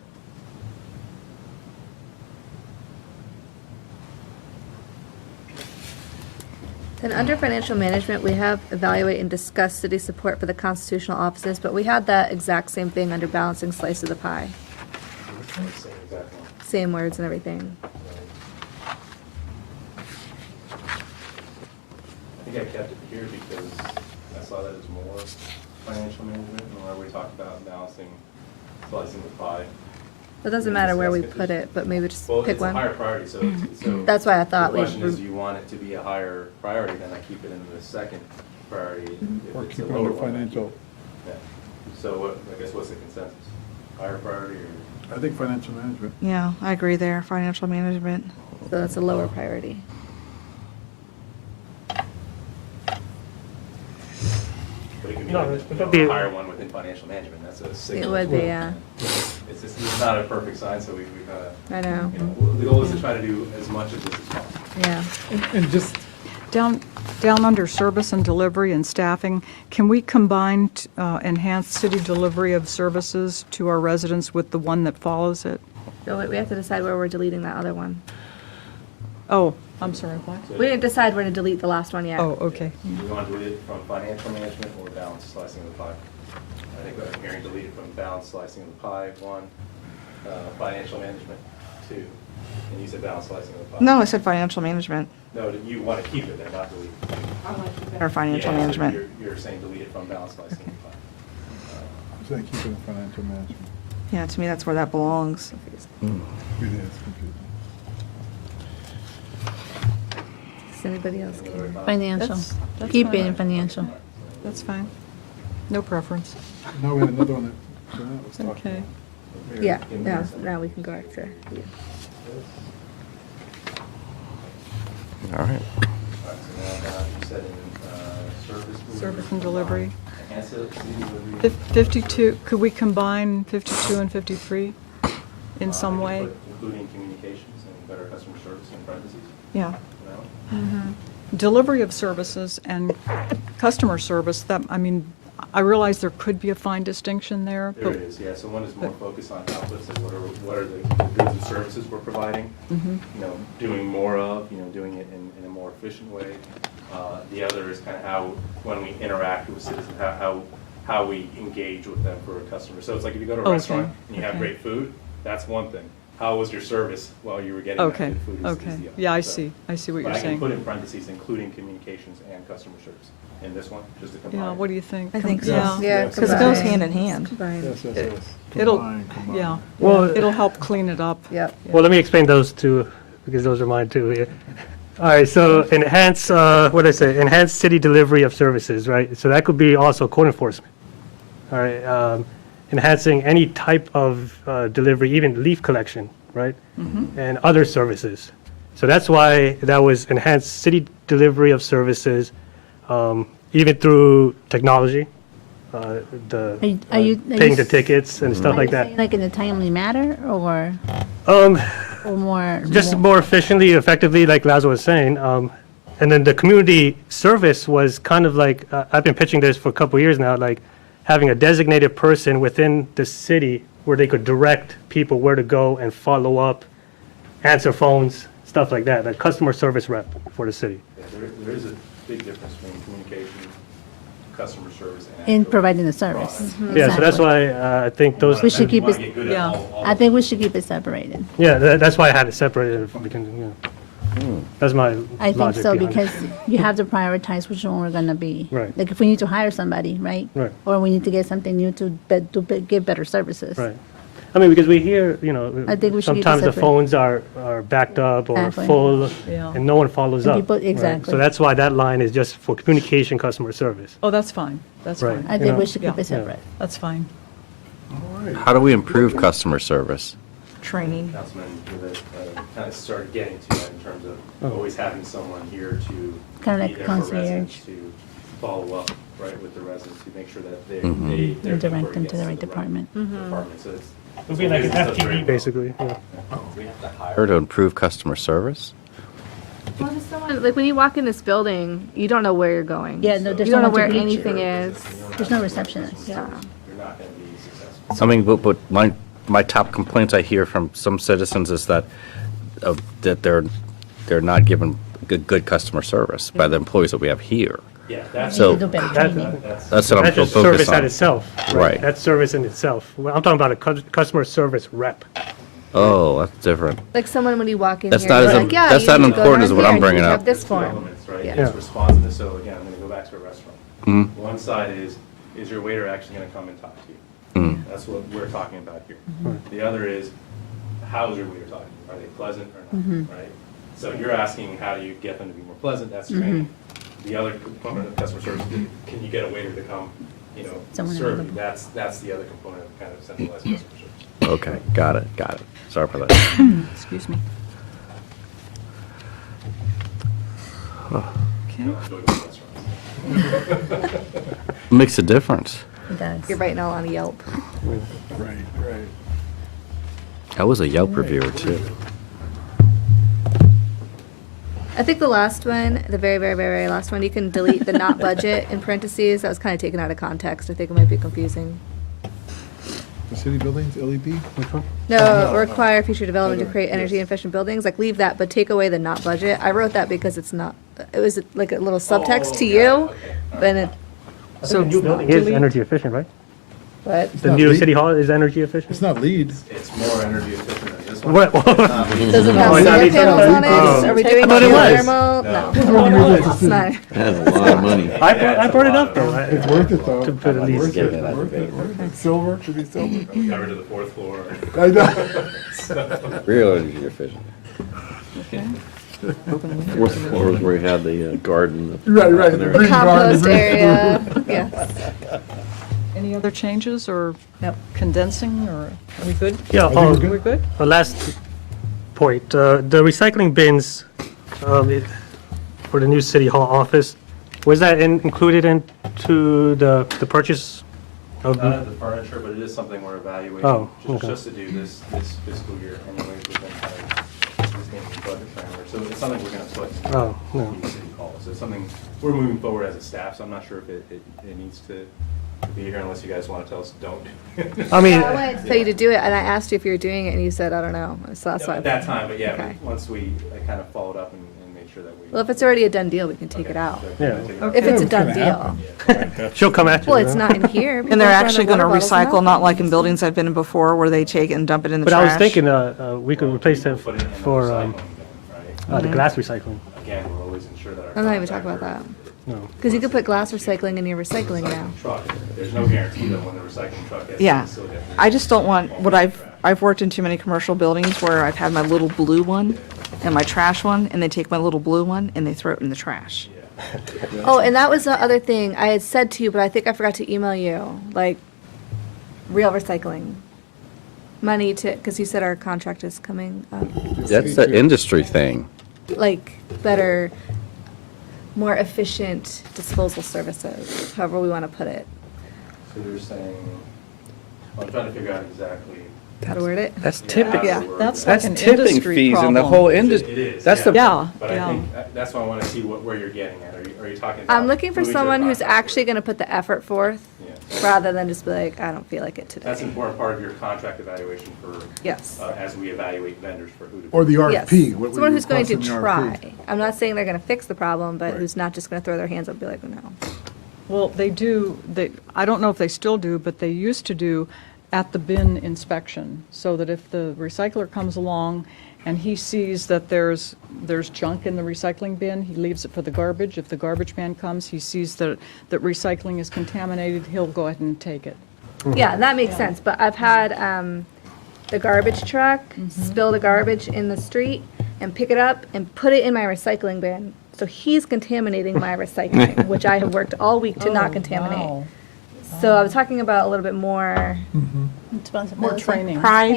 Then under financial management, we have evaluate and discuss city support for the constitutional offices, but we had that exact same thing under balancing slice of the pie. Same exact one. Same words and everything. I think I kept it here because I saw that as more financial management, and where we talked about balancing, slicing the pie. It doesn't matter where we put it, but maybe just Well, pick it's a one. higher priority, so. That's why I thought the we. question is, do you want it to be a higher priority, then I keep it in the second priority. If Or it's keep a it lower under one, financial. yeah. So I guess what's the consensus? Higher priority or? I think financial management. Yeah, I agree there, financial management. So that's a lower priority. But it could be No, like, it could be- a higher one within financial management, that's a signal. It would be, yeah. It's just, it's not a perfect science, so we gotta, I know. you know, the goal is to try to do as much of this as possible. Yeah. And just, Down under service and delivery and staffing, can we combine enhanced city delivery of services to our residents with the one that follows it? So we have to decide where we're deleting that other one. Oh, I'm sorry, what? We didn't decide where to delete the last one yet. Oh, okay. Do we want to delete it from financial management or balanced slicing of the pie? I think I'm hearing delete it from balanced slicing of the pie, 1, financial management, 2, and you said balanced slicing of the pie. No, I said financial management No, you want to keep it there, not delete it. or financial Yeah, so management. You're saying delete it from balanced slicing of the pie. I'm saying keep it in financial management. Yeah, to me, that's where that belongs. It is confusing. Does anybody else care? Financial. That's Keep fine. it in financial. That's fine. No preference. Now we had another one that Jeanette was talking Okay. about. Yeah, now we can go after. Yeah. All right. All right, so now you said in service. Service and delivery. Enhance it, city delivery. 52, could we combine 52 and 53 in some I way? can put Including communications and better customer service in parentheses, Yeah. no? Delivery of services and customer service, that, I mean, I realize there could be a fine distinction there, There but it is, yeah, so one is more focused on outputs and what are the goods and services we're providing. You know, doing more of, you know, doing it in a more efficient way. The other is kind of how, when we interact with citizens, how we engage with them for a customer. So it's like if you go to a Okay, restaurant and you have okay. great food, that's one thing. How was your service while you were getting that okay, good food is okay. the other. Yeah, I So- see what But you're I can put saying. in parentheses, including communications and customer service in this one, just to combine. Yeah, what do you think? I think so. Yeah. Yeah, Because it goes hand in hand. Combine. Yes, yes, yes. It'll, Combine. yeah, Well- it'll help clean it up. Yep. Well, let me explain those two, because those are mine too here. All right, so enhance, what did I say? Enhance city delivery of services, right? So that could be also code enforcement. All right, enhancing any type of delivery, even leaf collection, right? And other services. So that's why that was enhanced city delivery of services, even through technology, the Are you paying the tickets and stuff like that. Like in a timely manner or Um, more? Just more efficiently, effectively, like Lazo was saying. And then the community service was kind of like, I've been pitching this for a couple of years now, like having a designated person within the city where they could direct people where to go and follow up, answer phones, stuff like that, like customer service rep for the city. Yeah, there is a big difference between communication, customer service, and In actual providing the service. product. Yeah, so that's Exactly. why I think those, We should keep wanna it- get good at yeah. all I think we should keep it separated. yeah, that's why I had it separated. We can, you know. That's my I think logic so, behind it. because you have to prioritize which one we're gonna be. Right. Like if we need to hire somebody, right? Right. Or we need to get something new to give better services. Right. I mean, because we hear, I think we should keep it sometimes the separate. phones are backed up or Exactly. full, Yeah. and no one follows And up. people- right? exactly. So that's why that line is just for communication, customer service. Oh, that's fine, that's Right. fine. I You think know, we should keep yeah. it separate. That's fine. How do we improve customer service? Training. Councilman kind of started getting to that in terms of always having someone here to Kinda be like there for concierge. residents, to follow up, right, with the residents, to make sure that their And direct inquiry them to gets the right department. department. So it's. It'll be like an FTE. Basically, yeah. Or to improve customer service? Well, just someone, like when you walk in this building, you don't know where you're going. Yeah, no, there's You don't know no one where to greet you. anything is. There's no receptionist. Yeah. You're not going to be successful. I mean, but my top complaints I hear from some citizens is that they're not given good customer service by the employees that we have here. Yeah, that's. So- Do better That- training. That's what I'm That's just focused service on. at itself. Right. That's service in itself. Well, I'm talking about a customer service rep. Oh, that's different. Like someone when you walk in That's here, not you're as like, yeah, that's you not need to go important as down what here I'm and bringing you up. have this Two form. elements, right? Yeah. It's responsiveness. So again, I'm going to go back to a restaurant. Mhm. One side is your waiter actually going to come and talk to you? Mm. That's what we're talking about here. The other is, how's your waiter talking? Are they pleasant or not, right? So you're asking, how do you get them to be more pleasant? That's training. The other component of customer service, can you get a waiter to come, Someone serve you? available. That's the other component of kind of centralized customer service. Okay, got it. Sorry for that. Excuse me. You don't have to go to restaurants. Makes a difference. It does. You're writing all on Yelp. Right. I was a Yelp reviewer too. I think the last one, the very, very, very, very last one, you can delete the not budget in parentheses. That was kind of taken out of context. I think it might be confusing. The city buildings, LED, which one? No, require future development to create energy efficient buildings, like leave that, but take away the not budget. I wrote that because it's not, it was like a little subtext to you, but it, So the new building is energy efficient, right? but The new city hall is energy efficient? It's not LEED. It's more energy efficient than this one. What? does it have Oh, solar it's not panels on it? Oh. Are we doing I thought it was. geothermal? No. It's not. That's a lot of money. I brought it up though. It's worth it though. To put at least. Worth it. Silver, should be silver. Got rid of the fourth floor. I know. Real energy efficient. Fourth floor is where you had the garden. Right. and The everything. green garden, Compost the green- area, yes. Any other changes or condensing, or are we good? Yeah, We're good? last point, the recycling bins for the new city hall office, was that included into the purchase of? Not at the furniture, but it is something we're evaluating. Oh, just- okay. Just to do this fiscal year anyways, within kind of this budget framework. So it's something we're going to put in Oh, no. the city hall. So it's something, we're moving forward as a staff, so I'm not sure if it needs to be here unless you guys want to tell us don't. I mean, I wanted to tell you to do it, and I asked you if you were doing it, and you said, I don't know. So that's why. At that time, but yeah, Okay. once I kind of followed up and made sure that we. Well, if it's already a done deal, we can take it out. Yeah. If it's a It's done gonna deal. she'll come at you. Well, it's huh? not in here. And they're People actually throw going to their water bottles recycle, in not like in buildings I've been in before where they take it and dump it in the But trash. I was thinking we could replace it Put it in the for recycling bin, right? the glass recycling. Again, we'll always ensure that our. I'm not even talking about that. contractor- No. Because you could put glass recycling in your recycling now. Truck, there's no guarantee that when the recycling truck gets. Yeah. it's still gets I just don't want, I've worked in too many commercial buildings where I've had my little blue one and my trash one, and they take my little blue one and they throw it in the trash. Oh, and that was the other thing I had said to you, but I think I forgot to email you, like, real recycling. Money to, because you said our contract is coming up. That's the industry thing. Like, better, more efficient disposal services, however we want to put it. So you're saying, I'm trying to figure out exactly. How to word it? That's how tipping. to Yeah. word That's that. like an industry problem. It is. That's the- Yeah, But I yeah. think, that's why I want to see where you're getting at. Are you talking about? I'm looking for moving to a someone who's contract? actually going to put the effort forth, Yeah. rather than just be like, I don't feel like it today. That's an important part of your contract evaluation for. Yes. As we evaluate vendors for who to. Or the Yes. RFP. what we Someone who's going to request in the RFP. try. I'm not saying they're going to fix the problem, but Right. who's not just going to throw their hands up and be like, no. Well, they do, I don't know if they still do, but they used to do at the bin inspection, so that if the recycler comes along and he sees that there's junk in the recycling bin, he leaves it for the garbage. If the garbage man comes, he sees that recycling is contaminated, he'll go ahead and take it. Yeah, that makes sense, but I've had the garbage truck spill the garbage in the street and pick it up and put it in my recycling bin. So he's contaminating my recycling, which I have worked all week to not contaminate. Wow. So I was talking about a little bit more More training. Pride,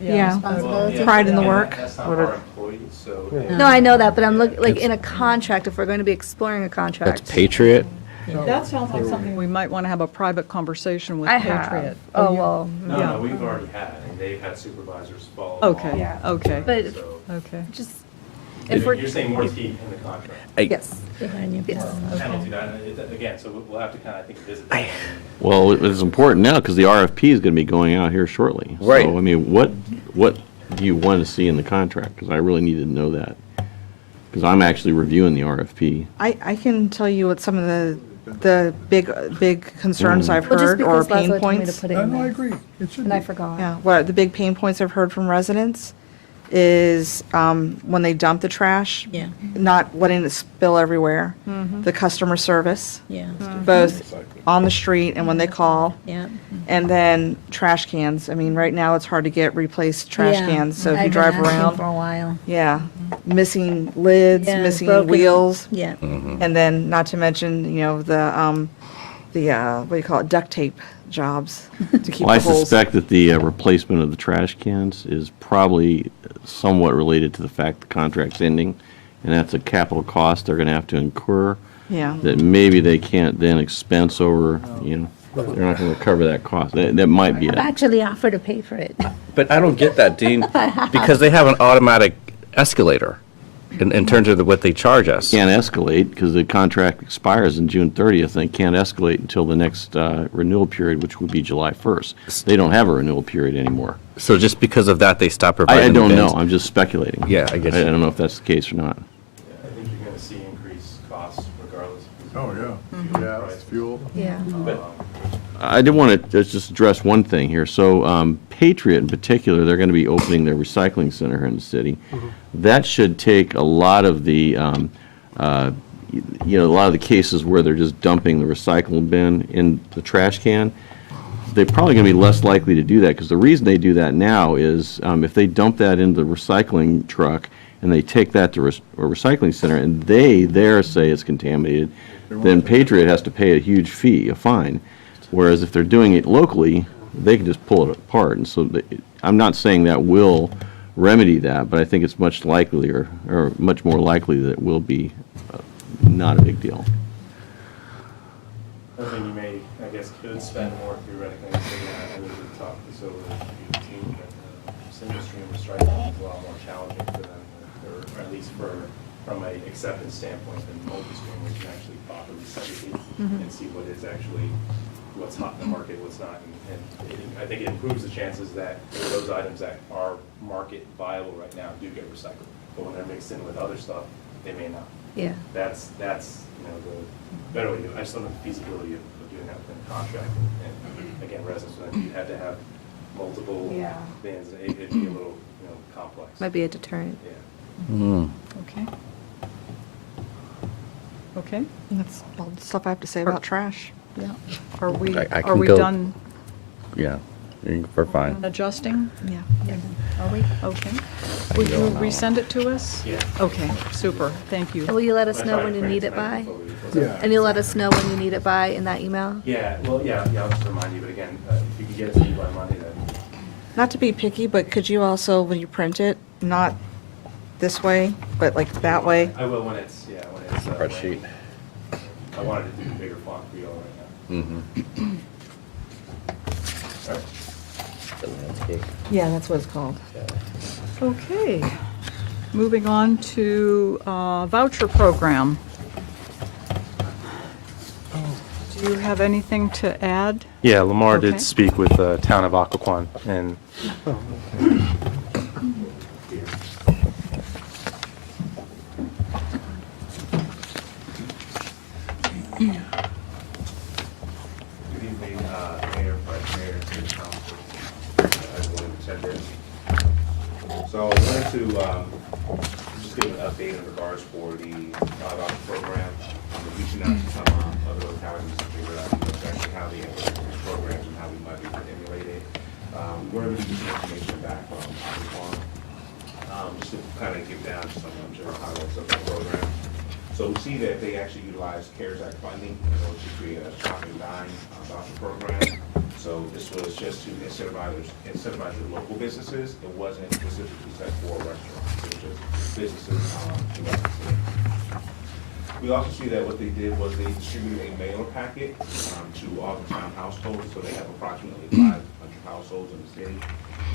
yeah, pride in the work. That's not our employees, so. No, I know that, but I'm looking, like, in a contract, if we're going to be exploring a contract. That's Patriot. That sounds like something we might want to have a private conversation with I Patriot. have. Oh, well, Yeah. No, we've already had, and they've had supervisors follow. Okay, Yeah. okay, but okay. just, if we're, You're saying more teeth in the contract. yes, yes. Penalty, again, so we'll have to kind of, I think, visit that. Well, it's important now because the RFP is going to be going out here shortly. Right. So, I mean, what do you want to see in the contract? Because I really need to know that. Because I'm actually reviewing the RFP. I can tell you what some of the big concerns I've Well, just heard or because Leslie pain told me to points. put it No, in no, I there, agree. It should and be. I forgot. Yeah, what the big pain points I've heard from residents is when they dump the trash, Yeah. not letting it spill everywhere. The customer service, Yeah. both on the street and when they call. Yeah. And then trash cans. I mean, right now it's hard to get replaced trash Yeah. cans. So if you I've been drive asking around, for a while. yeah, missing lids, Yeah, missing broken- wheels, Yeah. and then not to mention, the what do you call it, duct tape jobs to keep Well, I the holes. suspect that the replacement of the trash cans is probably somewhat related to the fact the contract's ending, and that's a capital cost they're going to have to incur. Yeah. That maybe they can't then expense over, they're not going to cover that cost. That might be I've it. actually offered to pay for it. But I don't get that, Dean, because they have an automatic escalator in terms of what they charge us. Can't escalate because the contract expires in June 30th, and it can't escalate until the next renewal period, which would be July 1st. They don't have a renewal period anymore. So just because of that, they stop providing I the don't know. bins? I'm just speculating. Yeah, I guess. I don't know if that's the case or not. I think you're going to see increased costs regardless. Oh, yeah. Gas, fuel. Yeah. I did want to just address one thing here. So Patriot in particular, they're going to be opening their recycling center here in the city. That should take a lot of the, a lot of the cases where they're just dumping the recycling bin in the trash can. They're probably going to be less likely to do that because the reason they do that now is if they dump that into the recycling truck and they take that to a recycling center and they there say it's contaminated, then Patriot has to pay a huge fee, a fine. Whereas if they're doing it locally, they can just pull it apart. And so I'm not saying that will remedy that, but I think it's much likelier, or much more likely that it will be not a big deal. I think you may, I guess, could spend more theoretically, and we could talk this over with the team, but single stream recycling is a lot more challenging for them, or at least from a acceptance standpoint than multi-stream, where you can actually properly segregate and see what is actually, what's hot in the market, what's not. And I think it improves the chances that those items that are market viable right now do get recycled. But when they're mixed in with other stuff, they may not. Yeah. That's the better way to do it. I just don't know the feasibility of doing that within a contract. And again, residents, you had to have multiple bins. It'd be a little, complex. Might be a deterrent. Yeah. Okay. Okay, That's all the stuff I have to say about trash. yeah. Are we, I are can we go- done Yeah, we're fine. adjusting? Yeah. Are we? Okay. Will you resend it to us? Yeah. Okay, super, thank you. And will you let us know when you need it by? Yeah. And you'll let us know when you need it by in that email? Yeah, well, yeah, I'll just remind you, but again, if you could get it to me by Monday, then. Not to be picky, but could you also, when you print it, not this way, but like that way? I will when it's. Spreadsheet. I wanted to do the bigger font for you all right now. Mm-hmm. All right. The landscape. Yeah, that's what it's called. Okay, moving on to voucher program. Do you have anything to add? Yeah, Lamar Okay. did speak with the town of Occoquan, and Good evening, Mayor, Vice Mayor, City Council, everyone in attendance. So I wanted just to just give an update in regards for the voucher program, reaching out to some other localities to figure out exactly how they implement these programs and how we might be able to emulate it. We're able to get some information back from Aquaquan, just to kind of give down some general highlights of the program. So we see that they actually utilize CARES Act funding in order to create a shop and dine voucher program. So this was just to incentivize your local businesses. It wasn't specifically set for restaurants. It was just businesses throughout the city. We also see that what they did was they distributed a mailer packet to all the town households. So they have approximately 500 households in the city.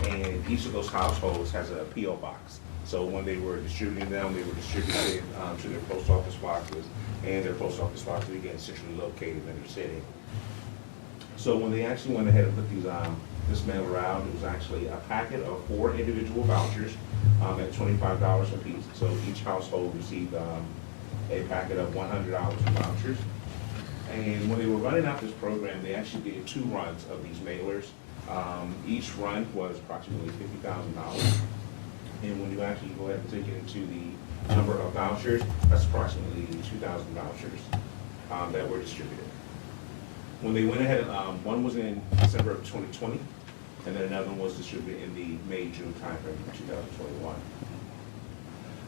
And each of those households has a P.O. box. So when they were distributing them, they were distributed to their post office boxes, and their post office boxes, again, centrally located in their city. So when they actually went ahead and put these this mailer out, it was actually a packet of 4 individual vouchers at $25 a piece. So each household received a packet of $100 in vouchers. And when they were running out this program, they actually did 2 runs of these mailers. Each run was approximately $50,000. And when you actually go ahead and take it into the number of vouchers, that's approximately 2,000 vouchers that were distributed. When they went ahead, one was in December of 2020, and then another one was distributed in the May-June timeframe of 2021.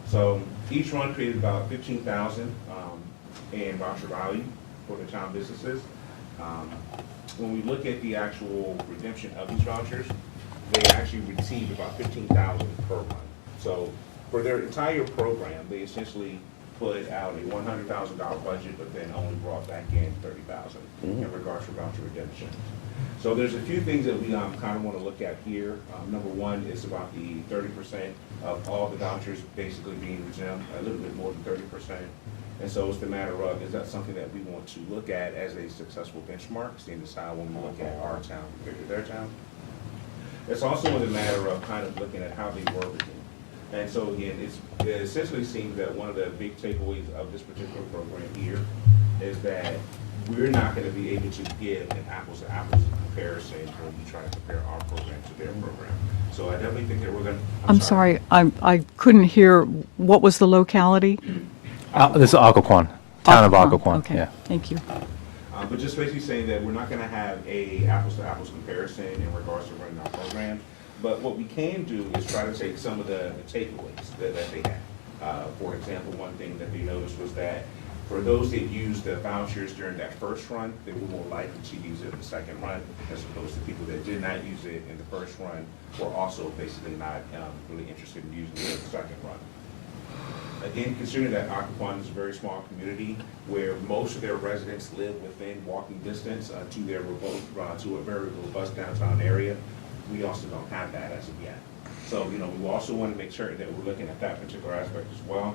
So each run created about 15,000 in voucher value for the town businesses. When we look at the actual redemption of these vouchers, they actually received about 15,000 per run. So for their entire program, they essentially put out a $100,000 budget, but then only brought back in $30,000 in regards to voucher redemption. So there's a few things that we kind of want to look at here. Number one is about the 30% of all the vouchers basically being redeemed, a little bit more than 30%. And so it's the matter of, is that something that we want to look at as a successful benchmark, seeing as how when we look at our town compared to their town? It's also in the matter of kind of looking at how they were redeemed. And so again, it essentially seems that one of the big takeaways of this particular program here is that we're not going to be able to give an apples to apples comparison when we try to compare our program to their program. So I definitely think that we're going to. I'm sorry, I couldn't hear, what was the locality? This is Occoquan, town of Occoquan, Okay, yeah. thank you. But just basically saying that we're not going to have a apples to apples comparison in regards to running our program. But what we can do is try to take some of the takeaways that they had. For example, one thing that they noticed was that for those that used the vouchers during that first run, they were more likely to use it in the second run, as opposed to people that did not use it in the first run were also basically not really interested in using it in the second run. Again, considering that Occoquan is a very small community where most of their residents live within walking distance to a very robust downtown area, we also don't have that as of yet. So, we also want to make sure that we're looking at that particular aspect as well.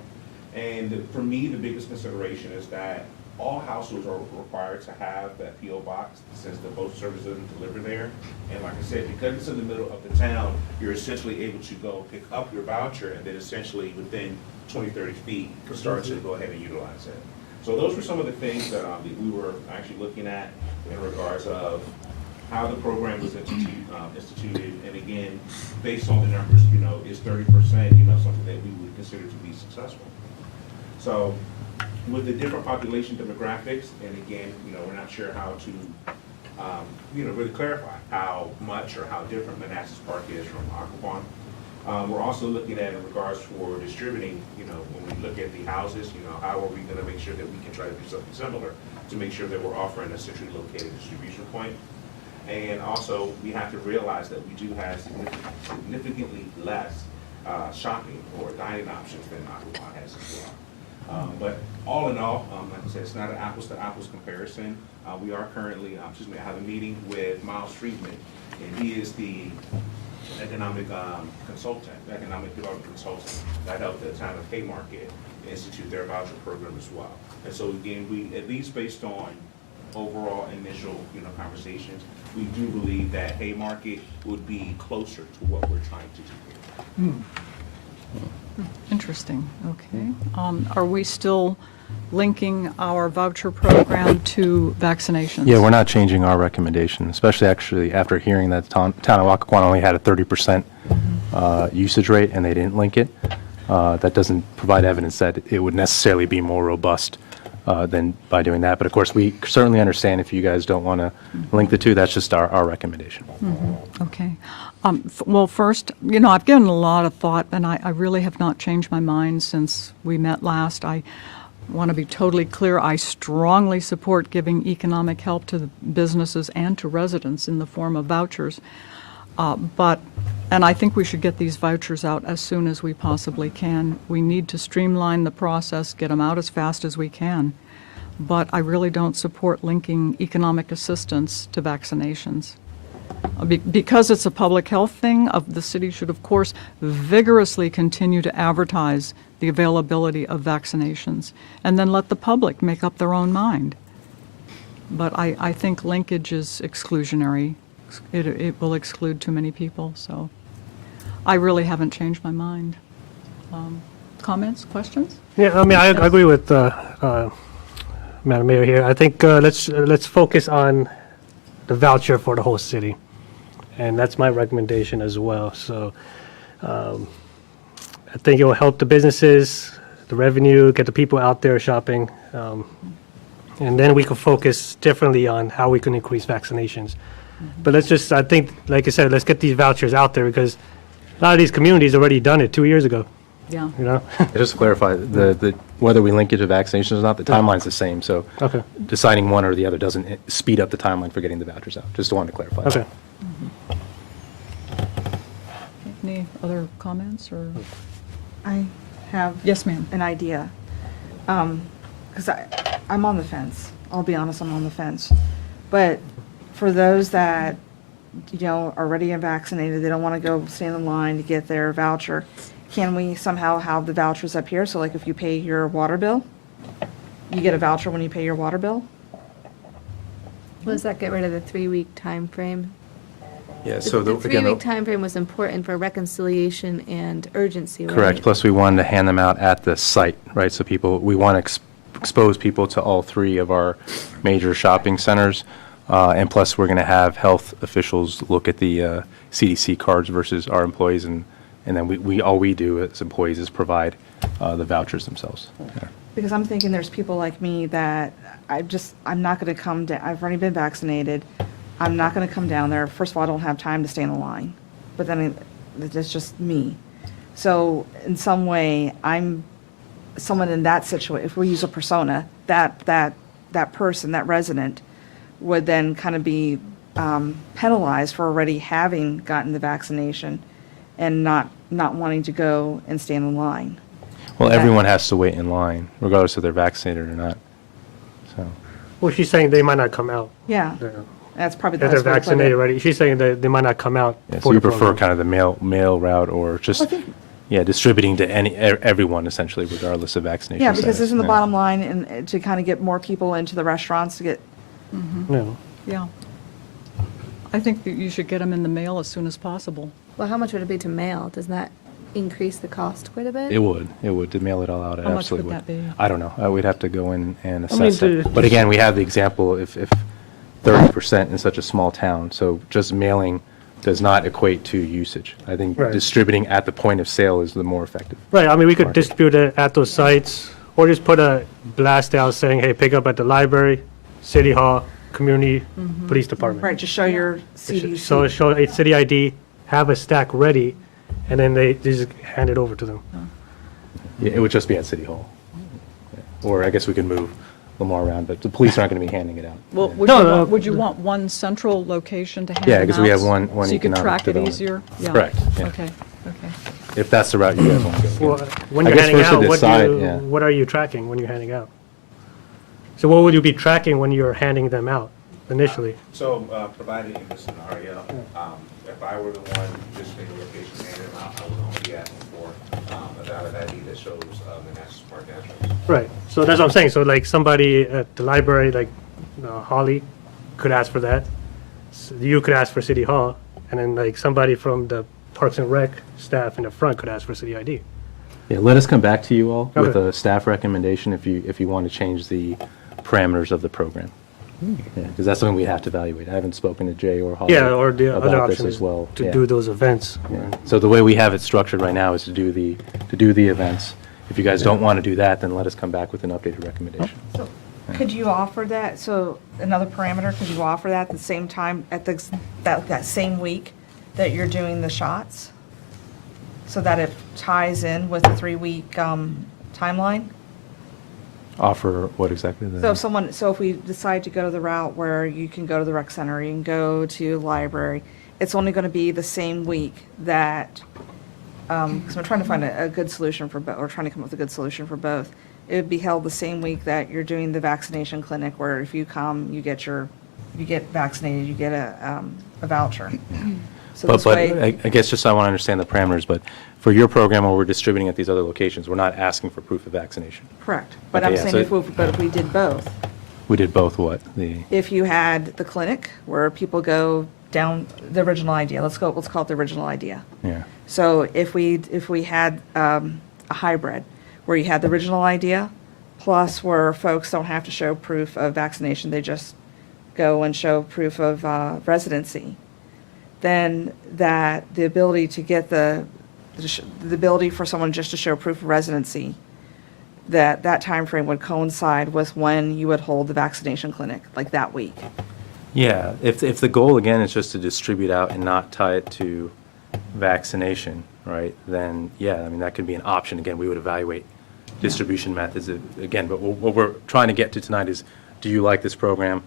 And for me, the biggest consideration is that all households are required to have that P.O. box since the post service doesn't deliver there. And like I said, because it's in the middle of the town, you're essentially able to go pick up your voucher and then essentially within 20, 30 feet, start to go ahead and utilize it. So those were some of the things that we were actually looking at in regards of how the program was instituted. And again, based on the numbers, is 30%, something that we would consider to be successful. So with the different population demographics, and again, we're not sure how to, really clarify how much or how different Manassas Park is from Occoquan. We're also looking at in regards for distributing, when we look at the houses, how are we going to make sure that we can try to do something similar to make sure that we're offering a centrally located distribution point. And also, we have to realize that we do have significantly less shopping or dining options than Occoquan has as well. But all in all, like I said, it's not an apples to apples comparison. We are currently, I have a meeting with Miles Friedman, and he is the economic development consultant that helped the town of Haymarket institute their voucher program as well. And so again, we, at least based on overall initial, conversations, we do believe that Haymarket would be closer to what we're trying to do here. Interesting, okay. Are we still linking our voucher program to vaccinations? Yeah, we're not changing our recommendation, especially actually after hearing that town of Occoquan only had a 30% usage rate and they didn't link it, that doesn't provide evidence that it would necessarily be more robust than by doing that. But of course, we certainly understand if you guys don't want to link the two, that's just our recommendation. Okay. Well, first, I've given a lot of thought, and I really have not changed my mind since we met last. I want to be totally clear. I strongly support giving economic help to the businesses and to residents in the form of vouchers. And I think we should get these vouchers out as soon as we possibly can. We need to streamline the process, get them out as fast as we can. But I really don't support linking economic assistance to vaccinations. Because it's a public health thing, the city should, of course, vigorously continue to advertise the availability of vaccinations and then let the public make up their own mind. But I think linkage is exclusionary. It will exclude too many people, so I really haven't changed my mind. Comments, questions? Yeah, I mean, I agree with Madam Mayor here. I think let's focus on the voucher for the whole city, and that's my recommendation as well. So I think it will help the businesses, the revenue, get the people out there shopping, and then we can focus differently on how we can increase vaccinations. But I think, like I said, let's get these vouchers out there because a lot of these communities already done it 2 years ago. Yeah. Just to clarify, whether we link it to vaccinations or not, the timeline's the same. So deciding one or the other doesn't speed up the timeline for getting the vouchers out. Just wanted to clarify. Okay. Any other comments or? I have Yes, ma'am. an idea. Because I'm on the fence. I'll be honest, I'm on the fence. But for those that, are already vaccinated, they don't want to go stand in line to get their voucher, can we somehow have the vouchers up here? So like if you pay your water bill, you get a voucher when you pay your water bill? Does that get rid of the 3-week time frame? Yeah, The so the again, 3-week time frame was important for reconciliation and urgency, right? correct. Plus, we wanted to hand them out at the site, right? So we want to expose people to all three of our major shopping centers. And plus, we're going to have health officials look at the CDC cards versus our employees, and then all we do as employees is provide the vouchers themselves. Yeah. Because I'm thinking there's people like me that I'm not going to come down. I've already been vaccinated. I'm not going to come down there. First of all, I don't have time to stand in line. But then it's just me. So in some way, I'm someone in that situation. If we use a persona, that person, that resident, would then kind of be penalized for already having gotten the vaccination and not wanting to go and stand in line. Well, everyone has to wait in line, regardless if they're vaccinated or not. So. Well, she's saying they might not come out. Yeah, that's probably the That they're best way to put vaccinated it. already. She's saying that they might not come out. Yeah, for so you the prefer program. kind of the mail route or just, distributing to everyone essentially, regardless of vaccination Yeah, because status. isn't the Yeah. bottom line and to kind of get more people into the restaurants to get. No. Yeah. I think that you should get them in the mail as soon as possible. Well, how much would it be to mail? Does that increase the cost quite a bit? It would to mail it all out. It How much absolutely would that be? I don't know. We'd have to go in and I mean, assess it. But again, we have the example if 30% in such a small town, so just mailing does not equate to usage. I think Right. distributing at the point of sale is the more effective. Right, I mean, we could distribute it at those sites, or just put a blast out saying, hey, pick up at the library, city hall, community, police department. Right, just show your CDC. So show a city ID, have a stack ready, and then they just hand it over to them. Yeah, it would just be at City Hall. Yeah. Or I guess we could move Lamar around, but the police aren't going to be handing it out. Well, would you want one central location to hand Yeah, them because we out have one so you could economic track it development. easier? Yeah. Correct, yeah. Okay. If that's the route you guys want to go. Well, when I you're guess handing first to out, decide, what are you tracking when you're handing out? So what would you be tracking when you're handing them out initially? So, provided in this scenario, if I were the one visiting the location and handing them out, I would only be asking for a valid ID that shows Manassas Park address. Right, so that's what I'm saying, so like somebody at the library, like Holly, could ask for that. You could ask for City Hall, and then like somebody from the Parks and Rec staff in the front could ask for city ID. Yeah, let us come back to you all with Okay. a staff recommendation if you want to change the parameters of the program. Because that's something we have to evaluate. I haven't spoken to Jay or Holly Yeah, or the other about this option as is well. to Yeah. do those events. Yeah. So the way we have it structured right now is to do the events. If you guys don't want to do that, then let us come back with an updated recommendation. So could you offer that, so another parameter, could you offer that at the same time, at that same week that you're doing the shots? So that it ties in with the 3-week timeline? Offer what exactly? So if we decide to go the route where you can go to the rec center, you can go to the library, it's only going to be the same week that, because I'm trying to find a good solution for both, or trying to come up with a good solution for both. It would be held the same week that you're doing the vaccination clinic, where if you come, you get vaccinated, you get a voucher. So But this way, I guess just so I want to understand the parameters, but for your program where we're distributing at these other locations, we're not asking for proof of vaccination. correct. But Okay, I'm yeah, saying so- if we did both. We did both what? If you had the clinic where people go down the original idea, let's call it the original idea. Yeah. So if we had a hybrid where you had the original idea, plus where folks don't have to show proof of vaccination, they just go and show proof of residency, then that the ability to get the ability for someone just to show proof of residency, that time frame would coincide with when you would hold the vaccination clinic, like that week. Yeah, if the goal, again, is just to distribute out and not tie it to vaccination, right, then, yeah, I mean, that could be an option. Again, we would evaluate distribution methods, again, but what we're trying to get to tonight is, do you like this program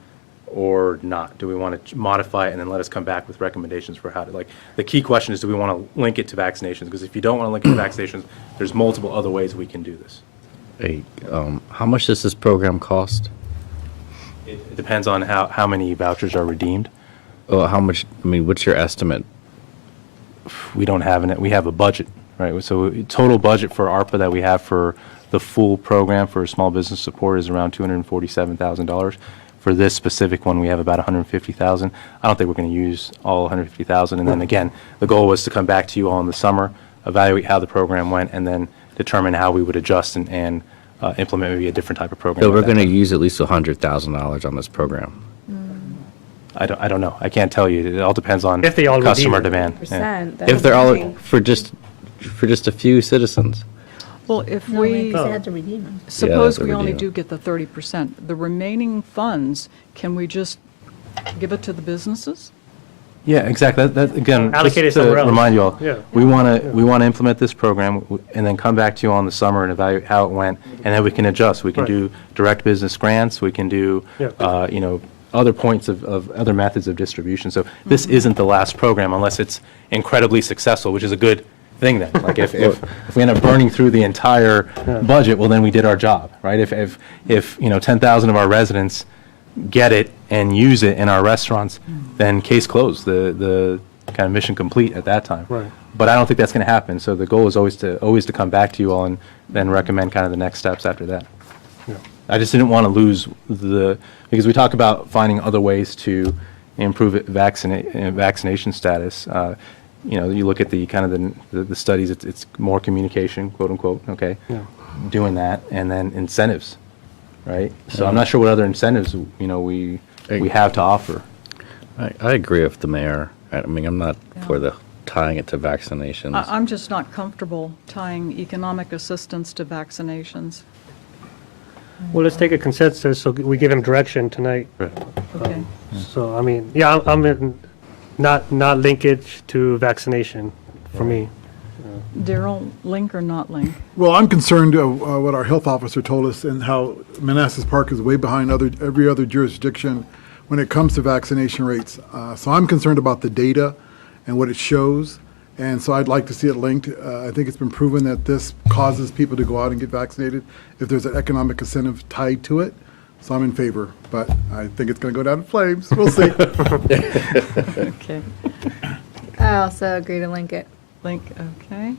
or not? Do we want to modify it and then let us come back with recommendations for how to, like, the key question is, do we want to link it to vaccinations? Because if you don't want to link it to vaccinations, there's multiple other ways we can do this. Hey, how much does this program cost? It depends on how many vouchers are redeemed. Well, how much, I mean, what's your estimate? We don't have we have a budget, right? So total budget for ARPA that we have for the full program for small business support is around $247,000. For this specific one, we have about $150,000. I don't think we're going to use all $150,000. And then again, the goal was to come back to you all in the summer, evaluate how the program went, and then determine how we would adjust and implement maybe a different type of program. So at we're that going to time. use at least $100,000 on this program. I don't know. I can't tell you. It all depends on If they all customer redeem it. demand. Yeah. Percent, If they're all, that's- for just a few citizens. Well, if No, we, because they had to redeem them. suppose that's we only redeem. do get the 30%, the remaining funds, can we just give it to the businesses? Yeah, exactly. That again, Allocate it just to somewhere else. remind you all, Yeah. we want to implement this program and then come back to you all in the summer and evaluate how it went, and then we can adjust. We can Right. do direct business grants. We can do, Yeah. other points of other methods of distribution. So this isn't the last program unless it's incredibly successful, which is a good thing then. Like if we end up burning through the entire budget, well, then we did our job, right? If 10,000 of our residents get it and use it in our restaurants, then case closed, the kind of mission complete at that time. Right. But I don't think that's going to happen. So the goal is always to come back to you all and then recommend kind of the next steps after that. Yeah. I just didn't want to lose because we talk about finding other ways to improve vaccination status. You look at the kind of the studies, it's more communication, quote unquote, okay? Yeah. Doing that, and then incentives, right? So I'm not sure what other incentives, we have to offer. I agree with the mayor. I mean, I'm not for the tying it to vaccinations. I'm just not comfortable tying economic assistance to vaccinations. Well, let's take a consensus, so we give him direction tonight. Okay. So, I mean, yeah, I'm in, not linkage to vaccination for me. Daryl, link or not link? Well, I'm concerned of what our health officer told us and how Manassas Park is way behind every other jurisdiction when it comes to vaccination rates. So I'm concerned about the data and what it shows, and so I'd like to see it linked. I think it's been proven that this causes people to go out and get vaccinated if there's an economic incentive tied to it. So I'm in favor, but I think it's going to go down in flames. We'll see. Okay. I also agree to link it. Link, okay.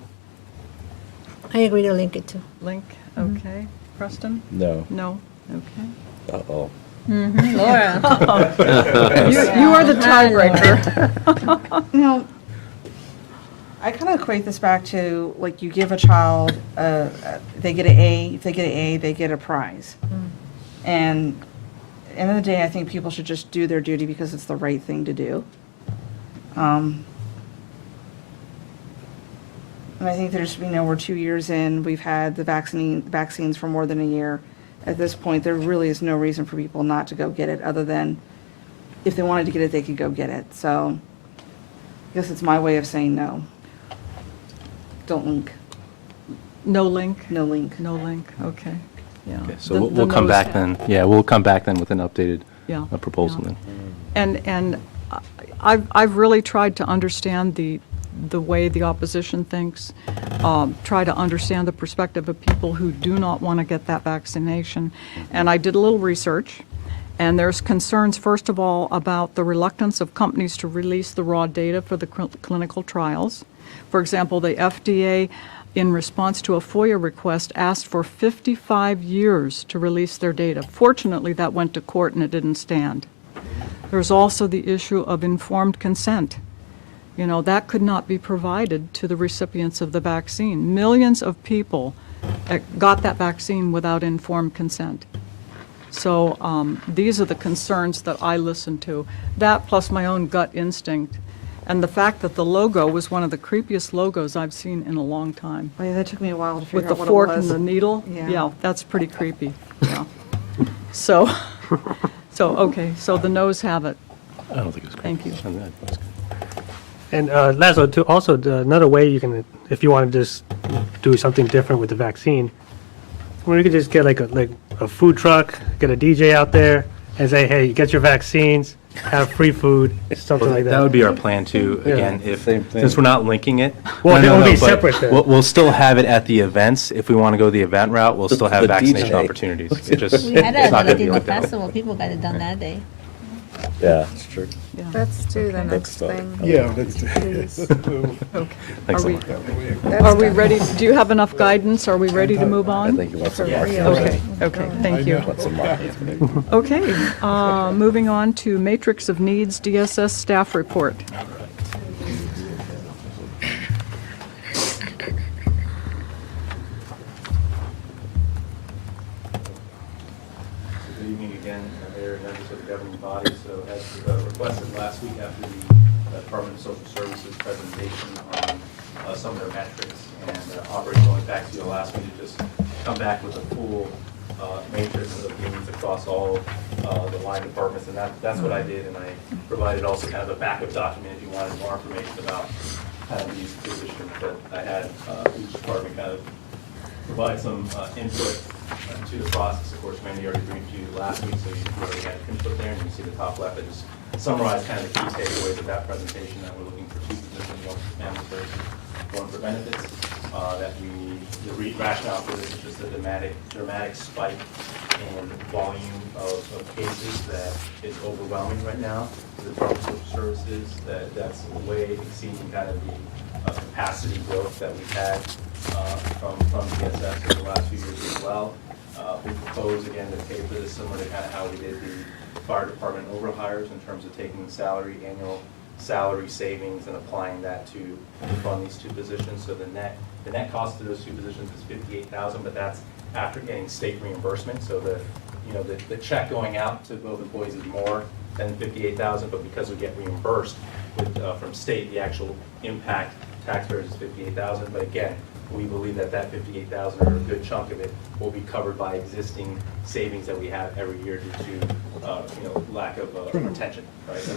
I agree to link it too. Link, okay. Preston? No. No? Okay. Uh-oh. Laura. You are the tiebreaker. I kind of equate this back to, like, you give a child, they get an A, if they get an A, they get a prize. And end of the day, I think people should just do their duty because it's the right thing to do. And I think there's, we're 2 years in, we've had the vaccines for more than a year. At this point, there really is no reason for people not to go get it, other than if they wanted to get it, they could go get it. So I guess it's my way of saying no. Don't link. No link? No link. No link, okay, yeah. Okay, so we'll come back then. Yeah, we'll come back then with an updated Yeah, proposal yeah. then. And I've really tried to understand the way the opposition thinks, try to understand the perspective of people who do not want to get that vaccination. And I did a little research, and there's concerns, first of all, about the reluctance of companies to release the raw data for the clinical trials. For example, the FDA, in response to a FOIA request, asked for 55 years to release their data. Fortunately, that went to court and it didn't stand. There's also the issue of informed consent. That could not be provided to the recipients of the vaccine. Millions of people got that vaccine without informed consent. So these are the concerns that I listened to. That plus my own gut instinct. And the fact that the logo was one of the creepiest logos I've seen in a long time. Oh, yeah, that took me a while to figure With out the what fork it was. and the needle. Yeah. Yeah, that's pretty creepy. Yeah. So okay, so the noes have it. I don't think it was great. Thank you. And Laszlo, another way you can, if you want to just do something different with the vaccine, we could just get like a food truck, get a DJ out there, and say, hey, get your vaccines, have free food, something like that. That would be our plan too, Yeah. again, since we're not linking it. Well, it would be but separate then. We'll still have it at the events. If we want to go the event route, we'll still have the vaccination DJ. opportunities. It just, We had it's a not going to be Latino like that. festival, people got it done that day. Yeah, that's true. Let's do the next fine. thing. Yeah. Please. Thanks a Are we, lot. are we ready? Do you have enough guidance? Are we ready to move I on? think you want some marketing. Okay, thank you. Want some marketing. Okay, moving on to Matrix of Needs DSS staff report. Good evening again, Mayor and members of the governing body. So as requested last week after the Department of Social Services presentation on some of their metrics and operational impacts, you'll ask me to just come back with a full matrix of needs across all the line departments, and that's what I did, and I provided also kind of a backup document if you wanted more information about kind of these positions that I had each department kind of provide some input to the process. Of course, Mandy already briefed you last week, so you already had input there, and you see the top left. I just summarized kind of the key takeaways of that presentation, that we're looking for two positions, one for family services, one for benefits. The rationale for this is just a dramatic spike in volume of cases that is overwhelming right now. The Department of Social Services, that's way exceeding kind of the capacity growth that we've had from DSS over the last few years as well. We propose again to pay for this similar to kind of how we did the fire department overhires in terms of taking the annual salary savings and applying that to fund these two positions. So the net cost of those two positions is $58,000, but that's after getting state reimbursement. So the check going out to both employees is more than $58,000, but because we get reimbursed from state, the actual impact taxpayers is $58,000. But again, we believe that $58,000, or a good chunk of it, will be covered by existing savings that we have every year due to lack of retention. Right, so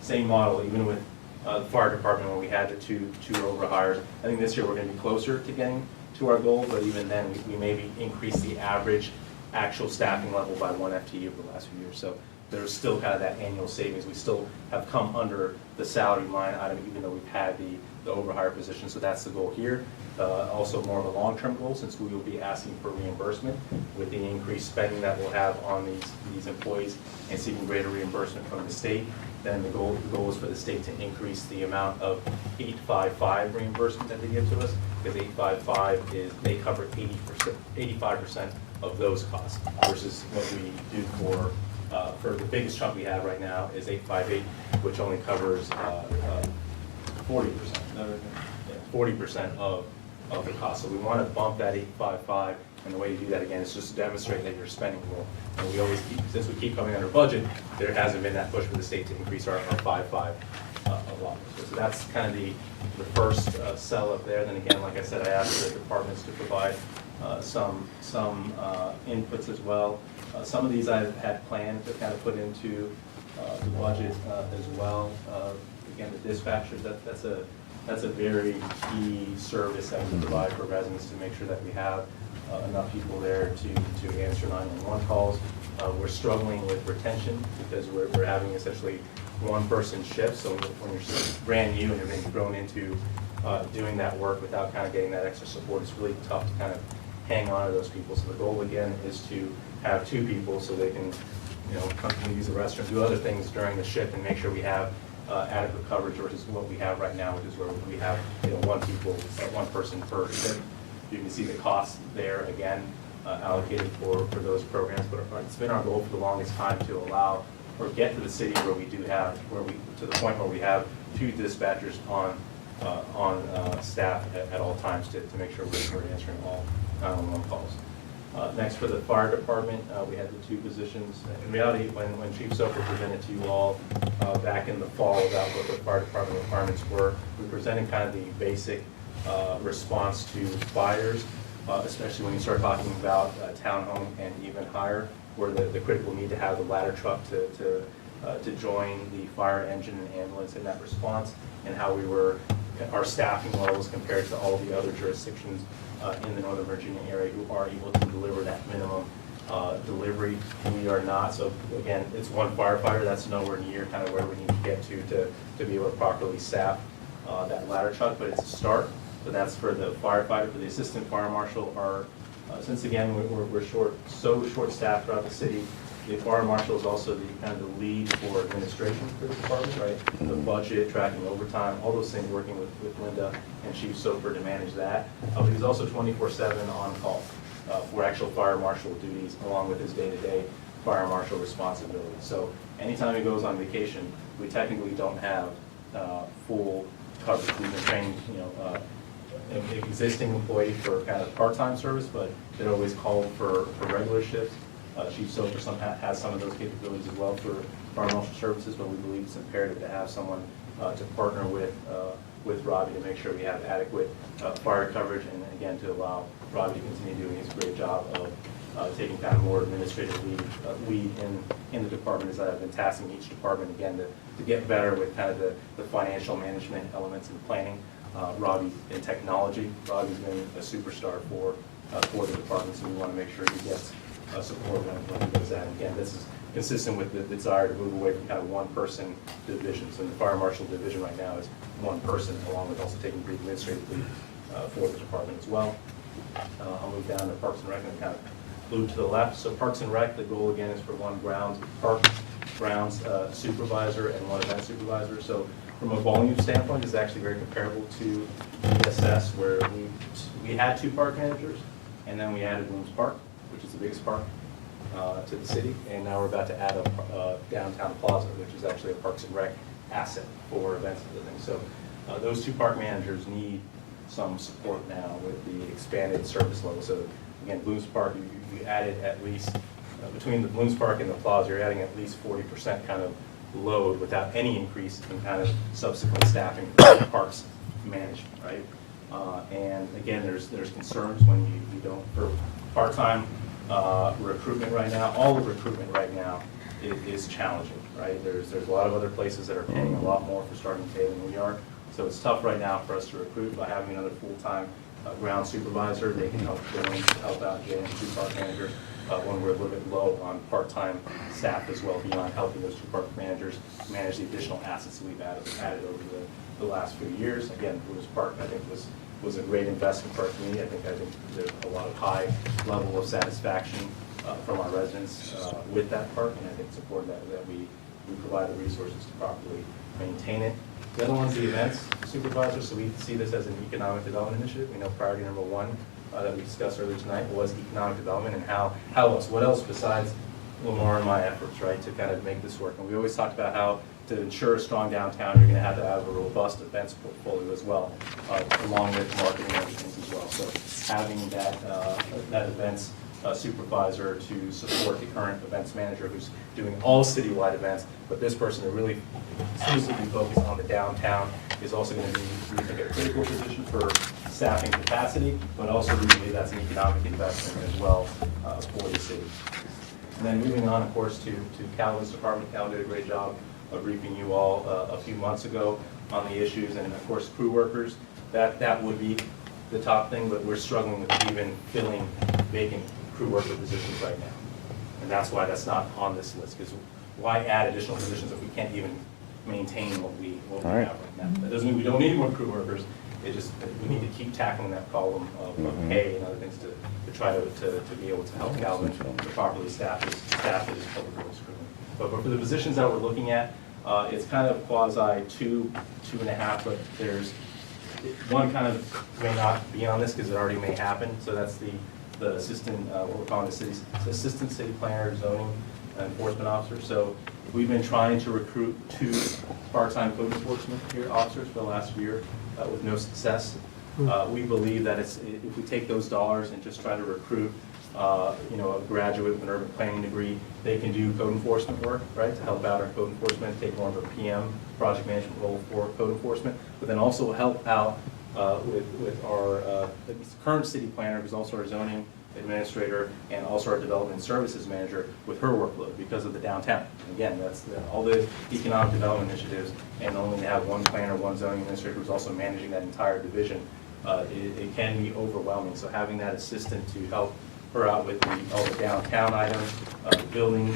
same model, even with the fire department when we had the two overhires. I think this year we're going to be closer to getting to our goal, but even then we maybe increase the average actual staffing level by 1 FTE over the last few years. So there's still kind of that annual savings. We still have come under the salary line item, even though we've had the overhire position. So that's the goal here. Also more of a long-term goal, since we will be asking for reimbursement with the increased spending that we'll have on these employees and seeking greater reimbursement from the state. Then the goal is for the state to increase the amount of 855 reimbursement that they give to us, because 855 is, they cover 85% of those costs, versus what we do for the biggest chunk we have right now is 858, which only covers 40% of the cost. So we want to bump that 855 And the way you do that, again, is just to demonstrate that you're spending more. And we always keep, since we keep coming under budget, there hasn't been that push for the state to increase our 5.5 allotment. So that's kind of the first cell up there. Then again, like I said, I asked the departments to provide some inputs as well. Some of these I had planned to kind of put into the budget as well. Again, the dispatchers, that's a very key service that we provide for residents to make sure that we have enough people there to answer 911 calls. We're struggling with retention because we're having essentially one-person shifts. So when you're brand new and you're being thrown into doing that work without kind of getting that extra support, it's really tough to kind of hang on to those people. So the goal again is to have 2 people so they can, come to use the restroom, do other things during the shift, and make sure we have adequate coverage versus what we have right now, which is where we have one person per shift. You can see the cost there again allocated for those programs, but it's been our goal for the longest time to allow or get to the city where we do have to the point where we have 2 dispatchers on staff at all times to make sure we're answering all 911 calls. Next, for the fire department, we had the 2 positions. In reality, when Chief Soper presented to you all back in the fall about what the fire department requirements were, we presented kind of the basic response to fires, especially when you start talking about townhome and even higher, where the critical need to have the ladder truck to join the fire engine and ambulance in that response, and how our staffing levels compared to all the other jurisdictions in the Northern Virginia area who are able to deliver that minimum delivery. We are not. So again, it's one firefighter. That's nowhere near kind of where we need to get to be able to properly staff that ladder truck, but it's a start. So that's for the firefighter. For the assistant fire marshal, since again we're short-staffed throughout the city, the fire marshal is also the kind of the lead for administration for the department, right? The budget, tracking overtime, all those things, working with Linda and Chief Soper to manage that. But he's also 24/7 on call for actual fire marshal duties, along with his day-to-day fire marshal responsibilities. So anytime he goes on vacation, we technically don't have full coverage. We've been training, an existing employee for kind of part-time service, but they're always called for regular shifts. Chief Soper has some of those capabilities as well for fire marshal services, but we believe it's imperative to have someone to partner with Robbie to make sure we have adequate fire coverage, and again to allow Robbie to continue doing his great job of taking kind of more administrative lead in the department, as I've been tasking each department again to get better with kind of the financial management elements and planning. Robbie in technology. Robbie's been a superstar for the department, so we want to make sure he gets support when he does that. And again, this is consistent with the desire to move away from kind of one-person divisions. And the fire marshal division right now is one person, along with also taking the administrative lead for the department as well. I'll move down to Parks and Rec and kind of move to the left. So Parks and Rec, the goal again is for one park grounds supervisor and one event supervisor. So from a volume standpoint, it's actually very comparable to ESS, where we had 2 park managers, and then we added Williams Park, which is the biggest park to the city, and now we're about to add a downtown plaza, which is actually a Parks and Rec asset for events and other things. So those 2 park managers need some support now with the expanded service level. So again, Williams Park, you added at least, between the Williams Park and the plaza, you're adding at least 40% kind of load without any increase in kind of subsequent staffing for the parks management, right? And again, there's concerns when you don't, for part-time recruitment right now, all of recruitment right now is challenging, right? There's a lot of other places that are paying a lot more for starting pay than we are. So it's tough right now for us to recruit. By having another full-time ground supervisor, they can help out getting 2 park managers when we're a little bit low on part-time staff as well, beyond helping those 2 park managers manage the additional assets that we've added over the last few years. Again, Williams Park, I think, was a great investment for our community. I think there's a lot of high level of satisfaction from our residents with that park, and I think it's important that we provide the resources to properly maintain it. The other one's the events supervisor, so we see this as an economic development initiative. We know priority number 1 that we discussed earlier tonight was economic development, and what else besides Lamar and my efforts, right, to kind of make this work. And we always talked about how to ensure a strong downtown, you're going to have a robust events portfolio as well, along with marketing and other things as well. So having that events supervisor to support the current events manager who's doing all citywide events, but this person to really exclusively focus on the downtown is also going to be, we think, a critical position for staffing capacity, but also we believe that's an economic investment as well for the city. And then moving on, of course, to Calvin's department. Calvin did a great job of briefing you all a few months ago on the issues, and of course, crew workers. That would be the top thing, but we're struggling with even filling vacant crew worker positions right now. And that's why that's not on this list, because why add additional positions if we can't even maintain what we have right now? That doesn't mean we don't need more crew workers. It just, we need to keep tackling that problem of pay and other things to try to be able to help Calvin to properly staff his public works crew. But for the positions that we're looking at, it's kind of quasi two and a half, but there's one kind of may not be on this because it already may happen. So that's the assistant, what we're calling the assistant city planner, zoning enforcement officer. So we've been trying to recruit 2 part-time code enforcement officers for the last year with no success. We believe that if we take those dollars and just try to recruit, a graduate with an urban planning degree, they can do code enforcement work, right, to help out our code enforcement, take more of a PM, project management role for code enforcement, but then also help out with our current city planner, who's also our zoning administrator and also our development services manager, with her workload because of the downtown. Again, that's all the economic development initiatives, and only to have one planner, one zoning administrator who's also managing that entire division, it can be overwhelming. So having that assistant to help her out with all the downtown items, building,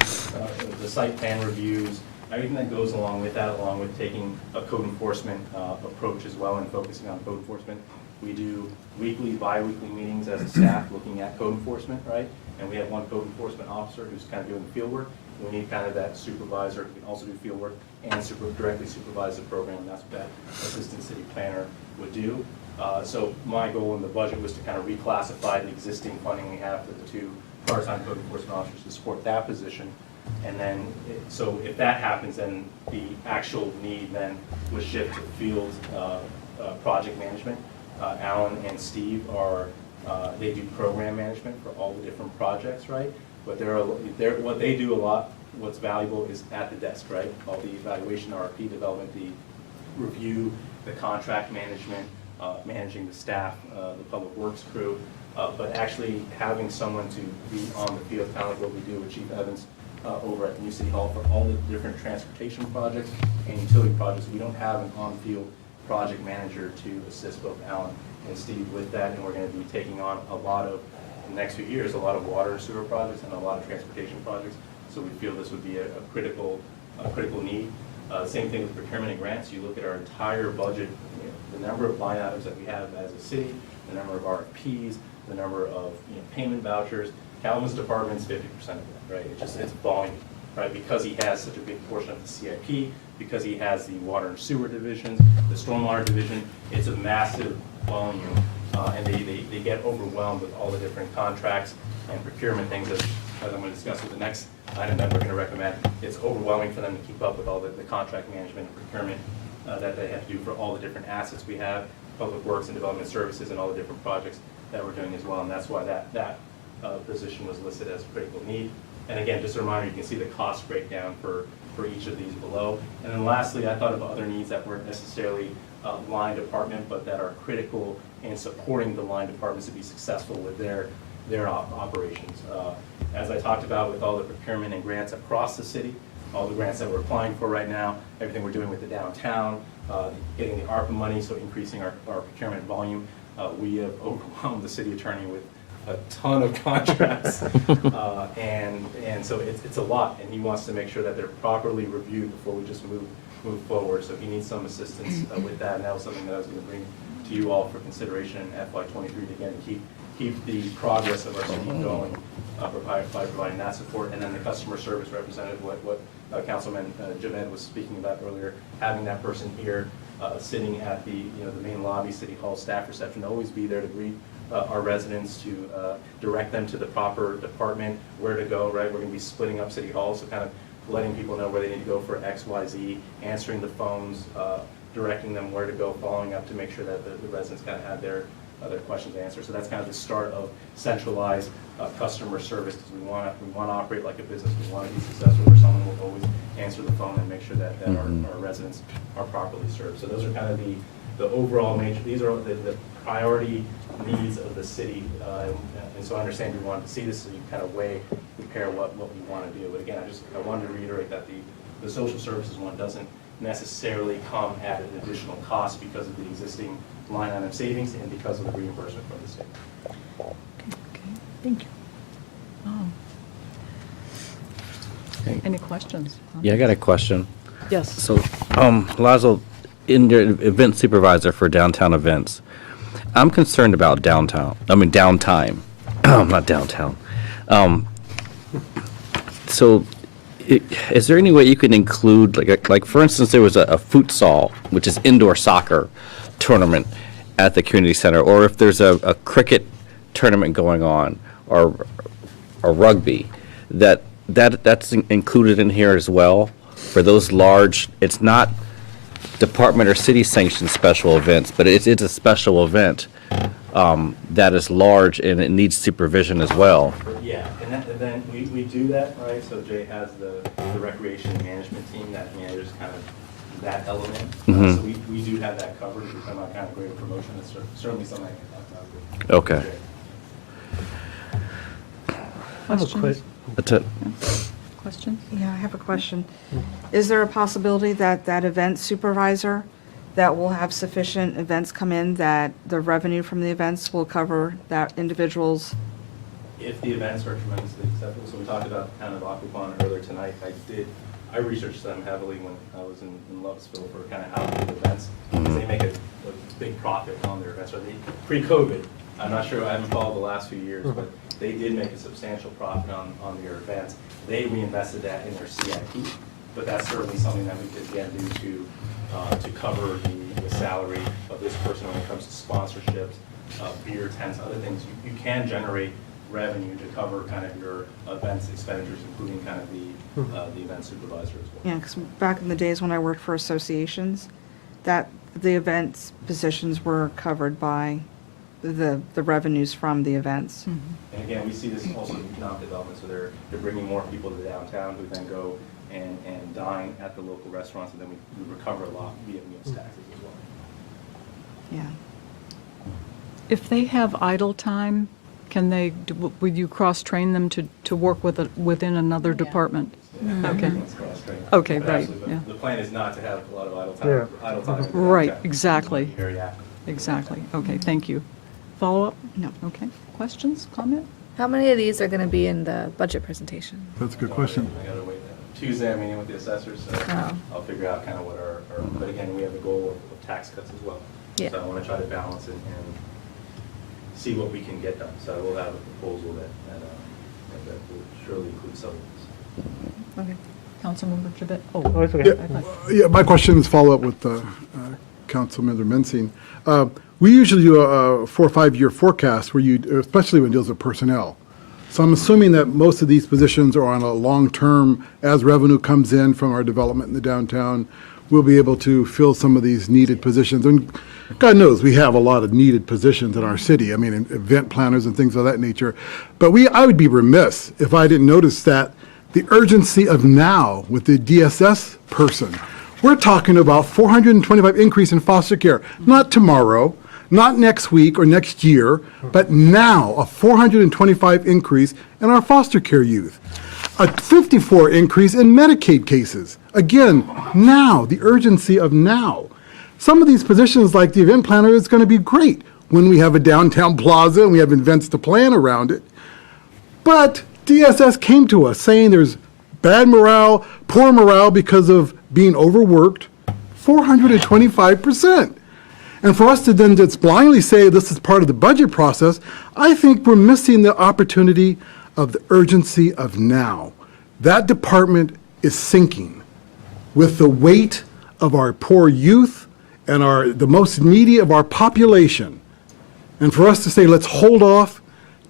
the site plan reviews, everything that goes along with that, along with taking a code enforcement approach as well and focusing on code enforcement. We do weekly, bi-weekly meetings as a staff looking at code enforcement, right? And we have one code enforcement officer who's kind of doing the field work. We need kind of that supervisor who can also do field work and directly supervise the program. And that's what that assistant city planner would do. So my goal in the budget was to kind of reclassify the existing funding we have for the 2 part-time code enforcement officers to support that position. And then, so if that happens, then the actual need then would shift to field project management. Alan and Steve they do program management for all the different projects, right? But what they do a lot, what's valuable is at the desk, right? All the evaluation, RFP development, the review, the contract management, managing the staff, the public works crew, but actually having someone to be on the field, kind of like what we do with Chief Evans over at New City Hall for all the different transportation projects and utility projects. We don't have an on-field project manager to assist both Alan and Steve with that, and we're going to be taking on a lot of, in the next few years, a lot of water and sewer projects and a lot of transportation projects. So we feel this would be a critical need. Same thing with procurement and grants. You look at our entire budget, the number of line items that we have as a city, the number of RFPs, the number of payment vouchers. Calvin's department's 50% of that, right? It's volume, right? Because he has such a big portion of the CIP, because he has the water and sewer divisions, the stormwater division, it's a massive volume, and they get overwhelmed with all the different contracts and procurement things, as I'm going to discuss with the next item that we're going to recommend. It's overwhelming for them to keep up with all the contract management and procurement that they have to do for all the different assets we have, public works and development services, and all the different projects that we're doing as well. And that's why that position was listed as a critical need. And again, just a reminder, you can see the cost breakdown for each of these below. And then lastly, I thought of other needs that weren't necessarily line department, but that are critical in supporting the line departments to be successful with their operations. As I talked about with all the procurement and grants across the city, all the grants that we're applying for right now, everything we're doing with the downtown, getting the ARPA money, so increasing our procurement volume. We have overwhelmed the city attorney with a ton of contracts, and so it's a lot, and he wants to make sure that they're properly reviewed before we just move forward. So he needs some assistance with that, and that was something that I was going to bring to you all for consideration in FY23 to again keep the progress of our city going by providing that support. And then the customer service representative, what Councilman Javed was speaking about earlier, having that person here sitting at the main lobby, City Hall staff reception, always be there to greet our residents, to direct them to the proper department, where to go, right? We're going to be splitting up City Hall, so kind of letting people know where they need to go for X, Y, Z, answering the phones, directing them where to go, following up to make sure that the residents kind of had their questions answered. So that's kind of the start of centralized customer service, because we want to operate like a business. We want to be successful where someone will always answer the phone and make sure that our residents are properly served. So those are kind of the overall major, these are the priority needs of the city. And so I understand you want to see this, so you kind of compare what we want to do. But again, I wanted to reiterate that the social services one doesn't necessarily come at an additional cost because of the existing line item savings and because of the reimbursement from the state. Thank you. Any questions? Yeah, I got a question. Yes. So, Lazo, in your event supervisor for downtown events, I'm concerned about downtime, not downtown. So, is there any way you can include, like for instance, there was a futsal, which is indoor soccer tournament at the community center, or if there's a cricket tournament going on, or rugby, that's included in here as well for those large. It's not department or city sanctioned special events, but it's a special event that is large and it needs supervision as well. Yeah, and then we do that, right? So Jay has the recreation management team that manages kind of that element. Mhm. So we do have that covered. If we come out kind of greater promotion, it's certainly something I can talk about with Okay. Jay. Questions? That's it. Questions? Yeah, I have a question. Is there a possibility that that event supervisor, that will have sufficient events come in, that the revenue from the events will cover that individual's? If the events are tremendously acceptable, so we talked about kind of Aquapon earlier tonight. I researched them heavily when I was in Lovettsville for kind of how to do events. Because they make a big profit on their events. Or pre-COVID, I'm not sure, I haven't followed the last few years, but they did make a substantial profit on their events. They reinvested that in their CIP, but that's certainly something that we could again do to cover the salary of this person when it comes to sponsorships, beer, tents, other things. You can generate revenue to cover kind of your events expenditures, including kind of the event supervisor as well. Yeah, because back in the days when I worked for associations, that the events positions were covered by the revenues from the events. And again, we see this also in economic development, so they're bringing more people to downtown who then go and dine at the local restaurants, and then we recover a lot via meals taxes as well. Yeah. If they have idle time, would you cross-train them to work within another department? Okay. It's cross-training. Okay, But right, absolutely, yeah. The plan is not to have a lot of idle time. Yeah. Idle time in Right, downtown. exactly. It's very active. Exactly. Okay, thank you. Follow-up? No. Okay. Questions, comment? How many of these are going to be in the budget presentation? That's a good question. I gotta wait. Tuesday, I'm meeting with the assessors, so Oh. I'll figure out kind of what but again, we have a goal of tax cuts as well. Yeah. So I want to try to balance it and see what we can get done. So we'll have a proposal that will surely include some of this. Okay. Councilmember Jabet? Oh, it's okay. Yeah, my question is follow-up with Councilmember Mensing. We usually do a 4 or 5 year forecast where especially when it deals with personnel. So I'm assuming that most of these positions are on a long-term, as revenue comes in from our development in the downtown, we'll be able to fill some of these needed positions. And God knows, we have a lot of needed positions in our city. I mean, event planners and things of that nature. But I would be remiss if I didn't notice that the urgency of now with the DSS person, we're talking about 425 increase in foster care, not tomorrow, not next week or next year, but now, a 425 increase in our foster care youth. A 54 increase in Medicaid cases. Again, now, the urgency of now. Some of these positions, like the event planner, is going to be great when we have a downtown plaza and we have events to plan around it. But DSS came to us saying there's bad morale, poor morale because of being overworked, 425%. And for us to then just blindly say this is part of the budget process, I think we're missing the opportunity of the urgency of now. That department is sinking with the weight of our poor youth and the most needy of our population. And for us to say, let's hold off,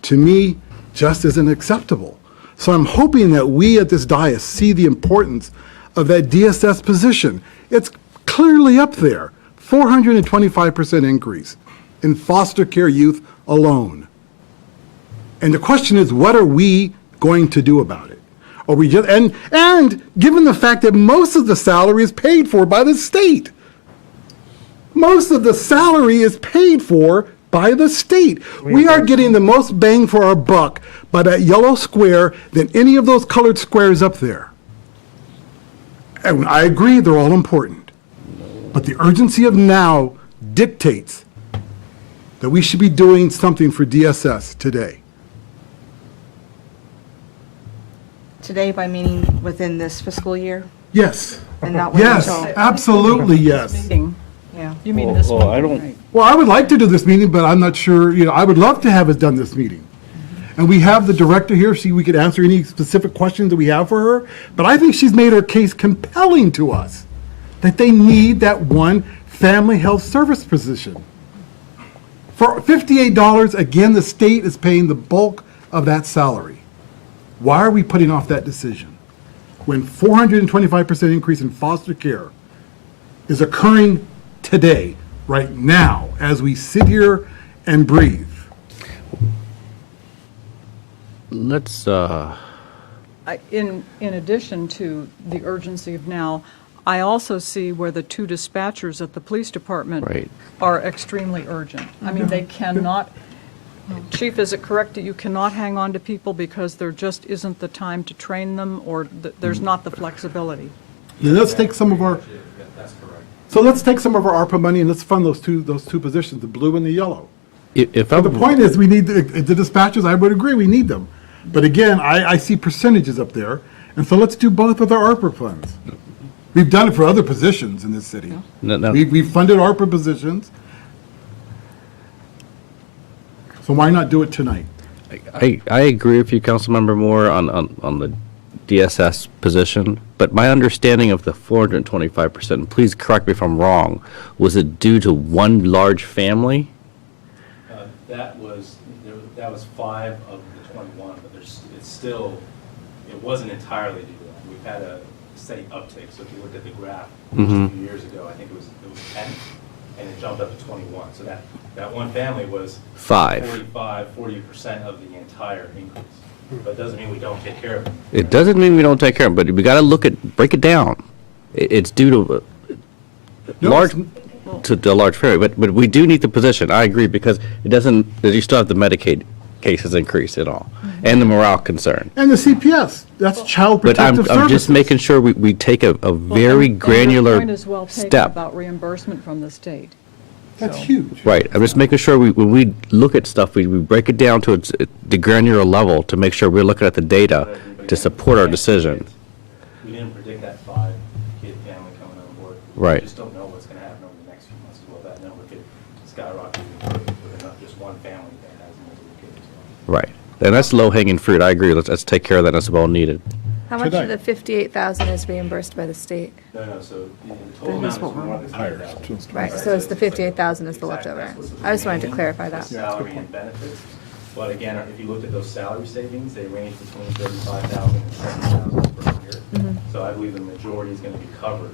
to me, just isn't acceptable. So I'm hoping that we at this dais see the importance of that DSS position. It's clearly up there, 425% increase in foster care youth alone. And the question is, what are we going to do about it? Are we just, and given the fact that most of the salary is paid for by the state. Most of the salary is paid for by the state. We are getting the most bang for our buck by that yellow square than any of those colored squares up there. And I agree, they're all important. But the urgency of now dictates that we should be doing something for DSS today. Today by meaning within this fiscal year? Yes. And not wait Yes, until- absolutely, yes. Meeting. Yeah. You mean this Well, I meeting, don't- right? Well, I would like to do this meeting, but I'm not sure, I would love to have us done this meeting. And we have the director here, see, we could answer any specific questions that we have for her. But I think she's made her case compelling to us, that they need that one family health service position. For $58, again, the state is paying the bulk of that salary. Why are we putting off that decision? When 425% increase in foster care is occurring today, right now, as we sit here and breathe. Let's, In addition to the urgency of now, I also see where the two dispatchers at the police department Right. are extremely urgent. I mean, they cannot, Chief, is it correct that you cannot hang on to people because there just isn't the time to train them, or there's not the flexibility? Then let's take some of our, That's correct. so let's take some of our ARPA money and let's fund those two positions, the blue and the yellow. if But the I'm, point is, we need the dispatchers, I would agree, we need them. But again, I see percentages up there, and so let's do both with our ARPA funds. We've done it for other positions in this city. No. We've funded ARPA positions. So why not do it tonight? I agree with you, Councilmember Moore, on the DSS position, but my understanding of the 425%, please correct me if I'm wrong, was it due to one large family? That was 5 of the 21, but it's still, it wasn't entirely due to that. We've had a steady uptick, so if you look at the graph a few years ago, I think it was 10, and it jumped up to 21. So that one family was 5. 40% of the entire increase. But it doesn't mean we don't take care of them. It doesn't mean we don't take care of them, but we got to break it down. It's due to a large family, but we do need the position. I agree, because it doesn't, you still have the Medicaid cases increase and all, and the morale concern. And the CPS, that's Child But Protective I'm just Services. making sure we take a very And your granular point is well taken step. about reimbursement from the state. That's huge. Right, I'm just making sure when we look at stuff, we break it down to the granular level to make sure we're looking at the data to support our decision. We didn't predict that 5-kid family coming on board. Right. We just don't know what's going to happen over the next few months as well. That number could skyrocket with not just one family that has multiple kids as well. Right, and that's low-hanging fruit, I agree, let's take care of that, that's well needed. How much Today. of the 58,000 is reimbursed by the state? No, so the total amount is more than Higher. 100,000. Right, so it's the 58,000 is the leftover. I just wanted to clarify that. Salary and benefits, but again, if you looked at those salary savings, they range between 35,000 and 70,000 per year. So I believe the majority is going to be covered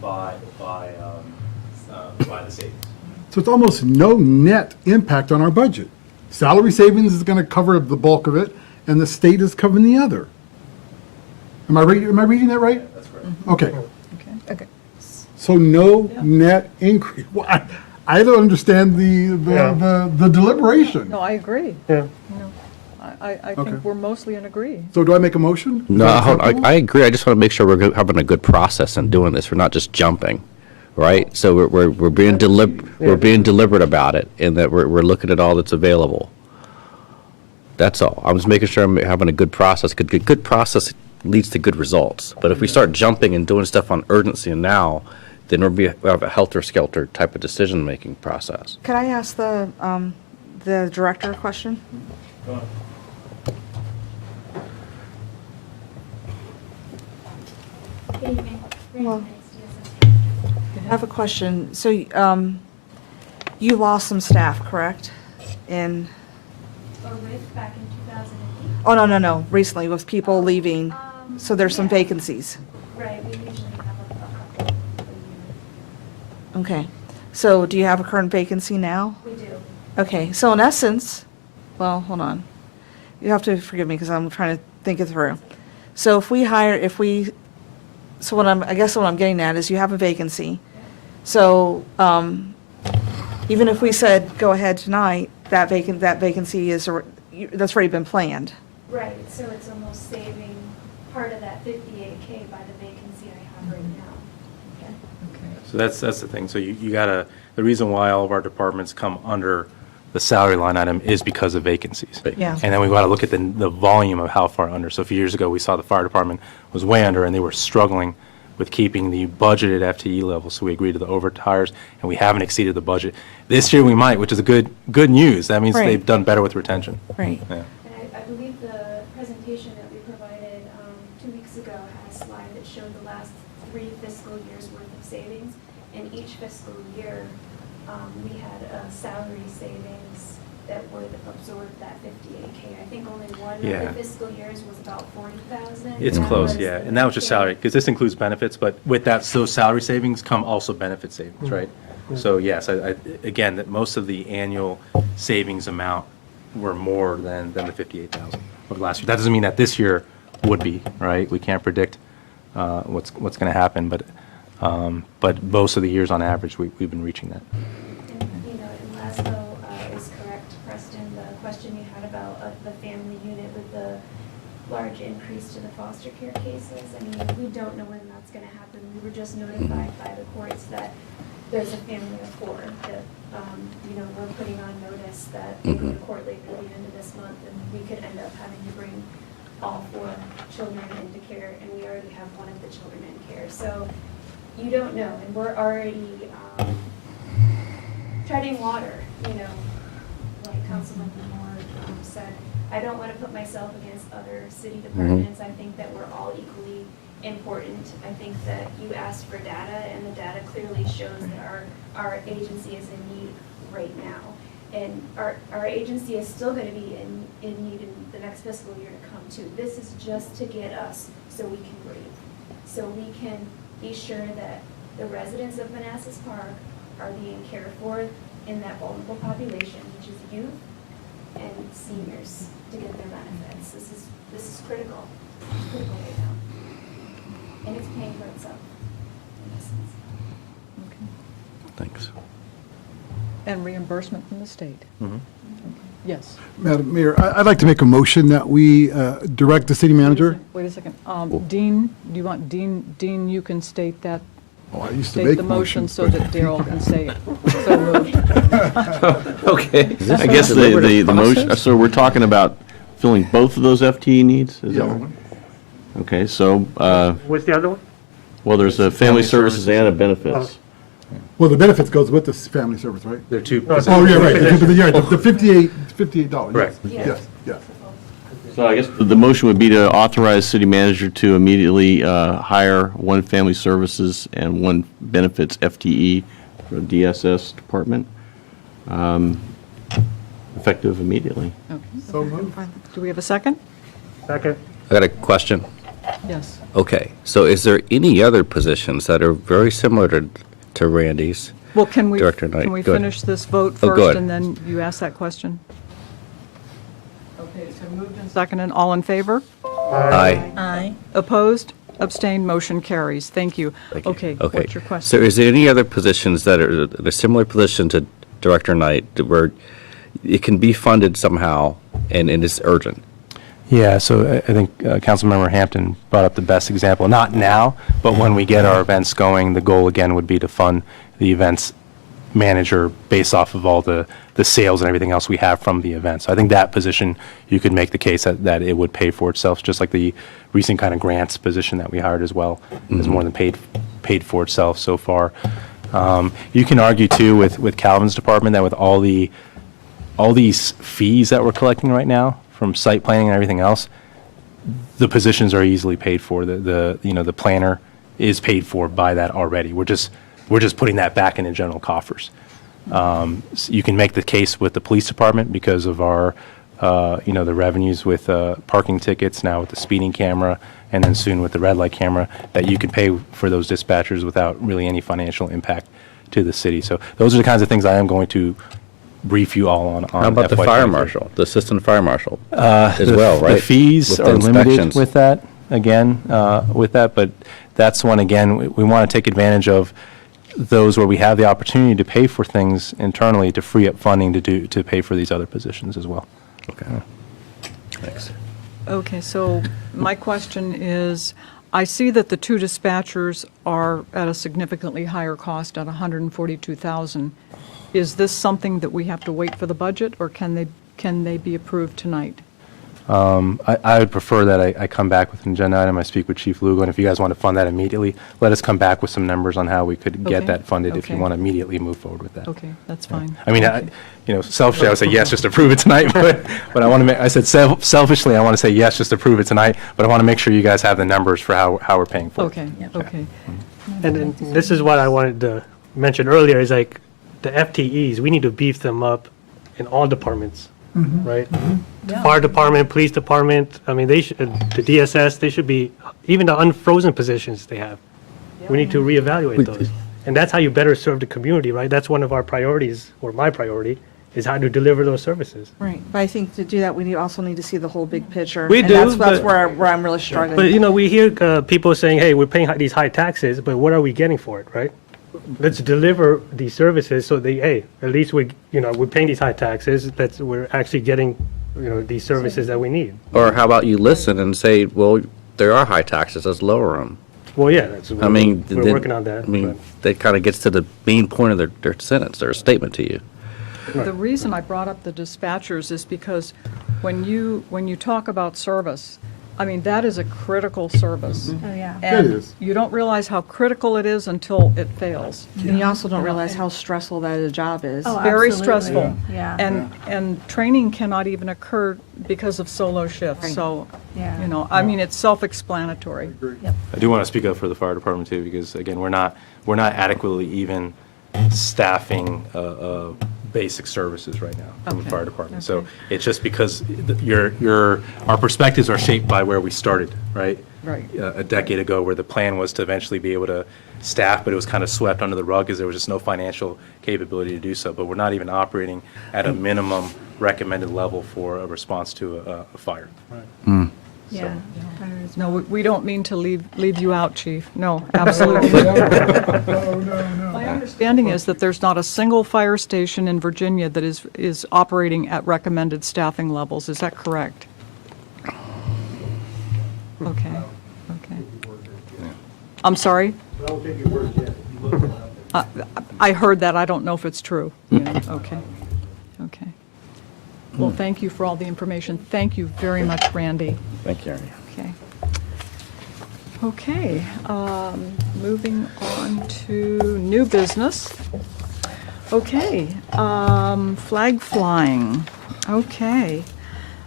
by the savings. So it's almost no net impact on our budget. Salary savings is going to cover the bulk of it, and the state is covering the other. Am I reading that right? That's correct. Okay. Okay. So no net increase. Well, I don't understand the deliberation. No, I agree. Yeah. No, I Okay. think we're mostly in agree. So do I make a motion? Is No, that acceptable? I agree, I just want to make sure we're having a good process in doing this, we're not just jumping, right? So we're being deliberate about it, and that we're looking at all that's available. That's all, I'm just making sure I'm having a good process, good process leads to good results. But if we start jumping and doing stuff on urgency and now, then we'll have a helter-skelter type of decision-making process. Could I ask the director a question? Go on. Well, I have a question. So, you lost some staff, correct? In, Back in 2008. Oh, no. Recently with people leaving, so there's some vacancies. Right, we usually have a couple a year. Okay. So do you have a current vacancy now? We do. Okay, so in essence, well, hold on. You have to forgive me because I'm trying to think it through. So so I guess what I'm getting at is you have a vacancy. So, even if we said, go ahead tonight, that vacancy that's already been planned. Right, so it's almost saving part of that 58K by the vacancy I have right now. So that's the thing. So you gotta, the reason why all of our departments come under the salary line item is because of vacancies. Yeah. And then we gotta look at the volume of how far under. So a few years ago, we saw the fire department was way under, and they were struggling with keeping the budgeted FTE level, so we agreed to the overtires, and we haven't exceeded the budget. This year we might, which is a good news. That means Right. they've done better with retention. Right. Yeah. And I believe the presentation that we provided 2 weeks ago had a slide that showed the last 3 fiscal years' worth of savings. And each fiscal year, we had a salary savings that would absorb that 58K. I think only one of Yeah. the fiscal years was about 40,000. It's That close, was yeah. the And that was just 58. salary, because this includes benefits, but with those salary savings come also benefit savings, right? So yes, again, that most of the annual savings amount were more than the 58,000 of last year. That doesn't mean that this year would be, right? We can't predict what's going to happen, but most of the years on average, we've been reaching that. And Laszlo is correct, Preston, the question you had about the family unit with the large increase to the foster care cases. I mean, we don't know when that's going to happen. We were just notified by the courts that there's a family of 4 that, we're putting on notice that they go to court late at the end of this month, and we could end up having to bring all 4 children into care, and we already have one of the children in care. So you don't know, and we're already treading water, like Councilmember Moore said. I don't want to put myself against other city departments. I think that we're all equally important. I think that you asked for data, and the data clearly shows that our agency is in need right now. And our agency is still going to be in need in the next fiscal year to come too. This is just to get us so we can breathe. So we can be sure that the residents of Manassas Park are being cared for in that vulnerable population, which is youth and seniors, to get their benefits. This is critical. It's critical right now. And it's paying for itself, in essence. Thanks. And reimbursement from the state. Yes. Madam Mayor, I'd like to make a motion that we direct the city manager. Wait a second. Dean, do you want, Dean, you can state that, Oh, I used to state make the motion motions, so but- that Daryl can say it. So moved. Okay. this I guess a the deliberative motion, process? so we're talking about filling both of those FTE needs? Is that Yeah. right? Okay, so, What's the other one? well, there's a family services and a benefits. Well, the benefits goes with the family service, right? There are 2 Oh, yeah, right. The $58. Correct. Yes. So I guess the motion would be to authorize city manager to immediately hire 1 family services and 1 benefits FTE for the DSS department, effective immediately. So moved. Do we have a second? Second. I got a question. Yes. Okay, so is there any other positions that are very similar to Randy's? Well, can we Director Knight, can we go ahead. finish this vote Oh, go first, ahead. and then you ask that question? Okay, so moved and seconded. All in favor? Aye. Aye. Opposed? Abstained? Motion carries. Thank you. Thank you. Okay, Okay. what's your So question? is there any other positions that are a similar position to Director Knight where it can be funded somehow and it's urgent? Yeah, so I think Councilmember Hampton brought up the best example, not now, but when we get our events going, the goal again would be to fund the events manager based off of all the sales and everything else we have from the event. So I think that position, you could make the case that it would pay for itself, just like the recent kind of grants position that we hired as well, is more than paid for itself so far. You can argue too with Calvin's department that with all these fees that we're collecting right now from site planning and everything else, the positions are easily paid for. The planner is paid for by that already. We're just putting that back in the general coffers. So you can make the case with the police department because of our the revenues with parking tickets, now with the speeding camera, and then soon with the red light camera, that you can pay for those dispatchers without really any financial impact to the city. So those are the kinds of things I am going to brief you all on. How about the FY23. fire marshal, the assistant fire marshal as well, right? The fees With the are limited inspections. with that, again, but that's one, again, we want to take advantage of those where we have the opportunity to pay for things internally to free up funding to pay for these other positions as well. Okay. Thanks. Okay, so my question is, I see that the two dispatchers are at a significantly higher cost at $142,000. Is this something that we have to wait for the budget, or can they be approved tonight? I would prefer that I come back with an agenda item. I speak with Chief Lugo, and if you guys want to fund that immediately, let us come back with some numbers on how we could get Okay, that funded if you okay. want to immediately move forward with that. Okay, that's fine. I mean, selfishly, I would say yes, just approve it tonight, but I want to make, I said selfishly, I want to say yes, just approve it tonight, but I want to make sure you guys have the numbers for how we're paying for it. Okay, okay. And then this is what I wanted to mention earlier, is like the FTEs, we need to beef them up in all departments, right? Fire department, police department, I mean, they should, the DSS, they should be, even the unfrozen positions they have. We need to reevaluate those. And that's how you better serve the community, right? That's one of our priorities, or my priority, is how to deliver those services. Right, but I think to do that, we also need to see the whole big picture. We and do, that's but- where I'm really struggling. But, we hear people saying, hey, we're paying these high taxes, but what are we getting for it, right? Let's deliver these services so hey, at least we're paying these high taxes, we're actually getting, these services that we need. Or how about you listen and say, well, there are high taxes, let's lower them. Well, yeah, I mean, we're working on that. I mean, that kind of gets to the main point of their sentence, their statement to you. The reason I brought up the dispatchers is because when you talk about service, I mean, that is a critical service. Oh, yeah. And It is. you don't realize how critical it is until it fails. And you also don't realize how stressful that a job is. Oh, Very absolutely. stressful. Yeah. And training cannot even occur because of solo shifts. Right. So, Yeah. I mean, it's self-explanatory. I do want to speak up for the fire department too, because again, we're not adequately even staffing basic services right now from the Okay, fire department. So okay. it's just because our perspectives are shaped by where we started, right? Right. A decade ago, where the plan was to eventually be able to staff, but it was kind of swept under the rug because there was just no financial capability to do so. But we're not even operating at a minimum recommended level for a response to a fire. Yeah. No, we don't mean to leave you out, Chief. No, absolutely. My understanding is that there's not a single fire station in Virginia that is operating at recommended staffing levels. Is that correct? Okay, okay. I'm sorry? I heard that. I don't know if it's true. Okay, okay. Well, thank you for all the information. Thank you very much, Randy. Thank you, Ernie. Okay. Okay, moving on to new business. Okay, flag flying. Okay.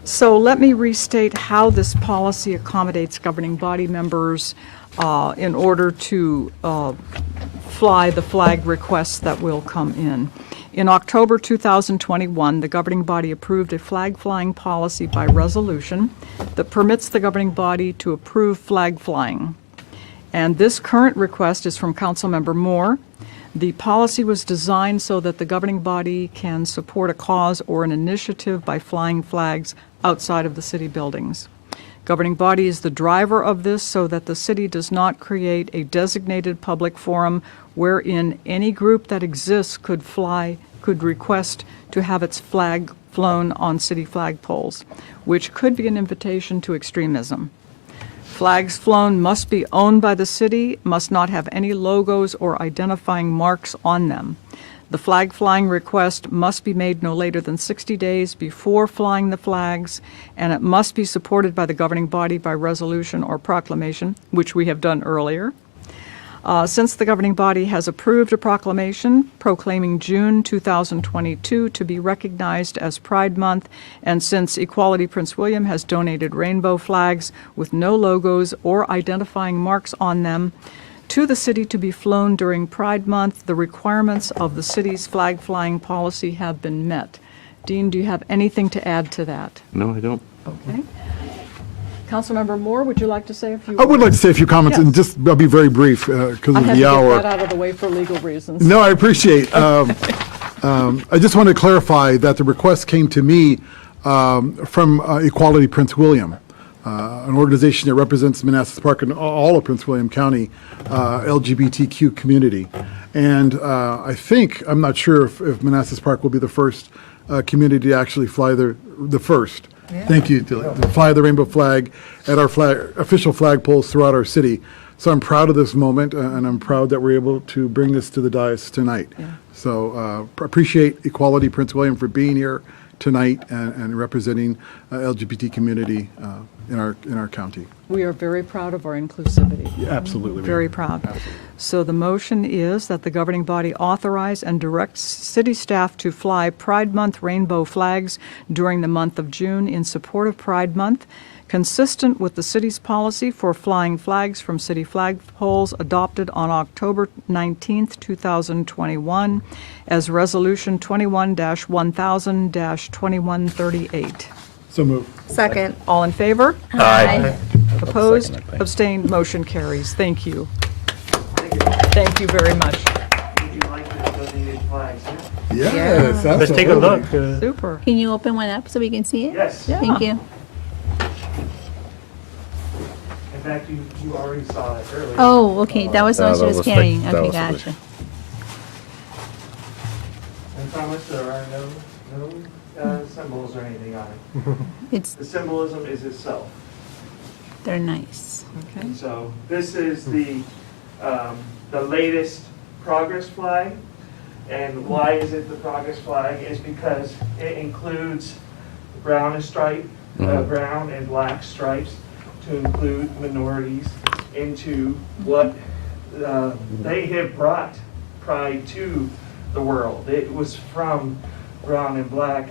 So let me restate how this policy accommodates governing body members in order to fly the flag requests that will come in. In October 2021, the governing body approved a flag flying policy by resolution that permits the governing body to approve flag flying. And this current request is from Councilmember Moore. The policy was designed so that the governing body can support a cause or an initiative by flying flags outside of the city buildings. Governing body is the driver of this so that the city does not create a designated public forum wherein any group that exists could request to have its flag flown on city flagpoles, which could be an invitation to extremism. Flags flown must be owned by the city, must not have any logos or identifying marks on them. The flag flying request must be made no later than 60 days before flying the flags, and it must be supported by the governing body by resolution or proclamation, which we have done earlier. Since the governing body has approved a proclamation proclaiming June 2022 to be recognized as Pride Month, and since Equality Prince William has donated rainbow flags with no logos or identifying marks on them to the city to be flown during Pride Month, the requirements of the city's flag flying policy have been met. Dean, do you have anything to add to that? No, I don't. Okay. Councilmember Moore, would you like to say a few I would like to say a few comments, and Yes. I'll be very brief because I of had to the get hour. that out of the way for legal reasons. No, I appreciate. I just want to clarify that the request came to me from Equality Prince William, an organization that represents Manassas Park and all of Prince William County LGBTQ community. And I think, I'm not sure if Manassas Park will be the first community to actually fly the first. Thank you, to fly the rainbow flag at our official flagpoles throughout our city. So I'm proud of this moment, and I'm proud that we're able to bring this to the dais tonight. So appreciate Equality Prince William for being here tonight and representing LGBT community in our county. We are very proud of our inclusivity. Yeah, absolutely. Very proud. So the motion is that the governing body authorize and direct city staff to fly Pride Month rainbow flags during the month of June in support of Pride Month, consistent with the city's policy for flying flags from city flagpoles adopted on October 19th, 2021, as Resolution 21-1000-2138. So moved. Second. All in favor? Aye. Opposed? Abstained? Motion carries. Thank you. Thank you very much. Would you like the donated flags? Yes, Let's take a look. Super. Can you open one up so we can see it? Yes. Thank you. In fact, you already saw it earlier. Oh, okay, that was the one she that was was carrying. that Okay, was the- gotcha. And Thomas, there are no symbols or anything on it. It's, The symbolism is itself. they're nice. Okay. So this is the latest progress flag. And why is it the progress flag? Is because it includes brown and brown and black stripes to include minorities into what they have brought pride to the world. It was from brown and black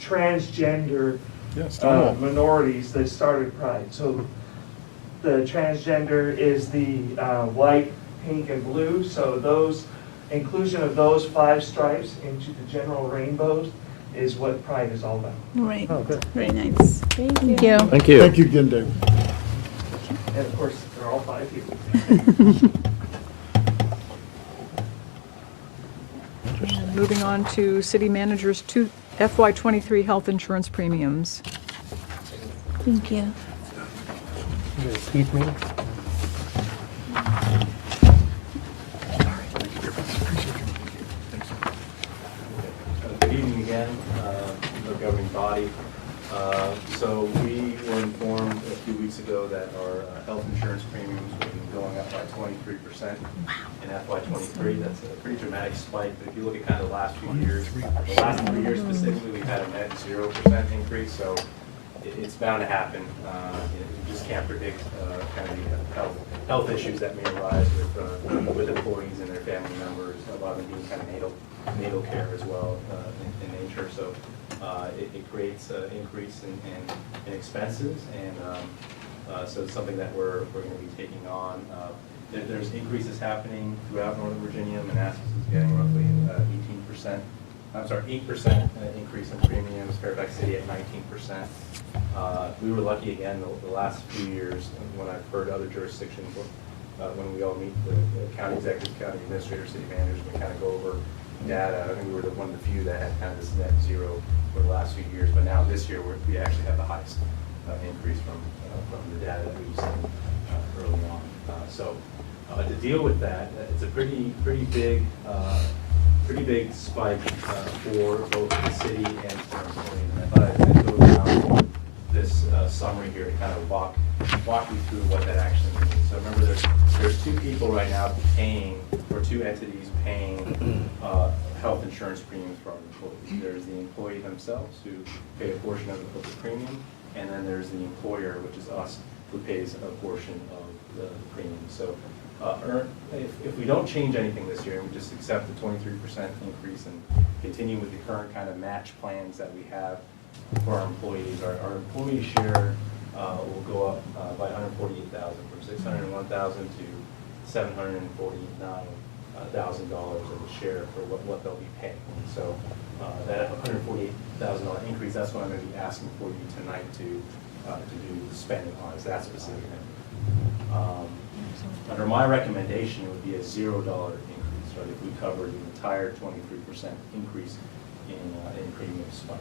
transgender minorities that started pride. So the transgender is the white, pink, and blue. So those inclusion of those 5 stripes into the general rainbows is what pride is all about. Right. Oh, good. Very nice. Thank you. Thank you. Thank you again, Dave. And of course, they're all 5 people. Moving on to city manager's FY23 health insurance premiums. Thank you. Excuse me. Good evening again, the governing body. So we were informed a few weeks ago that our health insurance premiums will be going up by 23% in FY23. That's a pretty dramatic spike, but if you look at kind of the last few years, the last 3 years specifically, we've had a net 0% increase, so it's bound to happen. You just can't predict kind of the health issues that may arise with employees and their family members, a lot of them being kind of natal care as well in nature. So it creates an increase in expenses, and so it's something that we're going to be taking on. There's increases happening throughout Northern Virginia. Manassas is getting roughly 8% increase in premiums, Fairfax City at 19%. We were lucky again the last few years when I've heard other jurisdictions, when we all meet the county executives, county administrators, city managers, we kind of go over data. I think we were one of the few that had kind of this net 0 for the last few years, but now this year we actually have the highest increase from the data that we've seen early on. So to deal with that, it's a pretty big spike for both the city and for employees. And I thought I'd go down this summary here to kind of walk you through what that actually means. So remember, there's 2 people right now paying, or 2 entities paying health insurance premiums for our employees. There's the employee themselves who pay a portion of the premium, and then there's the employer, which is us, who pays a portion of the premium. So if we don't change anything this year, and we just accept the 23% increase and continue with the current kind of match plans that we have for our employees, our employee share will go up by $148,000 from $601,000 to $749,000. $1,000 of the share for what they'll be paying. So that $148,000 increase, that's what I'm going to be asking for you tonight to do spending on, is that specific number. Under my recommendation, it would be a $0 increase, right, if we cover the entire 23% increase in premium spike.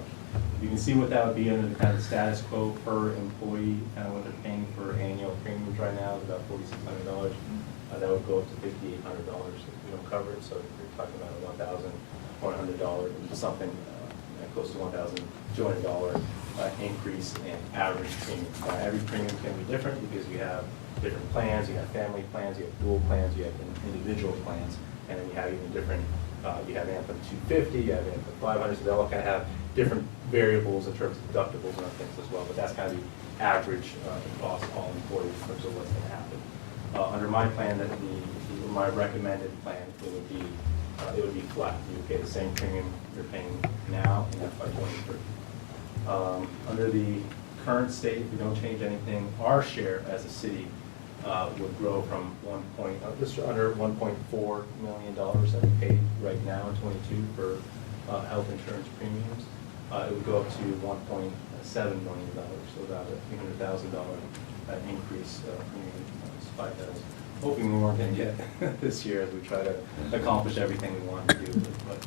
You can see what that would be under the kind of status quo per employee, kind of what they're paying for annual premiums right now is about $4,600. That would go up to $5,800 if we don't cover it. So you're talking about a $1,100, something close to $1,200 increase in average premium. Every premium can be different because you have different plans. You have family plans, you have dual plans, you have individual plans, and then you have even different. You have Anthem 250, you have Anthem 500, so they all kind of have different variables in terms of deductibles and other things as well. But that's kind of the average across all employees in terms of what's going to happen. Under my plan, my recommended plan, it would be flat. You would pay the same premium you're paying now in FY23. Under the current state, if we don't change anything, our share as a city would grow from just under $1.4 million that we pay right now in 22 for health insurance premiums. It would go up to $1.7 million, so about a $300,000 increase premium spike that I was hoping we weren't going to get this year as we try to accomplish everything we want to do. But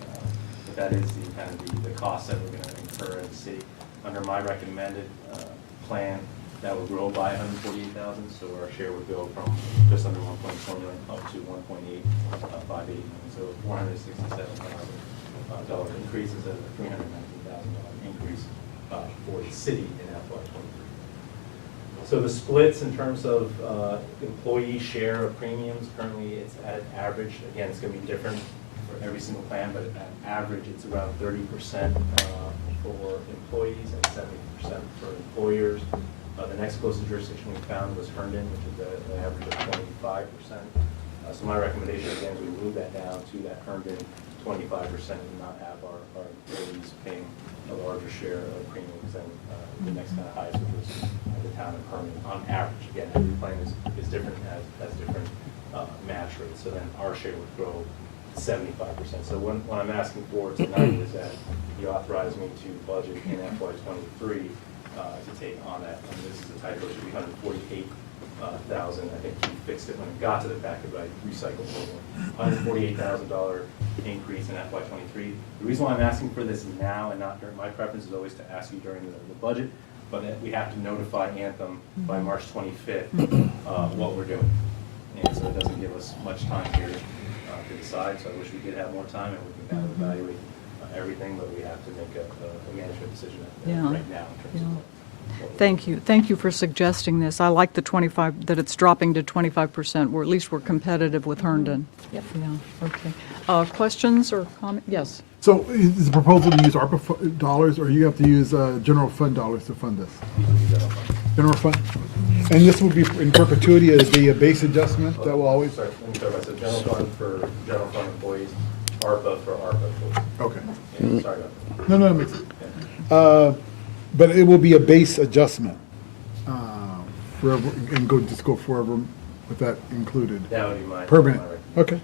that is the kind of the cost that we're going to incur as a city. Under my recommended plan, that would grow by $148,000, so our share would go from just under $1.4 million up to $1.858 million, so $467,000 increase instead of a $319,000 increase for the city in FY23. So the splits in terms of employee share of premiums, currently it's at average. Again, it's going to be different for every single plan, but at average it's around 30% for employees and 70% for employers. The next closest jurisdiction we found was Herndon, which is an average of 25%. So my recommendation again is we move that down to that Herndon 25% and not have our employees paying a larger share of premiums than the next kind of highest, which was the town of Herndon on average. Again, every plan is different, has different match rates. So then our share would grow 75%. So what I'm asking for tonight is that you authorize me to budget in FY23 to take on that. And this is a typo, it should be $148,000. I think you fixed it when it got to the packet, but I recycled it. $148,000 increase in FY23. The reason why I'm asking for this now and not during, my preference is always to ask you during the budget, but we have to notify Anthem by March 25th what we're doing. And so it doesn't give us much time here to decide, so I wish we did have more time and we can kind of evaluate everything, but we have to make a management decision right now in terms of Thank you. Thank you for suggesting this. I like the 25, that it's dropping to 25%, or at least we're competitive with Herndon. Yep. Yeah, okay. Questions or comments? Yes. So is the proposal to use ARPA dollars, or you have to use general fund dollars to fund this? General fund? And this will be in perpetuity as the base adjustment that will always? Sorry, let me clarify. So general fund for general fund employees, ARPA for ARPA employees. Okay. Yeah, sorry about that. No, it makes sense. But it will be a base adjustment forever, and just go forever with that included. That would be my permanent. my Okay,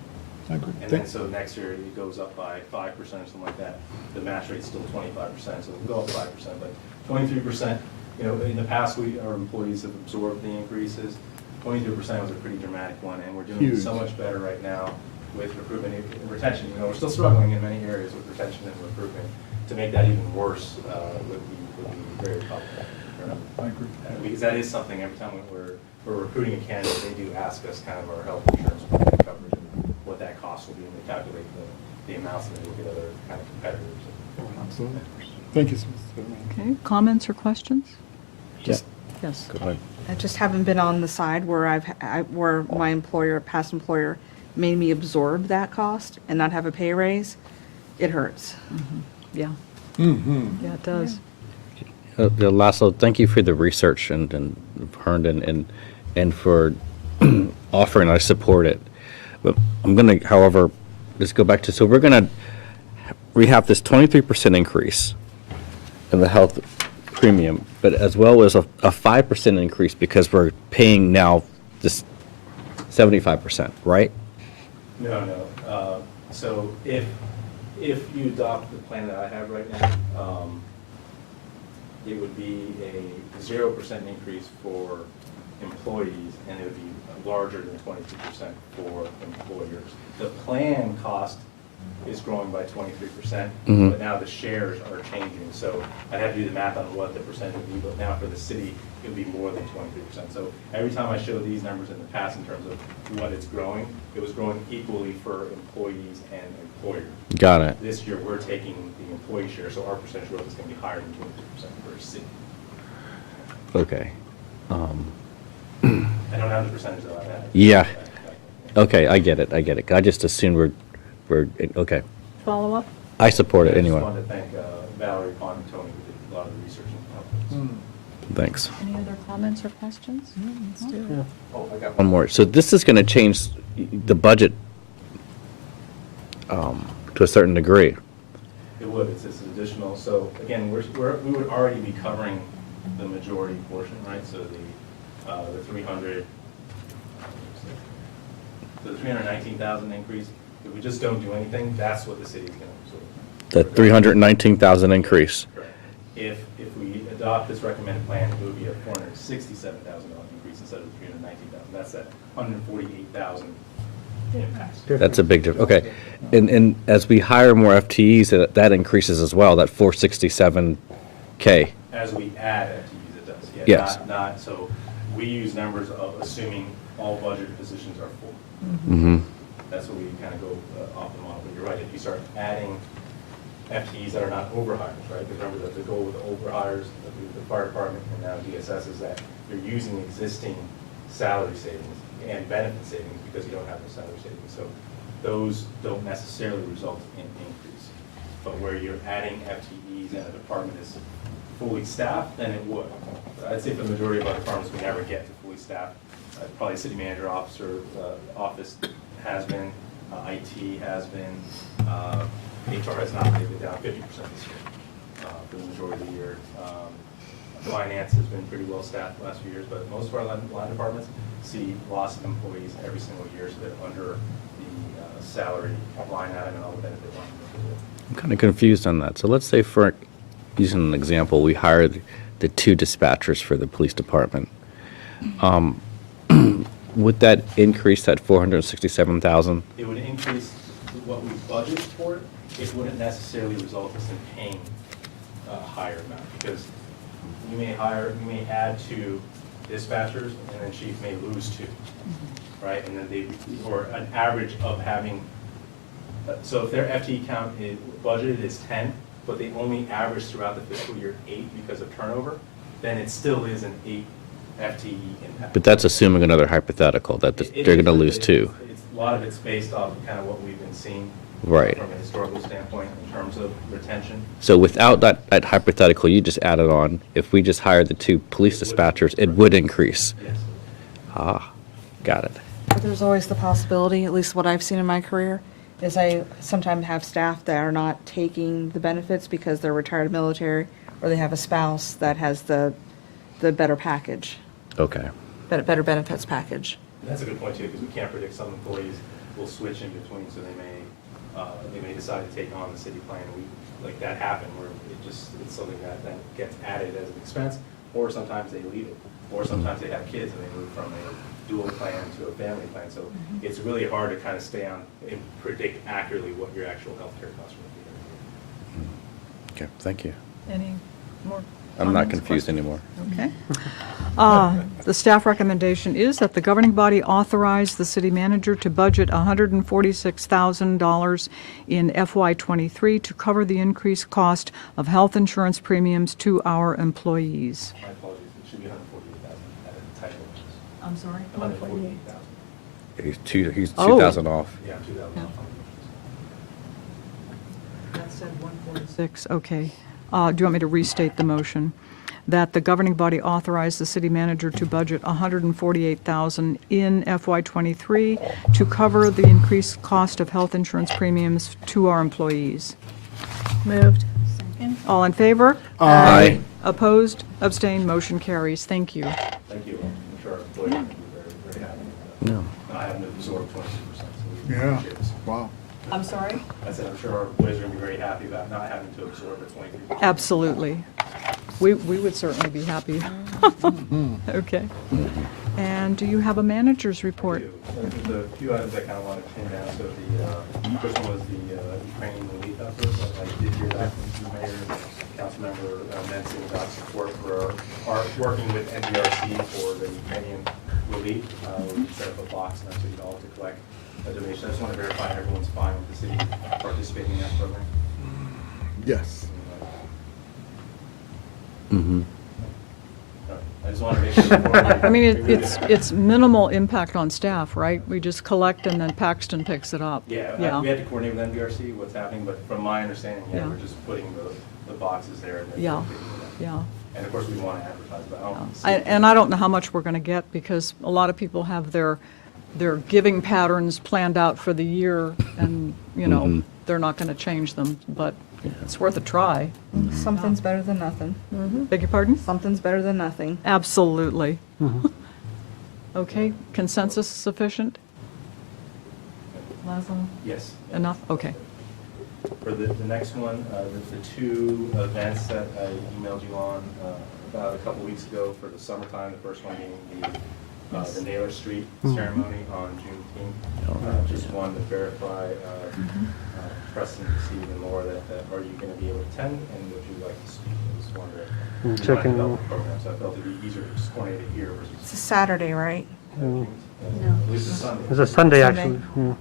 I agree. And then so next year it goes up by 5% or something like that. The match rate's still 25%, so it'll go up 5%, but 23%. You know, in the past, our employees have absorbed the increases. 22% was a pretty dramatic one, and we're doing so much better right now with recruitment and retention. You know, we're still struggling in many areas with retention and recruitment. To make that even worse would be very problematic. I agree. Because that is something, every time we're recruiting a candidate, they do ask us kind of our health insurance coverage and what that cost will be, and they calculate the amounts that they look at other kind of competitors. Absolutely. Thank you, Smith. Okay, comments or questions? Yes. Yes. Go ahead. I just haven't been on the side where where my past employer, made me absorb that cost and not have a pay raise. It hurts. Yeah. Mm-hmm. Yeah, it does. Laszlo, thank you for the research and Herndon and for offering. I support it. But I'm going to, however, just go back to, so we have this 23% increase in the health premium, but as well as a 5% increase because we're paying now this 75%, right? No. So if you adopt the plan that I have right now, it would be a 0% increase for employees, and it would be larger than 22% for employers. The plan cost is growing by 23%, but now the shares are changing. So I'd have to do the math on what the percent would be, but now for the city, it would be more than 23%. So every time I show these numbers in the past in terms of what it's growing, it was growing equally for employees and employers. Got it. This year, we're taking the employee share, so our percentage growth is going to be higher than 23% for a city. Okay. I don't have the percentage that I had. Yeah. Okay, I get it. I just assumed we're okay. Follow up? I support it I anyway. just wanted to thank Valerie, Pond, and Tony who did a lot of the research and helped us. Thanks. Any other comments or questions? Oh, I got One more. So this is going to change the budget to a certain degree. It would, it's this additional, so again, we would already be covering the majority portion, right? So the 319,000 increase, if we just don't do anything, that's what the city's going to absorb. The 319,000 increase. Correct. If we adopt this recommended plan, it would be a $467,000 increase instead of 319,000. That's that 148,000 impact. That's a big difference. Okay. And as we hire more FTEs, that increases as well, that 467K. As we add FTEs, it does. Yeah, Yes. Not, so we use numbers of assuming all budget positions are full. Mm-hmm. That's what we kind of go off the model. But you're right, if you start adding FTEs that are not overhires, right? Because remember that the goal with the overhires, the fire department and now DSS is that you're using existing salary savings and benefit savings because you don't have the salary savings. So those don't necessarily result in increase. But where you're adding FTEs and a department is fully staffed, then it would. But I'd say for the majority of our departments, we never get to fully staffed. Probably city manager office has been, IT has been, HR has not, they've been down 50% this year for the majority of the year. Finance has been pretty well staffed the last few years, but most of our line departments see loss of employees every single year, so they're under the salary line item and all the benefit line. I'm kind of confused on that. So let's say, for using an example, we hired the 2 dispatchers for the police department. Would that increase that 467,000? It would increase what we budget for it. It wouldn't necessarily result us in paying a higher amount because you may add 2 dispatchers and then chief may lose 2, right? And then or an average of having, so if their FTE count is budgeted is 10, but they only average throughout the fiscal year 8 because of turnover, then it still is an 8 FTE impact. But that's assuming another hypothetical, that they're going to lose 2. A lot of it's based off of kind of what we've been seeing. Right. From a historical standpoint in terms of retention. So without that hypothetical you just added on, if we just hired the 2 police dispatchers, it would increase. Yes. Ah, got it. But there's always the possibility, at least what I've seen in my career, is I sometimes have staff that are not taking the benefits because they're retired military or they have a spouse that has the better package, Okay. better benefits package. And that's a good point too, because we can't predict some employees will switch in between, so they may decide to take on the city plan. Like that happened where it's something that gets added as an expense, or sometimes they leave it, or sometimes they have kids and they move from a dual plan to a family plan. So it's really hard to kind of stay on and predict accurately what your actual healthcare costs will be. Okay, thank you. Any more? I'm not comments, confused questions? anymore. Okay. The staff recommendation is that the governing body authorize the city manager to budget $146,000 in FY23 to cover the increased cost of health insurance premiums to our employees. My apologies, it should be 148,000 at a title. I'm sorry? 148,000. He's 2,000 off. Yeah, 2,000 off. That said 146, okay. Do you want me to restate the motion? That the governing body authorize the city manager to budget $148,000 in FY23 to cover the increased cost of health insurance premiums to our employees. Moved. All in favor? Aye. Opposed? Abstained? Motion carries. Thank you. Thank you. I'm sure our employees will be very, very happy with that. No. I have no absorb 22%. So we Yeah, appreciate this. wow. I'm sorry? I said, I'm sure our employees are going to be very happy about not having to absorb the 23%. Absolutely. We would certainly be happy. Okay. And do you have a manager's report? There's a few items I kind of want to pin down. So the first one was the Ukrainian relief effort. I did hear back from the mayor, Councilmember Mensing about support for our working with NDRC for the Ukrainian relief. We set up a box next week all to collect a donation. I just want to verify everyone's fine with the city participating in that program. Yes. I just want to make sure. I mean, it's minimal impact on staff, right? We just collect and then Paxton picks it up. Yeah, we had to coordinate with NDRC what's happening, but from my understanding, Yeah. we're just putting the boxes there. And Yeah, yeah. And of course, we want to advertise, but I don't see. And I don't know how much we're going to get because a lot of people have their giving patterns planned out for the year and, you know, they're not going to change them, but it's worth a try. Something's better than nothing. Beg your pardon? Something's better than nothing. Absolutely. Okay, consensus sufficient? Laszlo? Yes. Enough? Okay. For the next one, the two events that I emailed you on about a couple weeks ago for the summertime, the first one being the Naylor Street ceremony on Juneteenth. Just wanted to verify, Preston, Steve, and Laura, that are you going to be able to attend, and would you like to speak? I just wanted to Checking. develop the program, so I felt it'd be easier to just coordinate it here versus. It's a Saturday, right? At least it's Sunday. It's a Sunday, Sunday. actually. Yeah.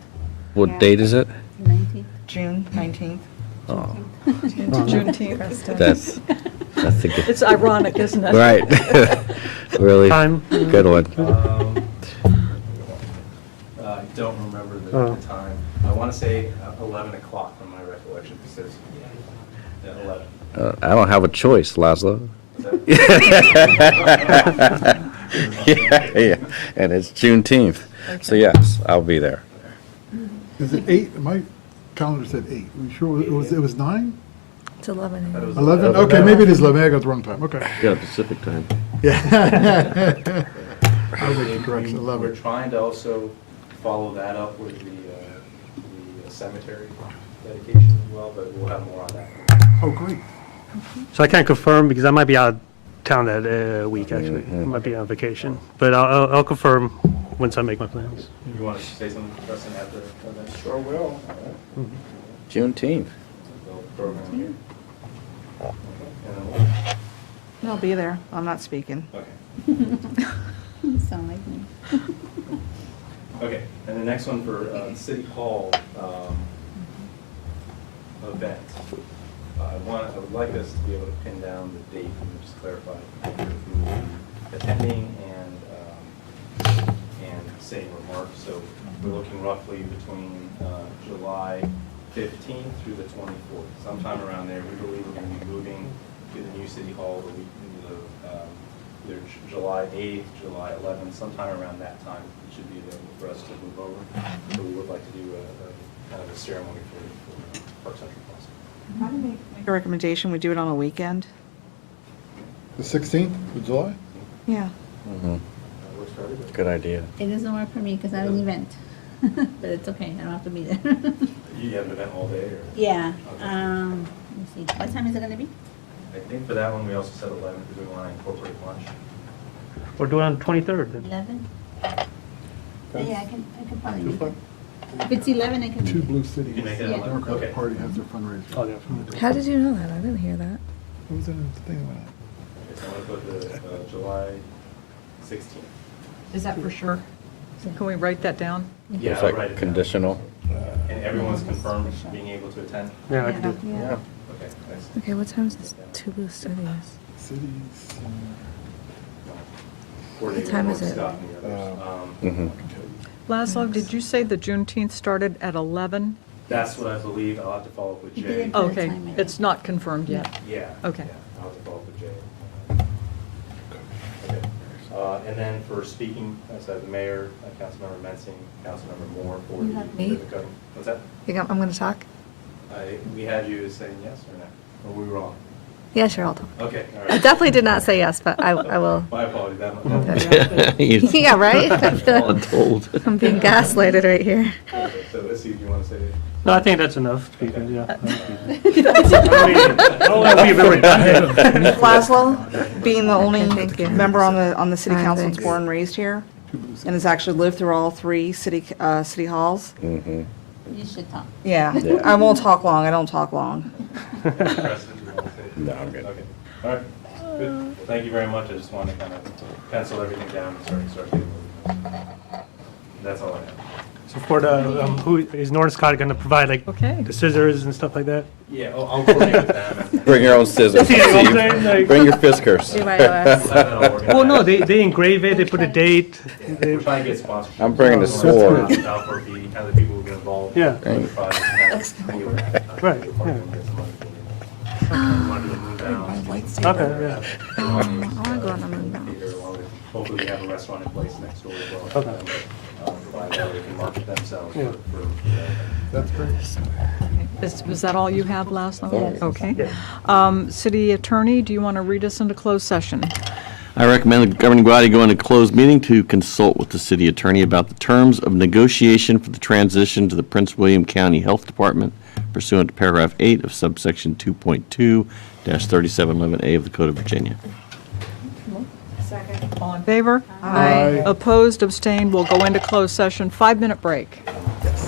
What date is it? 19th. June 19th. Oh, Juneteenth. that's a good. It's ironic, isn't it? Right. Really Time? good one. I don't remember Oh. the time. I want to say 11 o'clock from my recollection. It says 11. I don't have a choice, Laszlo. Is that- Yeah, and it's Juneteenth. So yes, I'll be there. Is it 8? My calendar said 8. Are you sure it was 9? It's 11. That was 11? Okay, maybe it is 11. I got the wrong time. Okay. Yeah, Pacific time. Yeah. I'll make the correction, We're 11. trying to also follow that up with the cemetery dedication as well, but we'll have more on that. Oh, great. So I can't confirm because I might be out of town that week, actually. I might be on vacation. But I'll confirm once I make my plans. You want to say something, Preston, after that? Sure will. Juneteenth. Program here. And then I'll be there. I'm not speaking. okay. You sound like me. Okay, and the next one for City Hall event. I would like us to be able to pin down the date and just clarify who will be attending and saying remarks. So we're looking roughly between July 15th through the 24th. Sometime around there, we believe we're going to be moving to the new City Hall the week into either July 8th, July 11th, sometime around that time. It should be available for us to move over. So we would like to do a kind of a ceremony for Park Central Plaza. Make a recommendation, we do it on a weekend? The 16th of July? Yeah. Works for everybody. Good idea. It doesn't work for me because I have an event. But it's okay, I don't have to be there. You have an event all day, or? Yeah, Okay. let me see, what time is it gonna be? I think for that one, we also said 11 because we want to incorporate lunch. Or do it on the 23rd then. 11? Yeah, I can probably Two make it. o'clock? If it's 11, I can Two make it. Blue You Cities. can make it at Yeah. 11? Democratic Okay. Party has their fundraiser. Oh, yeah. How did you know that? I didn't hear that. What was that thing that went out? Okay, so I'm going to put the July 16th. Is that for sure? Can we write that down? Yeah, It's I'll like write it down. conditional. And everyone's confirmed being able to attend? Yeah, I can do it. Yeah. Okay, nice. Okay, what time is this Tubu studies? Cities. Coordinate What time with is it? Scott and the others. Mhm. Laszlo, did you say the Juneteenth started at 11? That's what I believe. I'll have to follow up with You Jay. didn't put a Okay, time in. it's not confirmed yet. Yeah. Okay. Yeah, I'll have to follow up with Jay. Okay. And then for speaking, as the mayor, Councilmember Mensing, Councilmember Moore for You the have me? Pacific Government. What's that? You think I'm going to talk? We had you as saying yes or no? Or were we wrong? Yeah, sure, I'll talk. Okay, all I right. definitely did not say yes, but I will. My apologies. That- Yeah, right? I feel like Told. I'm being gaslighted right here. Okay, so let's see if you want to say. No, I think that's enough. Because, yeah. I don't want to be a bit redundant. Laszlo, being the only Thank you. member on the city council that's Thanks. born and raised here, and has actually lived through all three city halls. You should talk. Yeah, I won't talk long, I don't talk long. No, I'm good. Okay, all right, good. Well, thank you very much. I just wanted to kind of pencil everything down and start getting moving. That's all I have. So for the, who is Norton Scott going to provide like Okay. the scissors and stuff like that? Yeah, I'll coordinate with them. And Bring your own scissors, See, you know what I'm Steve. saying? Like- Bring your Fiskars. Well, no, they engrave it, they put a date. We're trying to get sponsorship. I'm bringing the sword. Out for the other people who get involved. Yeah. In the project. Right, yeah. Okay, yeah. I want to go on a moon bounce. Hopefully we have a restaurant in place next door as well. Okay. Provide that they can market themselves Yeah. for That's great. Is that all you have, Laszlo? Yes. Okay. City Attorney, do you want to read us into closed session? I recommend the governing body go into closed meeting to consult with the city attorney about the terms of negotiation for the transition to the Prince William County Health Department pursuant to paragraph 8 of subsection 2.2-3711A of the Code of Virginia. All in favor? Aye. Opposed, abstained, we'll go into closed session. 5-minute break.